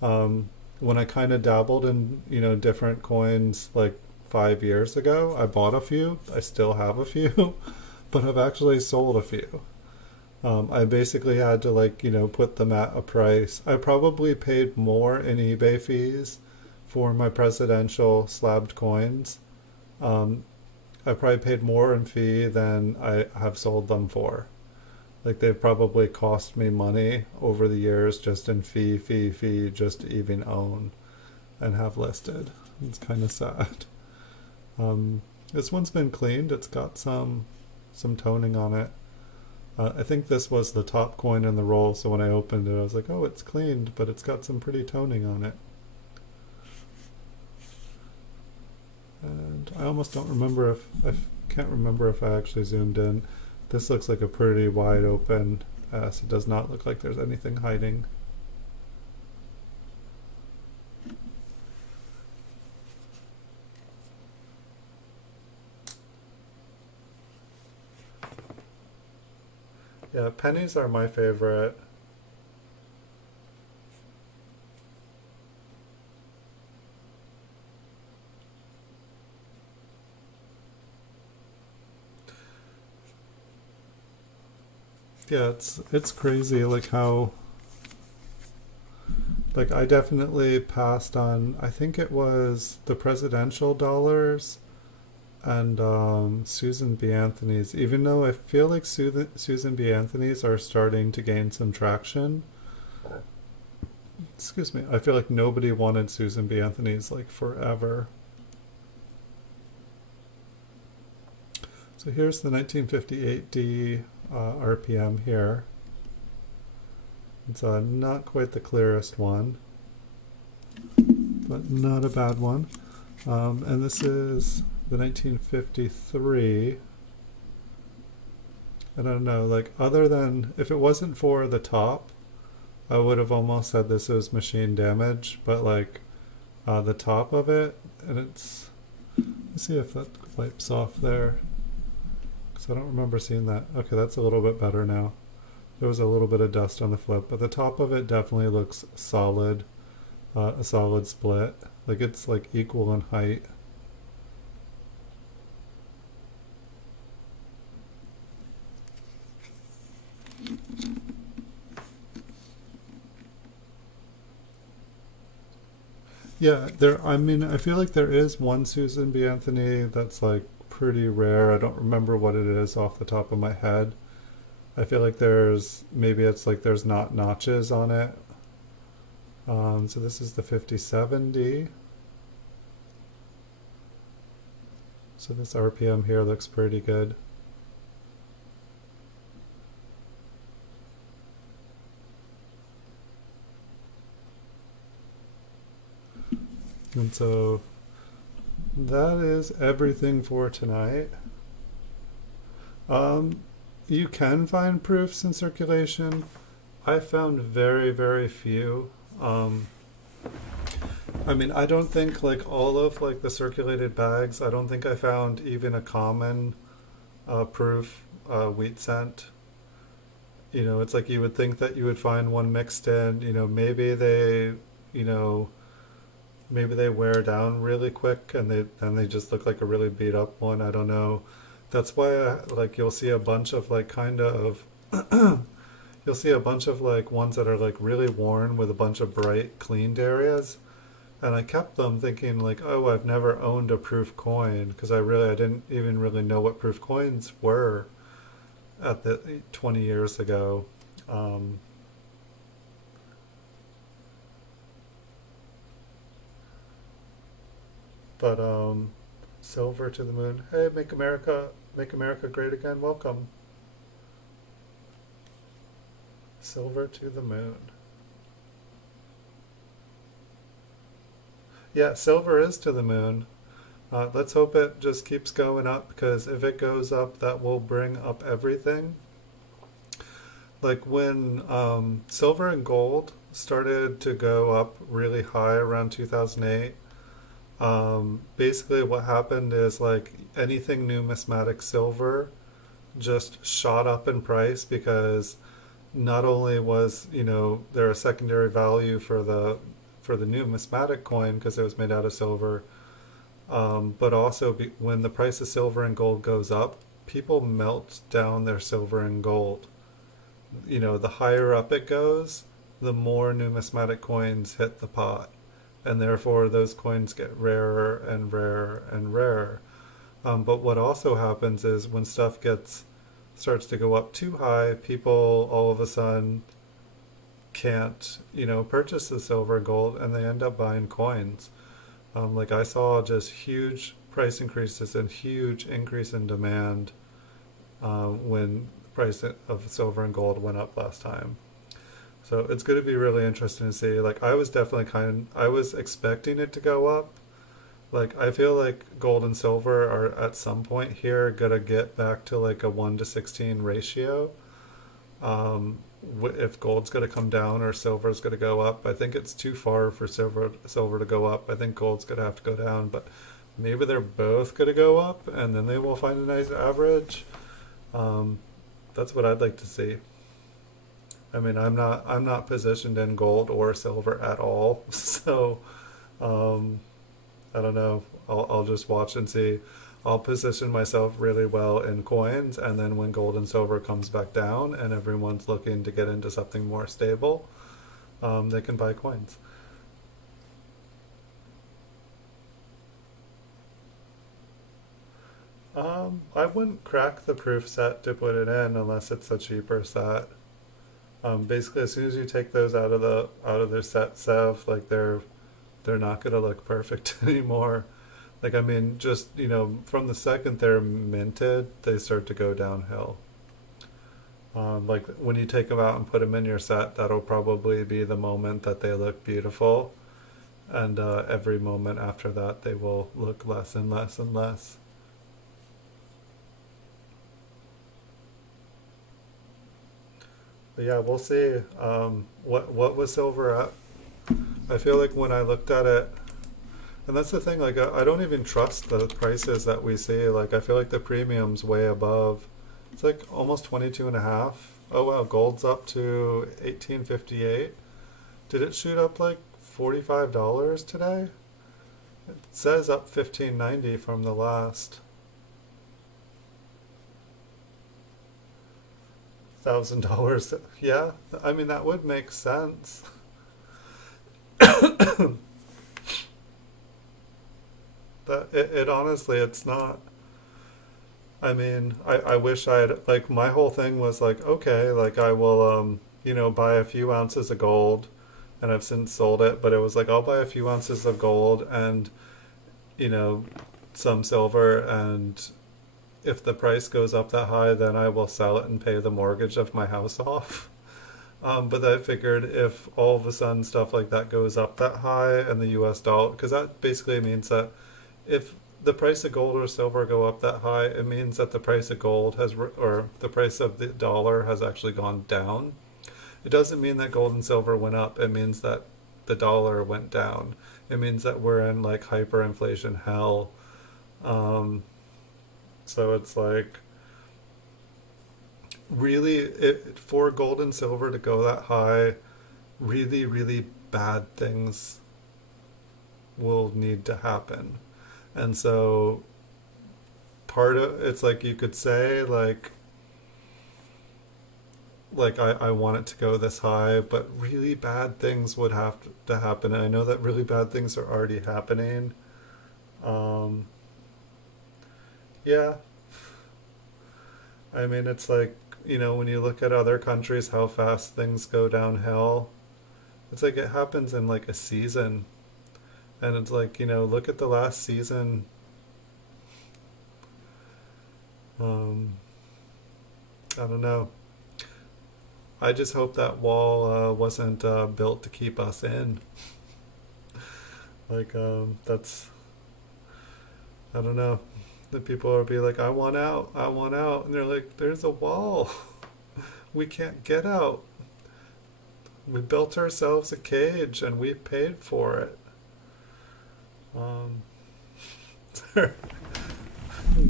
When I kind of dabbled in, different coins like 5 years ago, I bought a few. I still have a few, but I've actually sold a few. I basically had to put them at a price. I probably paid more in eBay fees for my presidential slabbed coins. Um, I probably paid more in fee than I have sold them for. Like they've probably cost me money over the years just in fee, just to even own and have listed. It's kind of sad. This one's been cleaned. It's got some toning on it. I think this was the top coin in the roll, so when I opened it, I was like, oh, it's cleaned, but it's got some pretty toning on it. And I almost don't remember I can't remember if I actually zoomed in. This looks like a pretty wide open, so it does not look like there's anything hiding. Yeah, pennies are my favorite. Yeah, it's crazy like how like I definitely passed on, I think it was the presidential dollars and Susan B. Anthony's, even though I feel like Susan B. Anthony's are starting to gain some traction. Excuse me. I feel like nobody wanted Susan B. Anthony's like forever. So here's the 1958D RPM here. It's not quite the clearest one, but not a bad one. And this is the 1953. I don't know, like other than, if it wasn't for the top, I would have almost said this was machine damage, but like the top of it, and it's, let's see if that wipes off there, because I don't remember seeing that. Okay, that's a little bit better now. There was a little bit of dust on the flip, but the top of it definitely looks solid, a solid split. Like it's like equal in height. Yeah, there. I mean, I feel like there is one Susan B. Anthony that's like pretty rare. I don't remember what it is off the top of my head. I feel like maybe it's like there's not notches on it. So this is the 5070. So this RPM here looks pretty good. And so that is everything for tonight. You can find proofs in circulation. I found very, very few. I mean, I don't think like all of like the circulated bags, I don't think I found even a common proof wheat cent. It's like you would think that you would find one mixed in, you know, maybe they wear down really quick and they just look like a really beat up one. I don't know. That's why like you'll see a bunch of like kind of you'll see a bunch of like ones that are like really worn with a bunch of bright cleaned areas. And I kept them thinking like, oh, I've never owned a proof coin because I didn't even really know what proof coins were at the 20 years ago. Um, but silver to the moon. Hey, make America great again. Welcome. Silver to the moon. Yeah, silver is to the moon. Let's hope it just keeps going up because if it goes up, that will bring up everything. Like when silver and gold started to go up really high around 2008, basically what happened is like anything numismatic silver just shot up in price because not only was there a secondary value for the numismatic coin because it was made out of silver, but also when the price of silver and gold goes up, people melt down their silver and gold. The higher up it goes, the more numismatic coins hit the pot, and therefore those coins get rarer and rarer and rarer. But what also happens is when stuff gets starts to go up too high, people all of a sudden can't, purchase the silver and gold, and they end up buying coins. Like I saw just huge price increases and huge increase in demand when the price of silver and gold went up last time. So it's going to be really interesting to see. Like I was expecting it to go up. Like I feel like gold and silver are at some point here gonna get back to like a 1 to 16 ratio. Um, if gold's gonna come down or silver's gonna go up, I think it's too far for silver to go up. I think gold's gonna have to go down, but maybe they're both gonna go up, and then they will find a nice average. Um, that's what I'd like to see. I mean, I'm not positioned in gold or silver at all, so um, I don't know. I'll just watch and see. I'll position myself really well in coins, and then when gold and silver comes back down and everyone's looking to get into something more stable, they can buy coins. I wouldn't crack the proof set to put it in unless it's a cheaper set. Basically, as soon as you take those out of their set sev, like they're not gonna look perfect anymore. Like I mean, just from the second they're minted, they start to go downhill. Like when you take them out and put them in your set, that'll probably be the moment that they look beautiful, and every moment after that, they will look less and less and less. But yeah, we'll see. What was silver at? I feel like when I looked at it, and that's the thing. Like I don't even trust the prices that we see. Like I feel like the premium's way above. It's like almost 22 and a half. Oh wow, gold's up to 1858. Did it shoot up like $45 today? It says up 1590 from the last $1,000. Yeah, I mean that would make sense. It honestly, it's not. I mean, I wish I had, like, my whole thing was like, okay, like, I will, buy a few ounces of gold, and I've since sold it, but it was like, I'll buy a few ounces of gold and, you know, some silver, and if the price goes up that high, then I will sell it and pay the mortgage of my house off. But I figured if all of a sudden stuff like that goes up that high and the US dollar, because that basically means that if the price of gold or silver go up that high, it means that the price of gold or the price of the dollar has actually gone down. It doesn't mean that gold and silver went up. It means that the dollar went down. It means that we're in like hyperinflation hell. Um, so it's like really for gold and silver to go that high, really, really bad things will need to happen. And so part of it's like you could say like I want it to go this high, but really bad things would have to happen. And I know that really bad things are already happening. Um, yeah, I mean, it's like, when you look at other countries, how fast things go downhill, it's like it happens in like a season. And it's like, look at the last season. Um, I don't know. I just hope that wall wasn't built to keep us in. Like, I don't know. The people will be like, I want out, I want out. And they're like, there's a wall. We can't get out. We built ourselves a cage and we paid for it. Um,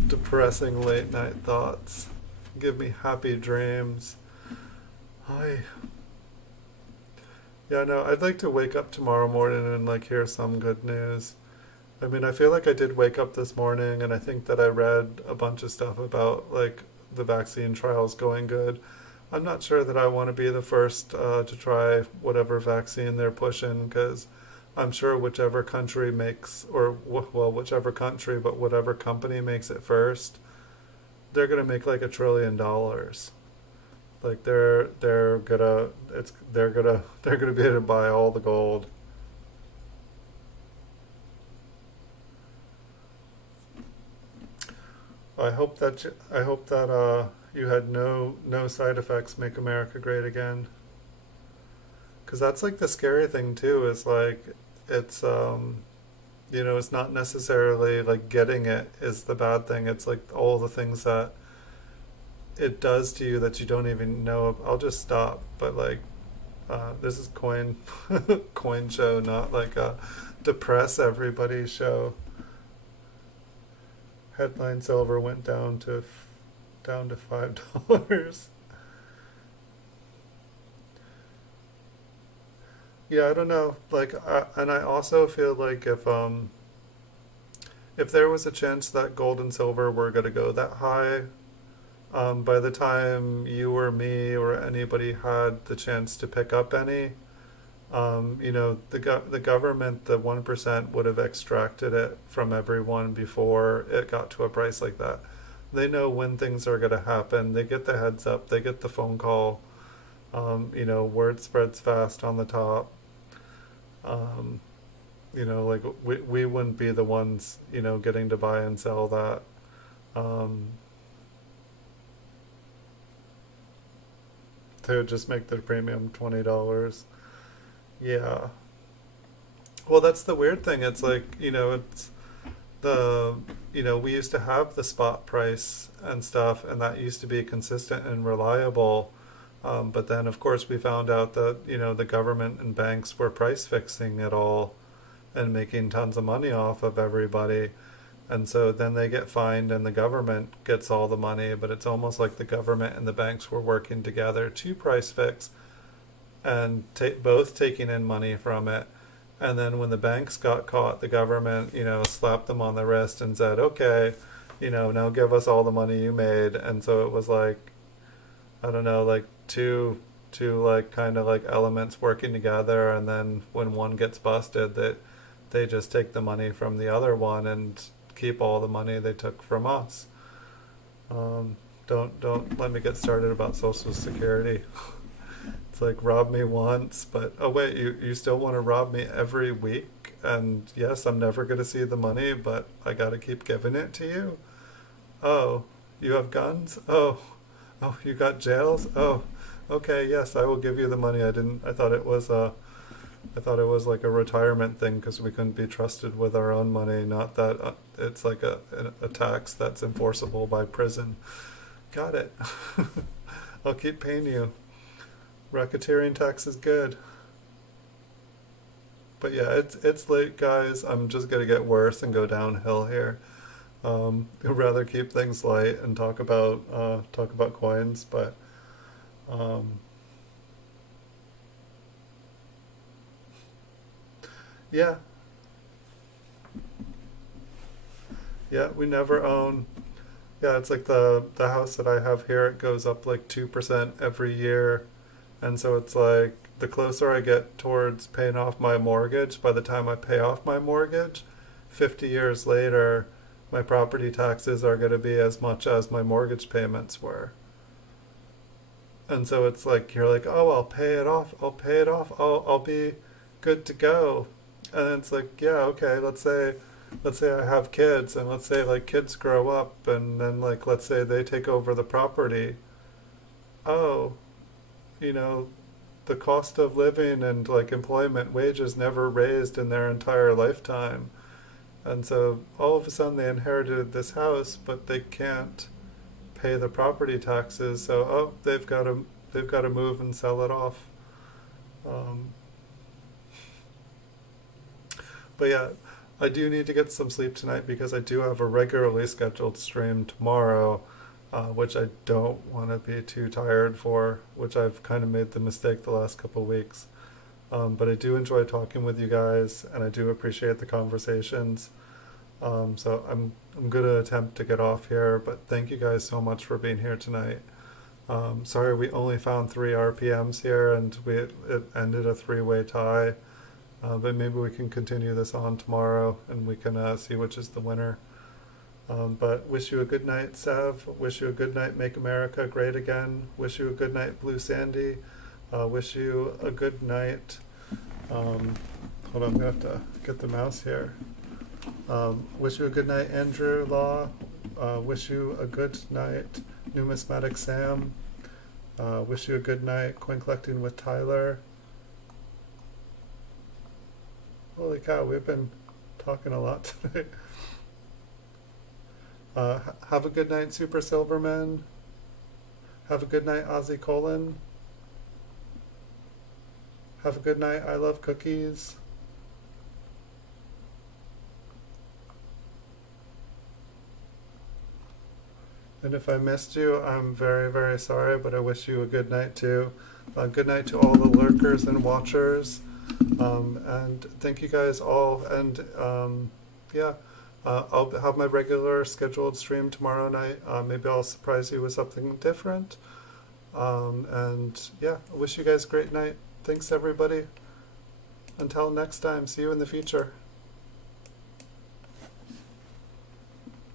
depressing late night thoughts. Give me happy dreams. Hi. Yeah, no, I'd like to wake up tomorrow morning and like hear some good news. I mean, I feel like I did wake up this morning and I think that I read a bunch of stuff about like the vaccine trials going good. I'm not sure that I want to be the first to try whatever vaccine they're pushing because I'm sure whichever country makes, or well, whichever country, but whatever company makes it first, they're gonna make like $1 trillion. Like they're gonna be able to buy all the gold. I hope that you had no side effects. Make America great again. Because that's like the scary thing too. Is like it's it's not necessarily like getting it is the bad thing. It's like all the things that it does to you that you don't even know. I'll just stop. But like this is coin show, not like a depress everybody show. Headline silver went down to $5. Yeah, I don't know. Like, and I also feel like if there was a chance that gold and silver were going to go that high, by the time you or me or anybody had the chance to pick up any, the government, the 1% would have extracted it from everyone before it got to a price like that. They know when things are going to happen. They get the heads up. They get the phone call. Word spreads fast on the top. Um, like we wouldn't be the ones, getting to buy and sell that. Um, they would just make their premium $20. Yeah. Well, that's the weird thing. It's like, it's the, we used to have the spot price and stuff, and that used to be consistent and reliable. But then, of course, we found out that, the government and banks were price fixing it all and making tons of money off of everybody. And so then they get fined and the government gets all the money, but it's almost like the government and the banks were working together to price fix and both taking in money from it. And then when the banks got caught, the government, slapped them on the wrist and said, okay, now give us all the money you made. And so it was like, I don't know, like two like kind of like elements working together. And then when one gets busted, that they just take the money from the other one and keep all the money they took from us. Don't let me get started about Social Security. It's like rob me once, but oh wait, you still want to rob me every week? And yes, I'm never going to see the money, but I got to keep giving it to you. Oh, you have guns? Oh, you got jails? Oh, okay, yes, I will give you the money. I thought it was like a retirement thing because we couldn't be trusted with our own money. Not that it's like a tax that's enforceable by prison. Got it. I'll keep paying you. Racketeering tax is good. But yeah, it's late, guys. I'm just gonna get worse and go downhill here. I'd rather keep things light and talk about coins, but um, yeah, yeah, we never own. Yeah, it's like the house that I have here, it goes up like 2% every year. And so it's like the closer I get towards paying off my mortgage, by the time I pay off my mortgage, 50 years later, my property taxes are going to be as much as my mortgage payments were. And so it's like you're like, "Oh, I'll pay it off. I'll pay it off. I'll be good to go." And it's like, "Yeah, okay, let's say I have kids, and let's say like kids grow up, and then like let's say they take over the property. Oh, you know, the cost of living and like employment wages never raised in their entire lifetime. And so all of a sudden they inherited this house, but they can't pay the property taxes. So they've got to move and sell it off." Um, but yeah, I do need to get some sleep tonight because I do have a regularly scheduled stream tomorrow, which I don't want to be too tired for, which I've kind of made the mistake the last couple of weeks. But I do enjoy talking with you guys, and I do appreciate the conversations. So I'm going to attempt to get off here, but thank you guys so much for being here tonight. Sorry we only found 3 RPMs here, and it ended a three-way tie. But maybe we can continue this on tomorrow, and we can see which is the winner. But wish you a good night, Sev. Wish you a good night, Make America Great Again. Wish you a good night, Blue Sandy. Wish you a good night. Hold on, I'm going to have to get the mouse here. Wish you a good night, Andrew Law. Wish you a good night, Numismatic Sam. Wish you a good night, Coin Collecting with Tyler. Holy cow, we've been talking a lot today. Have a good night, Super Silverman. Have a good night, Ozzy Colon. Have a good night, I Love Cookies. And if I missed you, I'm very, very sorry, but I wish you a good night too. Good night to all the lurkers and watchers. And thank you guys all. And yeah, I'll have my regular scheduled stream tomorrow night. Maybe I'll surprise you with something different. And yeah, I wish you guys a great night. Thanks, everybody. Until next time, see you in the future.